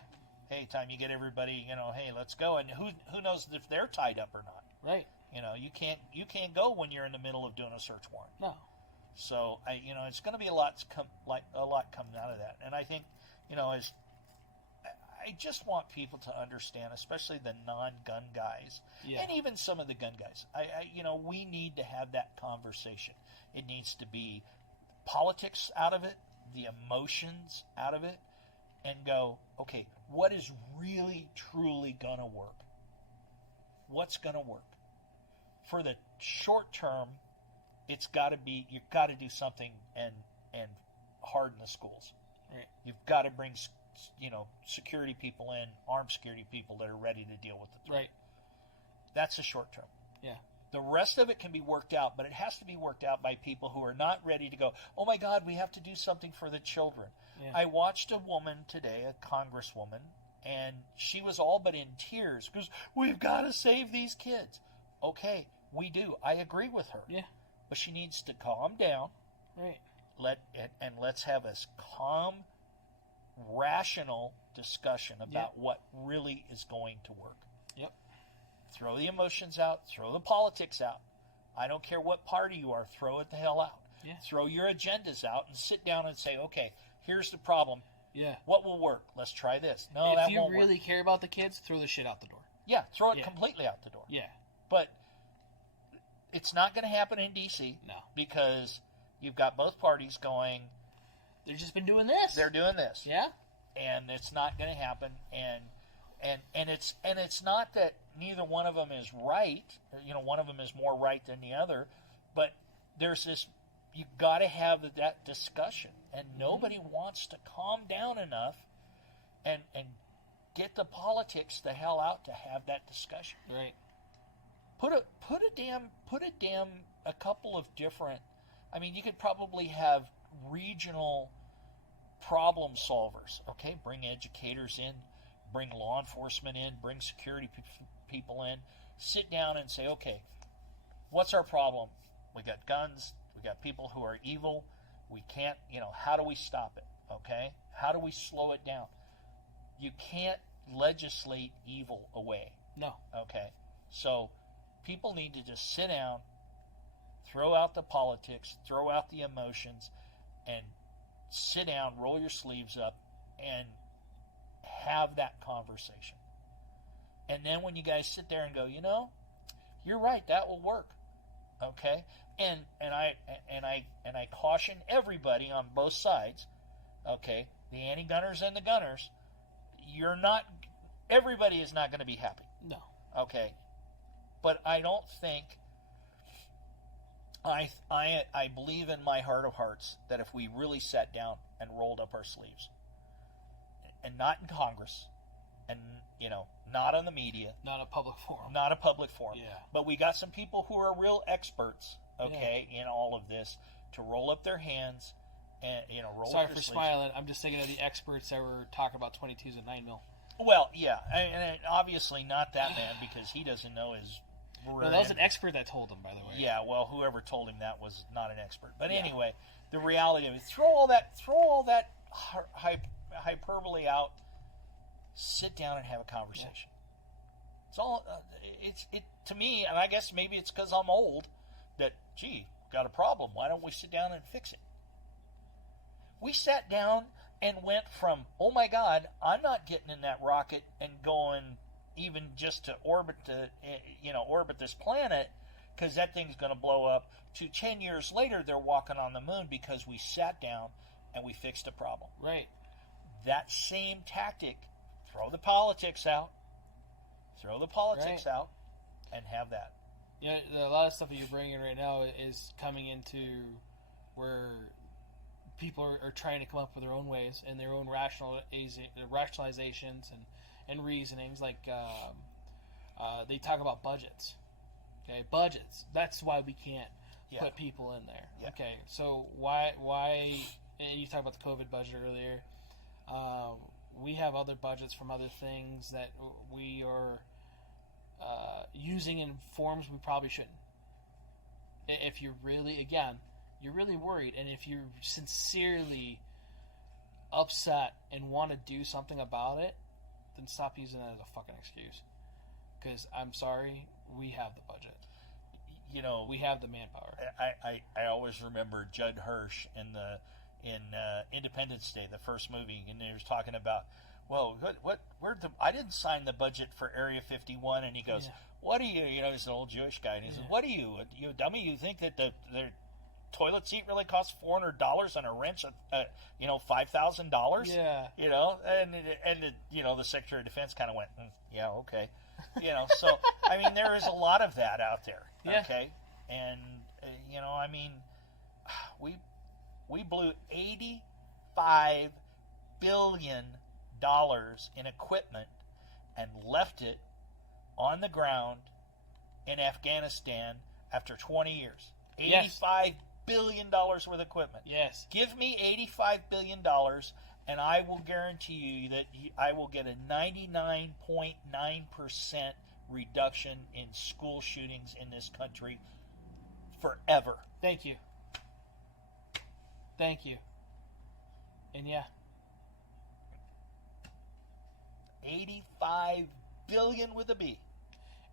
Hey, time you get everybody, hey, let's go. And who knows if they're tied up or not? Right. You can't go when you're in the middle of doing a search warrant. No. So it's going to be a lot coming out of that. And I think, I just want people to understand, especially the non-gun guys, and even some of the gun guys. We need to have that conversation. It needs to be politics out of it, the emotions out of it, and go, okay, what is really, truly going to work? What's going to work? For the short term, it's got to be, you've got to do something and harden the schools. Right. You've got to bring, security people in, armed security people that are ready to deal with the threat. Right. That's the short term. Yeah. The rest of it can be worked out, but it has to be worked out by people who are not ready to go, oh my God, we have to do something for the children. Yeah. I watched a woman today, a congresswoman, and she was all but in tears because we've got to save these kids. Okay, we do. I agree with her. Yeah. But she needs to calm down. Right. Let's have a calm, rational discussion about what really is going to work. Yep. Throw the emotions out. Throw the politics out. I don't care what party you are. Throw it the hell out. Yeah. Throw your agendas out and sit down and say, okay, here's the problem. Yeah. What will work? Let's try this. No, that won't work. If you really care about the kids, throw the shit out the door. Yeah, throw it completely out the door. Yeah. But it's not going to happen in D.C. No. Because you've got both parties going. They've just been doing this. They're doing this. Yeah. And it's not going to happen. And it's not that neither one of them is right. One of them is more right than the other, but there's this. You got to have that discussion, and nobody wants to calm down enough and get the politics the hell out to have that discussion. Right. Put a couple of different. I mean, you could probably have regional problem solvers. Okay, bring educators in, bring law enforcement in, bring security people in. Sit down and say, okay, what's our problem? We got guns. We got people who are evil. We can't. How do we stop it? Okay, how do we slow it down? You can't legislate evil away. No. Okay, so people need to just sit down, throw out the politics, throw out the emotions, and sit down, roll your sleeves up, and have that conversation. And then when you guys sit there and go, you're right, that will work. Okay? And I caution everybody on both sides, okay, the anti-gunners and the gunners, everybody is not going to be happy. No. Okay? But I don't think, I believe in my heart of hearts that if we really sat down and rolled up our sleeves, and not in Congress, and, not on the media. Not a public forum. Not a public forum. Yeah. But we got some people who are real experts, okay, in all of this, to roll up their hands and, roll Sorry up their for sleeves. smiling. I'm just thinking of the experts that were talking about 22s and 9 mil. Well, yeah, and obviously not that man, because he doesn't know his. Well, that was an expert that told him, by the way. Yeah, well, whoever told him that was not an expert. But anyway, the reality of it, throw all that hyperbole out, sit down and have a conversation. Yeah. It's all. It to me, and I guess maybe it's because I'm old. That got a problem. Why don't we sit down and fix it? We sat down and went from, oh my God, I'm not getting in that rocket and going even just to orbit this planet, because that thing's going to blow up, to 10 years later they're walking on the moon because we sat down and we fixed a problem. Right. That same tactic, throw the politics out, out, and have that. A lot of stuff that you're bringing right now is coming into where people are trying to come up with their own ways and their own rationalizations and reasonings. Like they talk about budgets. Okay, budgets. That's why we can't put people in there. Yeah. Okay, so why? And you talked about the COVID budget earlier. We have other budgets from other things that we are using in forms we probably shouldn't. If you're really worried, and if you're sincerely upset and want to do something about it, then stop using that as a fucking excuse. Because I'm sorry, we have the budget. We have the manpower. I always remember Judd Hirsch in Independence Day, the first movie, and he was talking about, well, I didn't sign the budget for Area 51, and he goes, what are you? He's an old Jewish guy, and he says, what are you dummy? You think that the toilet seat really costs $400 and a wrench of $5,000? Yeah. And the Secretary of Defense kind of went, yeah, okay. So I mean, there is a lot of that out there. Yeah. Okay, and I mean, we blew $85 billion in equipment and left it on the ground in Afghanistan after 20 years. $85 billion worth of equipment. Yes. Give me $85 billion, and I will guarantee you that I will get a 99.9% reduction in school shootings in this country forever. Thank you. And 85 billion with a B.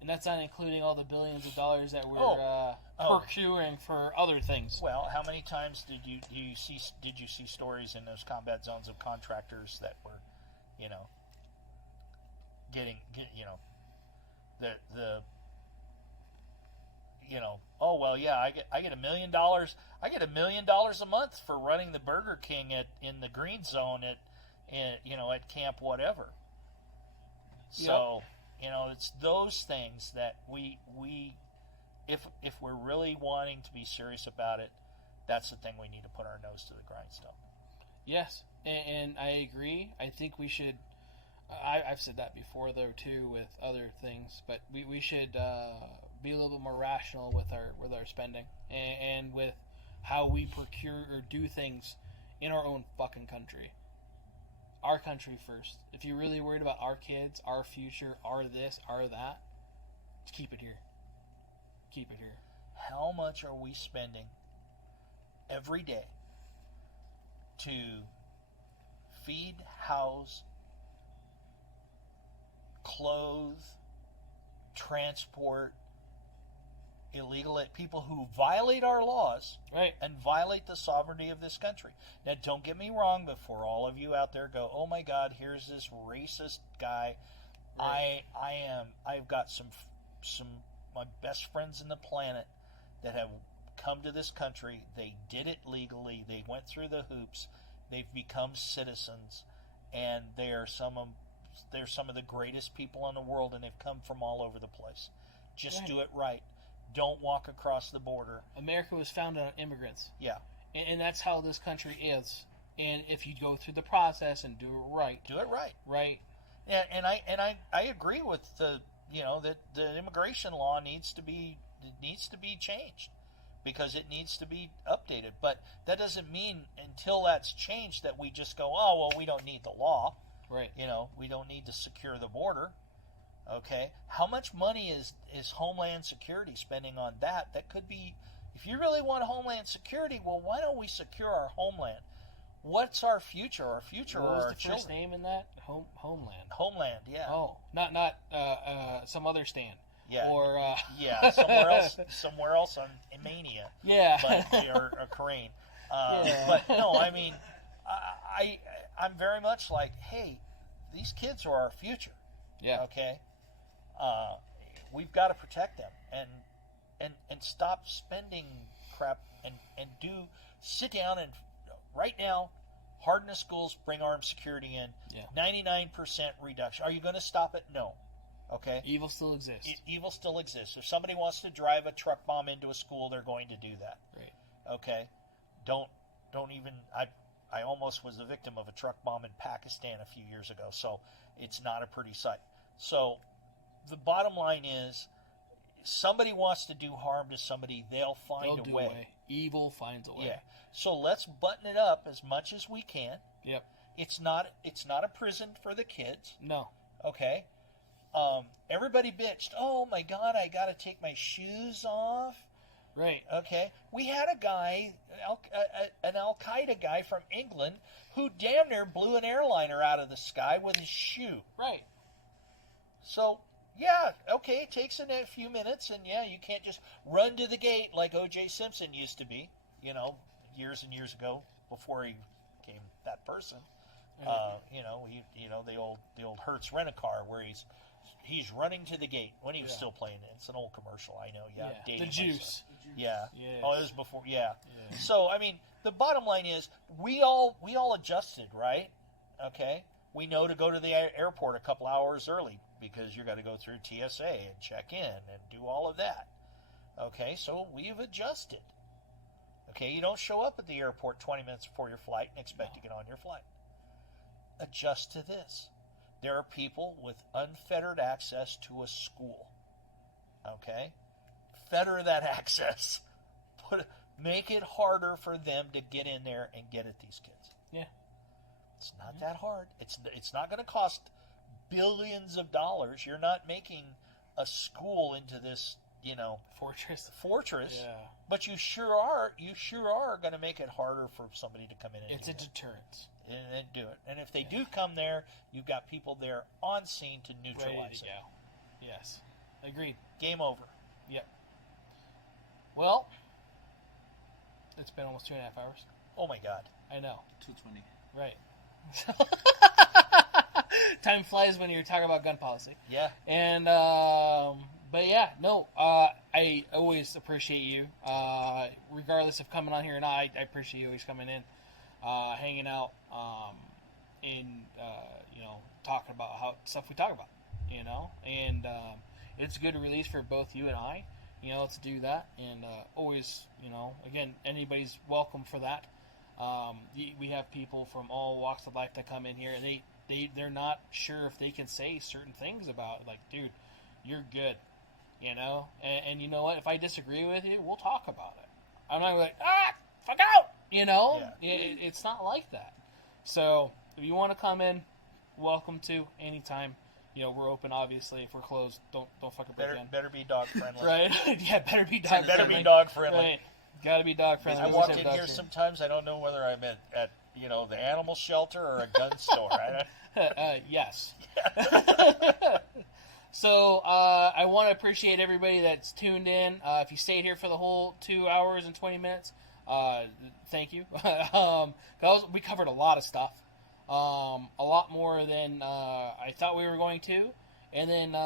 And that's not including all the billions of dollars that we're procuring for other things. Well, how many times did you see stories in those combat zones of contractors that were, oh well, yeah, I get $1 million. I get $1 million a month for running the Burger King in the green zone at camp whatever. So it's those things that we if we're really wanting to be serious about it, that's the thing we need to put our nose to the grindstone. Yes, and I agree. I think we should. I've said that before, though, too, with other things. But we should be a little bit more rational with our spending and with how we procure or do things in our own fucking country. Our country first. If you're really worried about our kids, our future, our this, our that, just keep it here. Keep it here. How much are we spending every day to feed, house, clothe, transport illegal people who violate our laws, right, and violate the sovereignty of this country? Now, don't get me wrong. Before all of you out there go, oh my God, here's this racist guy. Right. I've got some my best friends in the planet that have come to this country. They did it legally. They went through the hoops. They've become citizens, and they're some of the greatest people in the world, and they've come from all over the place. Just do it right. Don't walk across the border. America was founded on immigrants. Yeah. And that's how this country is. And if you go through the process and do it right. Do it right. Right. And I agree with that the immigration law needs to be changed, because it needs to be updated. But that doesn't mean until that's changed that we just go, oh well, we don't need the law. Right. We don't need to secure the border. Okay. How much money is Homeland Security spending on that? That could be, if you really want Homeland Security, well, why don't we secure our homeland? What's our future? Our future what are was our the children. first name in that? Homeland. Homeland, yeah. Oh, not some other stand. Yeah. Or yeah, somewhere else on Mania. Yeah. But or Crane. But no, I mean, I'm very much like, hey, these kids are our future. Yeah. Okay. We've got to protect them and stop spending crap and sit down and right now harden the schools, bring armed security in. Yeah. 99% reduction. Are you going to stop it? No. Okay. Evil still exists. Evil still exists. If somebody wants to drive a truck bomb into a school, they're going to do that. Right. Okay. Don't even. I almost was a victim of a truck bomb in Pakistan a few years ago, so it's not a pretty sight. So the bottom line is, somebody wants to do harm to somebody, they'll find a way. Evil finds a way. Yeah. So let's button it up as much as we can. Yep. It's not a prison for the kids. No. Okay. Everybody bitched, oh my God, I got to take my shoes off. Right. Okay. We had a guy, an Al-Qaeda guy from England, who damn near blew an airliner out of the sky with his shoe. Right. So, yeah, okay, it takes a few minutes, and yeah, you can't just run to the gate like O.J. Simpson used to be, years and years ago before he became that person. The old Hertz rent-a-car where he's running to the gate when he was still playing it. It's an old commercial, I know. Yeah, the juice. Yeah. Yes. Oh, it was before. Yeah. So I mean, the bottom line is we all adjusted, right? Okay. We know to go to the airport a couple hours early because you got to go through TSA and check in and do all of that. Okay. So we've adjusted. Okay. You don't show up at the airport 20 minutes before your flight and expect to get on your flight. Adjust to this. There are people with unfettered access to a school. Okay? Fetter that access. Make it harder for them to get in there and get at these kids. Yeah. It's not that hard. It's not going to cost billions of dollars. You're not making a school into this, fortress. Yeah. But you sure are going to make it harder for somebody to come in and it's a deterrent. And do it. And if they do come there, you've got people there on scene to neutralize it. Yes. Agreed. Game over. Yep. Well, it's been almost 2.5 hours. Oh my God. I know. 2:20. Right. Time flies when you're talking about gun policy. Yeah. And, But yeah, no, I always appreciate you, regardless of coming on here or not. I appreciate you always coming in, hanging out, and talking about how stuff we talk about, and it's a good release for both you and I, to do that, and always, again, anybody's welcome for that. We have people from all walks of life that come in here, and they're not sure if they can say certain things about it. Like, dude, you're good, and you know what? If I disagree with you, we'll talk about it. I'm not like, fuck out, Yeah. It's not like that. So if you want to come in, welcome to anytime. We're open. Obviously, if we're closed, don't fucking break in. Better be dog friendly. Right? Yeah, better be dog friendly. Better be dog friendly. Right. Gotta be dog friendly. I walk in here sometimes. I don't know whether I'm at the animal shelter or a gun store. Yes. So I want to appreciate everybody that's tuned in. If you stayed here for the whole 2 hours and 20 minutes, thank you. We covered a lot of stuff. A lot more than I thought we were going to, and then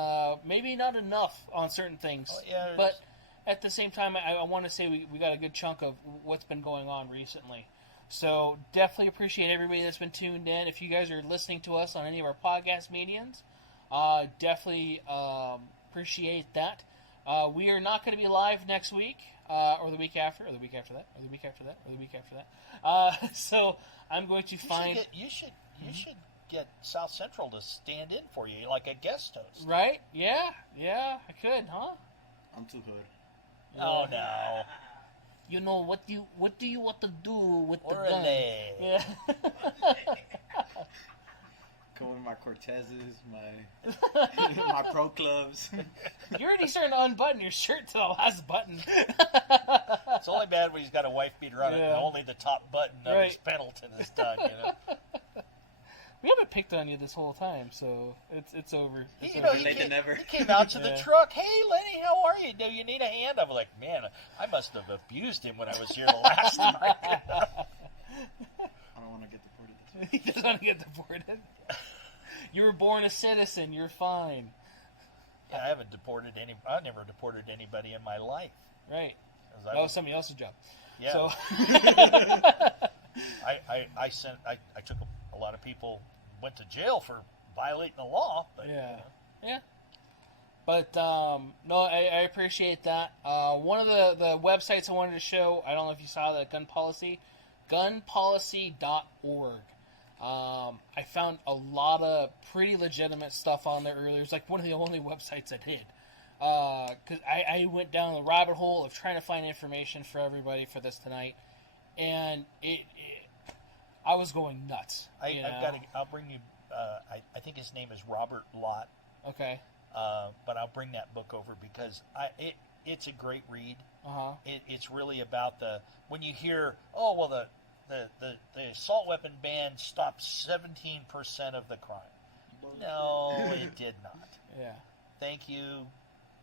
maybe not enough on certain things. Oh, yeah, but at the same time, I want to say we got a good chunk of what's been going on recently. So definitely appreciate everybody that's been tuned in. If you guys are listening to us on any of our podcast mediums, definitely appreciate that. We are not going to be live next week, or the week after, or the week after that, or the week after that, or the week after that. So I'm going to find... You should get South Central to stand in for you, like a guest host. Right? Yeah, I could, huh? I'm too hood. Oh, no. What do you want to do with the gun? Orale. Yeah. Come with my Cortezes, my pro clubs. You're already starting to unbutton your shirt to the last button. It's only bad when he's got a wife beater on it and only the top button of his Pendleton is done, We haven't picked on you this whole time, so it's over. He came out to the truck. Hey, Lenny, how are you? Do you need a hand? I'm like, man, I must have abused him when I was here the last time. I don't want to get deported this way. He doesn't want to get deported. You were born a citizen. You're fine. Yeah, I never deported anybody in my life. Right. That was somebody else's job. Yeah. So. I took a lot of people went to jail for violating the law. But, yeah. But no, I appreciate that. One of the websites I wanted to show, I don't know if you saw that, gun policy, gunpolicy.org. I found a lot of pretty legitimate stuff on there earlier. It's like one of the only websites I did. Because I went down the rabbit hole of trying to find information for everybody for this tonight. And I was going nuts. I'll bring you, I think his name is Robert Lott. Okay. But I'll bring that book over because it's a great read. Uh-huh. It's really about when you hear, the assault weapon ban stopped 17% of the crime. No, it did not. Yeah. Thank you,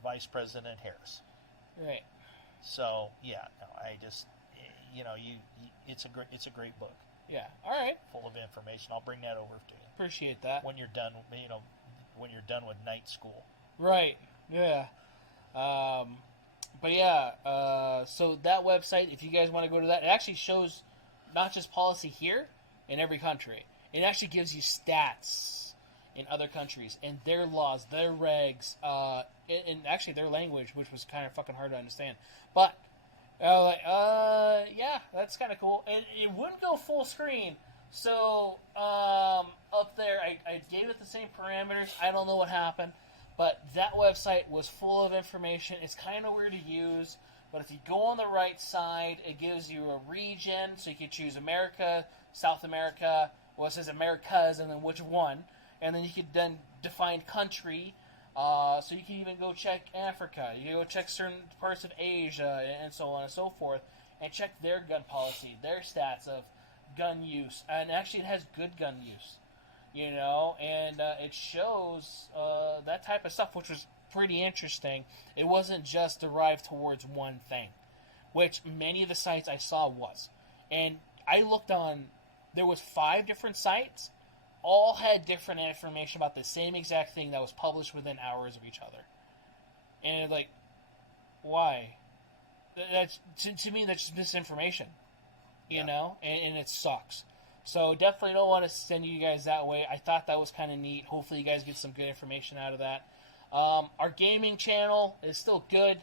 Vice President Harris. Right. So I just, it's a great book. Yeah. All right. Full of information. I'll bring that over to you. Appreciate that. When you're done, when you're done with night school. Right. Yeah. But yeah. So that website, if you guys want to go to that, it actually shows not just policy here in every country. It actually gives you stats in other countries and their laws, their regs, and actually their language, which was kind of fucking hard to understand. But yeah, that's kind of cool. It wouldn't go full screen, so up there I gave it the same parameters. I don't know what happened, but that website was full of information. It's kind of weird to use, but if you go on the right side, it gives you a region, so you can choose America, South America. Well, it says Americas, and then which one, and then you could then define country. So you can even go check Africa. You can go check certain parts of Asia and so on and so forth, and check their gun policy, their stats of gun use. And actually, it has good gun use, and it shows that type of stuff, which was pretty interesting. It wasn't just derived towards one thing, which many of the sites I saw was. And I looked on, there was 5 different sites. All had different information about the same exact thing that was published within hours of each other. And like, why? That's to me, that's just misinformation, you know, and it sucks. So definitely don't want to send you guys that way. I thought that was kind of neat. Hopefully you guys get some good information out of that. Our gaming channel is still good.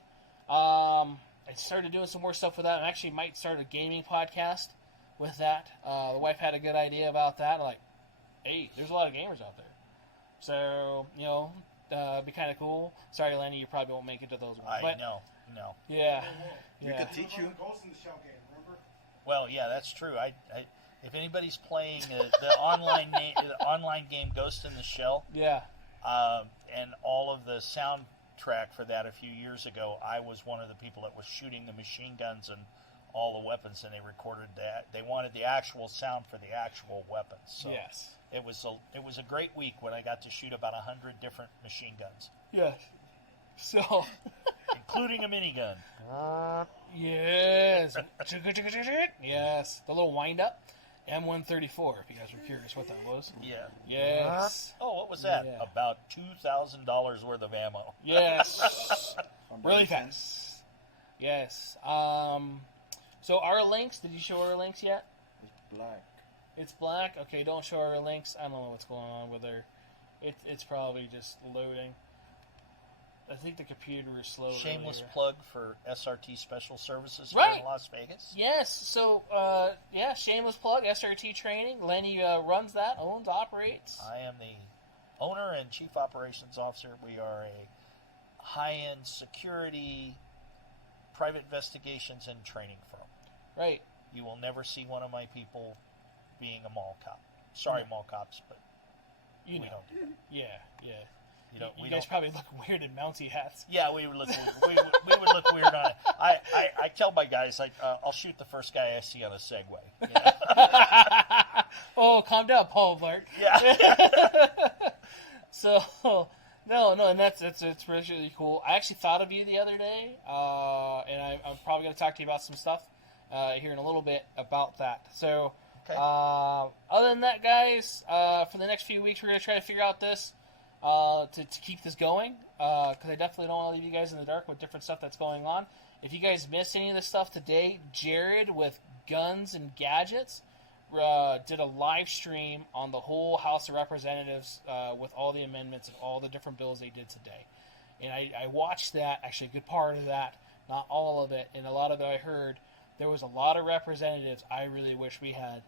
I started doing some more stuff with that. I actually might start a gaming podcast with that. The wife had a good idea about that. Like, hey, there's a lot of gamers out there. So, you know, be kind of cool. Sorry, Lenny, you probably won't make it to those ones. I know. No. Yeah. We could teach you. Ghost in the Shell game, remember? Well, yeah, that's true. I if anybody's playing the online game Ghost in the Shell, Yeah. and all of the soundtrack for that a few years ago, I was one of the people that was shooting the machine guns and all the weapons, and they recorded that. They wanted the actual sound for the actual weapons. So Yes. it was a great week when I got to shoot about 100 different machine guns, Yes. So, including a minigun. yes. Yes. The little wind up. M134, if you guys were curious what that was. Yeah. Yes. Oh, what was that? Yeah. About $2,000 worth of ammo. Yes. Really fast. Yes. So our links, did you show our links yet? It's black. It's black? Okay, don't show our links. I don't know what's going on with her. It's probably just loading. I think the computer is slow. Shameless earlier. plug for SRT Special Services Right. here in Las Vegas. Yes, so, shameless plug, SRT training. Lenny runs that, owns, operates. I am the owner and chief operations officer. We are a high-end security, private investigations, and training firm. Right. You will never see one of my people being a mall cop. Sorry, mall cops, but You we know. don't do that. Yeah. We You guys don't. probably look weird in Mountie hats. Yeah, we would look. we would look weird on it. I tell my guys, like, I'll shoot the first guy I see on a Segway. You know? Oh, calm down, Paul Blart. Yeah. So, no, and it's really cool. I actually thought of you the other day, and I'm probably going to talk to you about some stuff here in a little bit about that. So, Okay. other than that, guys, for the next few weeks, we're going to try to figure out this to keep this going, because I definitely don't want to leave you guys in the dark with different stuff that's going on. If you guys missed any of this stuff today, Jared with Guns and Gadgets did a live stream on the whole House of Representatives with all the amendments and all the different bills they did today. And I watched that, actually a good part of that, not all of it, and a lot of it I heard. There was a lot of representatives I really wish we had,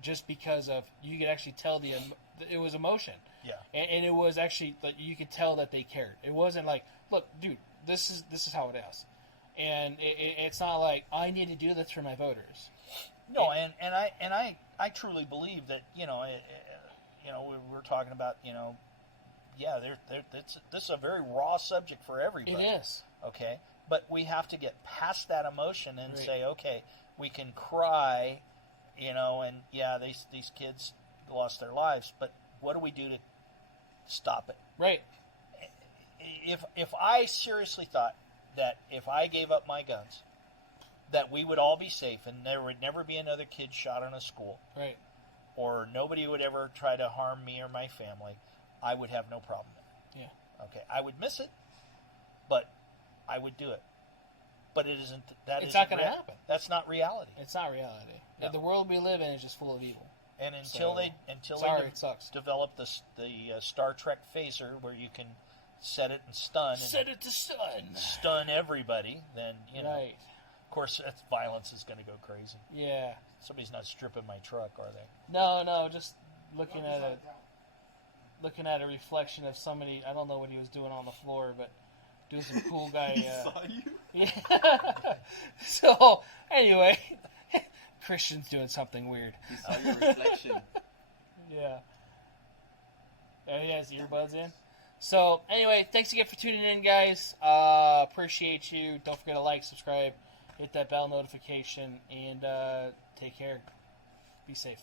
just because of, you could actually tell it was emotion. Yeah. And it was actually, like, you could tell that they cared. It wasn't like, look, dude, this is how it is. And it's not like, I need to do this for my voters. No, and I truly believe that, we're talking about, this is a very raw subject for everybody. It is. Okay, but we have to get past that emotion and Right. say, okay, we can cry, and yeah, these kids lost their lives, but what do we do to stop it? Right. If I seriously thought that if I gave up my guns, that we would all be safe and there would never be another kid shot in a school, Right. or nobody would ever try to harm me or my family, I would have no problem in it. Yeah. Okay, I would miss it, but I would do it. But it isn't. It's not going to happen. That's not reality. It's not reality. No. The world we live in is just full of evil. And until So, they it sucks. develop the Star Trek phaser where you can set it and stun Set it to stun. stun everybody, then Right. of course violence is going to go crazy. Yeah. Somebody's not stripping my truck, are they? No, just looking at a reflection of somebody. I don't know what he was doing on the floor, but doing some cool guy. He saw you? Yeah. So anyway, Christian's doing something weird. He saw your reflection. Yeah. There he has earbuds in. So anyway, thanks again for tuning in, guys. Appreciate you. Don't forget to like, subscribe, hit that bell notification, and take care. Be safe.